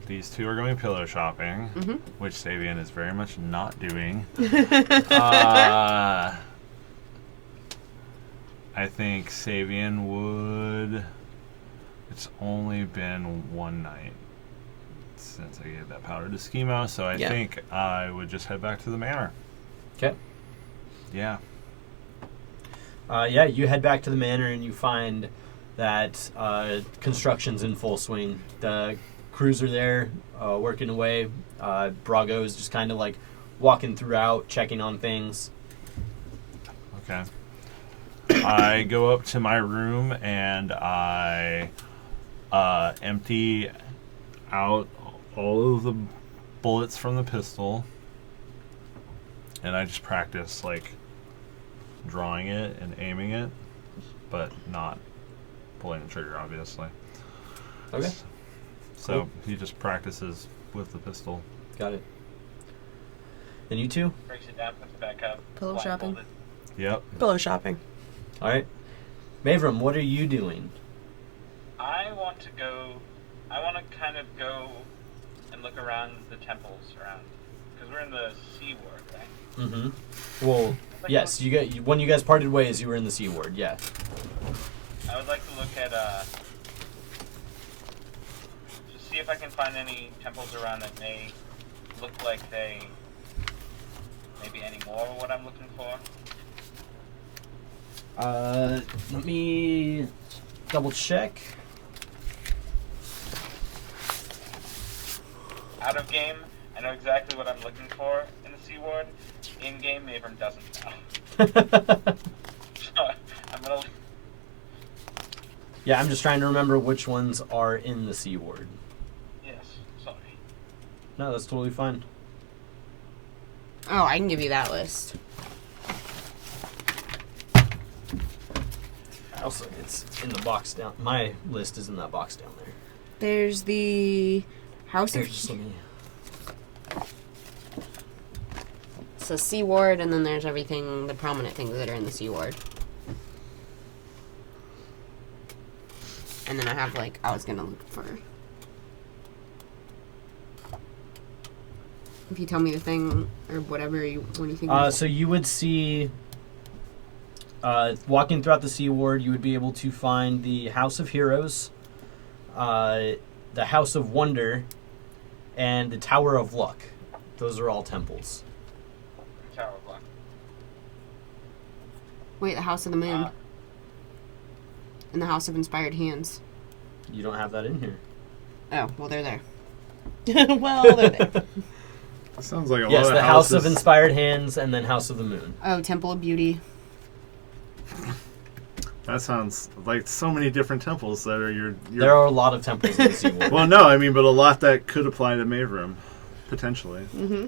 These two are going pillow shopping, Mm-hmm. which Savian is very much not doing. I think Savian would It's only been one night since I gave that powder to Schemo, so I think I would just head back to the manor. Okay. Yeah. You head back to the manor and you find that construction's in full swing. The crews are there working away. Brago is just kind of like walking throughout, checking on things. Okay. I go up to my room and I empty out all of the bullets from the pistol, and I just practice like drawing it and aiming it, but not pulling the trigger, obviously. Okay. So Cool. he just practices with the pistol. Got it. And you two? Breaks it down, puts it back up. Pillow shopping. blindfolded. Yep. Pillow shopping. All right. Mavram, what are you doing? I want to kind of go and look around the temples around, because we're in the Sea Ward, right? Mm-hmm. Well, yes. When you guys parted ways, you were in the Sea Ward. Yeah. I would like to look at, to see if I can find any temples around that may look like they maybe any more of what I'm looking for. Let me double check. Out of game, I know exactly what I'm looking for in the Sea Ward. In game, Mavram doesn't know. So I'm gonna. Yeah, I'm just trying to remember which ones are in the Sea Ward. Yes, sorry. No, that's totally fine. Oh, I can give you that list. Also, it's in the box down. My list is in that box down there. There's the House Here, of... just let me. So Sea Ward, and then there's everything, the prominent things that are in the Sea Ward. And then I have, like, I was gonna look for... If you tell me the thing, or whatever, when you think... So you would see, walking throughout the Sea Ward, you would be able to find the House of Heroes, the House of Wonder, and the Tower of Luck. Those are all temples. Tower of Luck. Wait, the House of the Moon. And the House of Inspired Hands. You don't have that in here. Oh, well, they're there. Well, they're there. That sounds like a Yes, lot the of House houses. of Inspired Hands, and then House of the Moon. Oh, Temple of Beauty. That sounds like so many different temples that are your. There are a lot of temples in the Sea Ward. Well, no, I mean, but a lot that could apply to Mavram, potentially. Mm-hmm.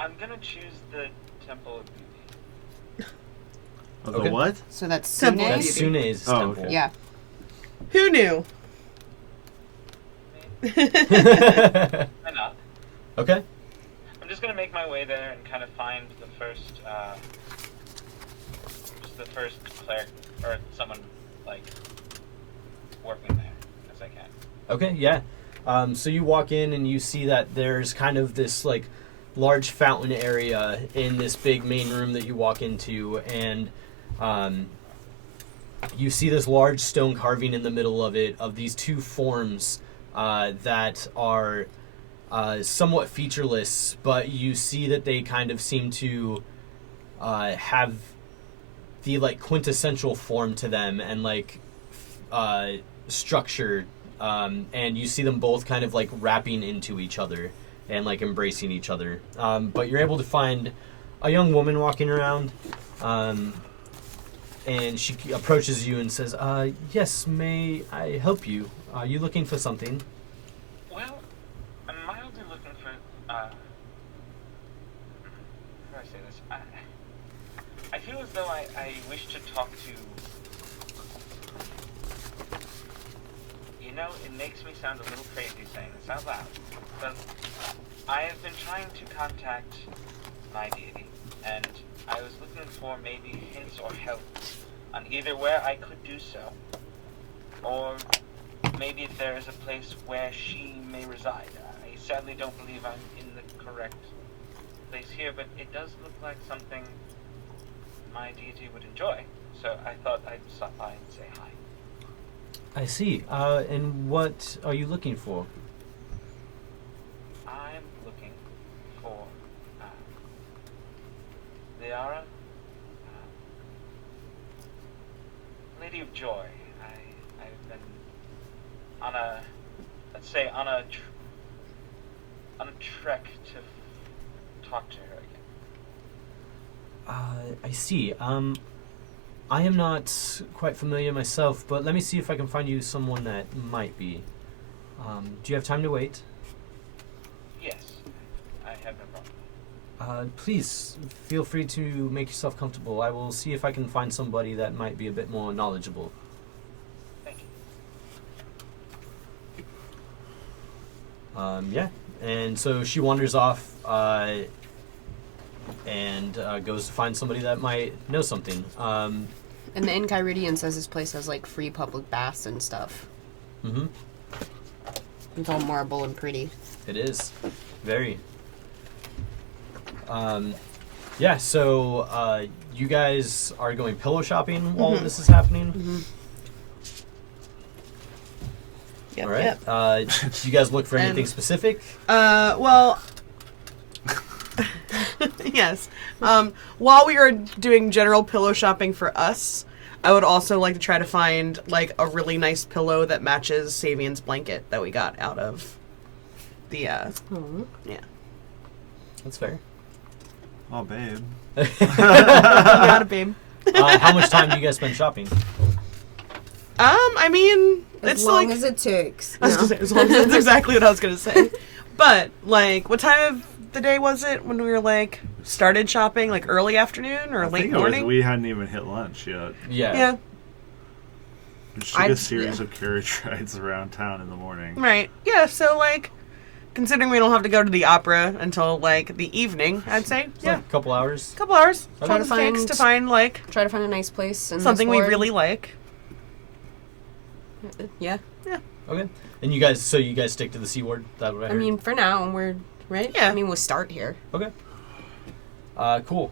I'm gonna choose the Temple of Beauty. Of Okay. the what? So that's Temple of That's Sunes? Beauty. Sune's Oh, temple. okay. Yeah. Who knew? Why not? Okay. I'm just gonna make my way there and kind of find the first cleric or someone like working there as I can. Okay, yeah. So you walk in and you see that there's kind of this like large fountain area in this big main room that you walk into, and you see this large stone carving in the middle of it of these two forms that are somewhat featureless, but you see that they kind of seem to have the like quintessential form to them and like structure, and you see them both kind of like wrapping into each other and like embracing each other, but you're able to find a young woman walking around, and she approaches you and says, yes, may I help you? Are you looking for something? Well, I'm mildly looking for. How do I say this? I feel as though I wish to talk to. You know, it makes me sound a little crazy saying this out loud, but I have been trying to contact my deity, and I was looking for maybe hints or help on either where I could do so, or maybe if there is a place where she may reside. I sadly don't believe I'm in the correct place here, but it does look like something my deity would enjoy. so I thought I'd stop by and say hi. I see. And what are you looking for? I'm looking for Liara, Lady of Joy. I've been on a, let's say, on a trek to talk to her again. I see. I am not quite familiar myself, but let me see if I can find you someone that might be. Do you have time to wait? Yes, I have no problem. Please feel free to make yourself comfortable. I will see if I can find somebody that might be a bit more knowledgeable. Thank you. Yeah, and so she wanders off and goes to find somebody that might know something. And the Enchiridion says this place has like free public baths and stuff. Mm-hmm. It's all marble and pretty. It is. Very. Yeah, so you guys are going pillow shopping while this is happening? Yep, All right. yep. Do you guys look for anything specific? Well, yes. While we are doing general pillow shopping for us, I would also like to try to find like a really nice pillow that matches Savian's blanket that we got out of the yeah. That's fair. Oh, babe. Got it, babe. How much time do you guys spend shopping? I mean, As it's long like as it takes. I was gonna say, as long as that's exactly what I was gonna say. But like, what time of the day was it when we were like started shopping? Like early afternoon or I late think morning? we hadn't even hit lunch yet. Yeah. Yeah. We just took a series of carriage rides around town in the morning. Right. Yeah. So like, considering we don't have to go to the opera until like the evening, I'd say It's yeah, like a couple hours. couple hours. Okay. Try to find like Try to find a nice place. In something this we ward. really like. Yeah. Okay. And you guys stick to the C word? That what I I heard? mean, for now, we're right. Yeah. I mean, we'll start here. Okay. Cool.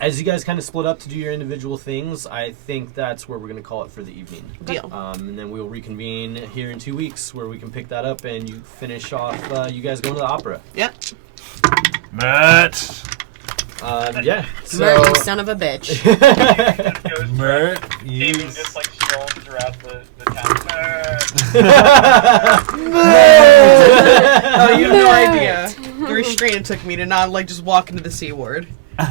As you guys kind of split up to do your individual things, I think that's where we're going to call it for the evening. Deal. And then we'll reconvene here in 2 weeks where we can pick that up and you finish off you guys going to the opera. Yep. Matt! Yeah. So, Mert, you son of a bitch. Mert, Damien just like strolling throughout the town. Oh, you have no idea the restraint it took me to not like just walk into the C word. all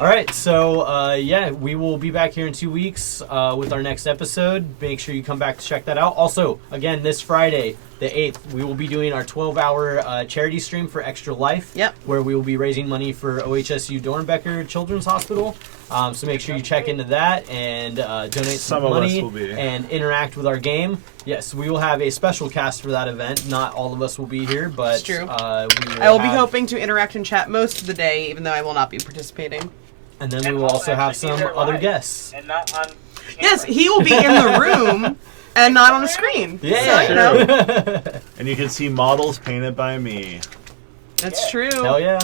right. So, yeah, we will be back here in 2 weeks with our next episode. Make sure you come back to check that out. Also, again, this Friday, the 8th, we will be doing our 12-hour charity stream for Extra Life. Yep. Where we will be raising money for OHSU Dornbecker Children's Hospital. So make sure you check into that and donate some of us money will be. and interact with our game. Yes, we will have a special cast for that event. Not all of us will be here, but It's true. I I will be hoping to interact and chat most of the day, even though I will not be participating. And then And we will I'll also have actually be some there other live. guests. And not on Yes, camera. he will be in the room and not on the screen. Yeah, So, you know, And you can see models painted by me that's true. Hell yeah.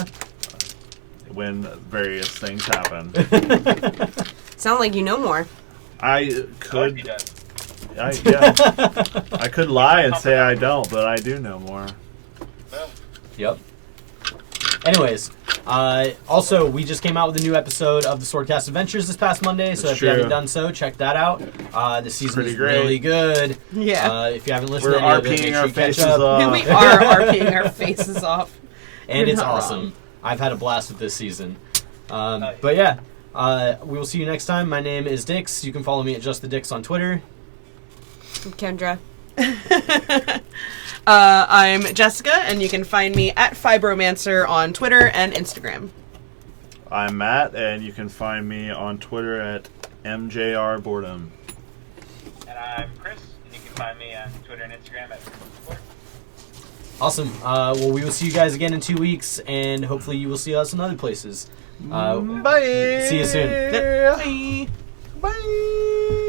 when various things happen. Sound like you know more. I Dorothy could, does. I could lie and say I don't, but I do know more. Boom. Yep. Anyways, also, we just came out with a new episode of the Swordcast Adventures this past Monday, so That's if you haven't true. done so, check that out. The season Pretty is great. really good. Yeah. If you haven't listened We're to any of it, RPing make sure our you catch faces up. off. We are RPing our faces off. And You're it's not awesome. wrong. I've had a blast with this season. But yeah, we will see you next time. My name is Dix. You can follow me at Just the Dix on Twitter. Kendra. I'm Jessica, and you can find me at Fibromancer on Twitter and Instagram. I'm Matt, and you can find me on Twitter at MJRBoredom. And I'm Chris, and you can find me on Twitter and Instagram at Sport. Awesome. Well, we will see you guys again in 2 weeks, and hopefully you will see us in other places. Bye! See you soon. Yep. Bye. Bye!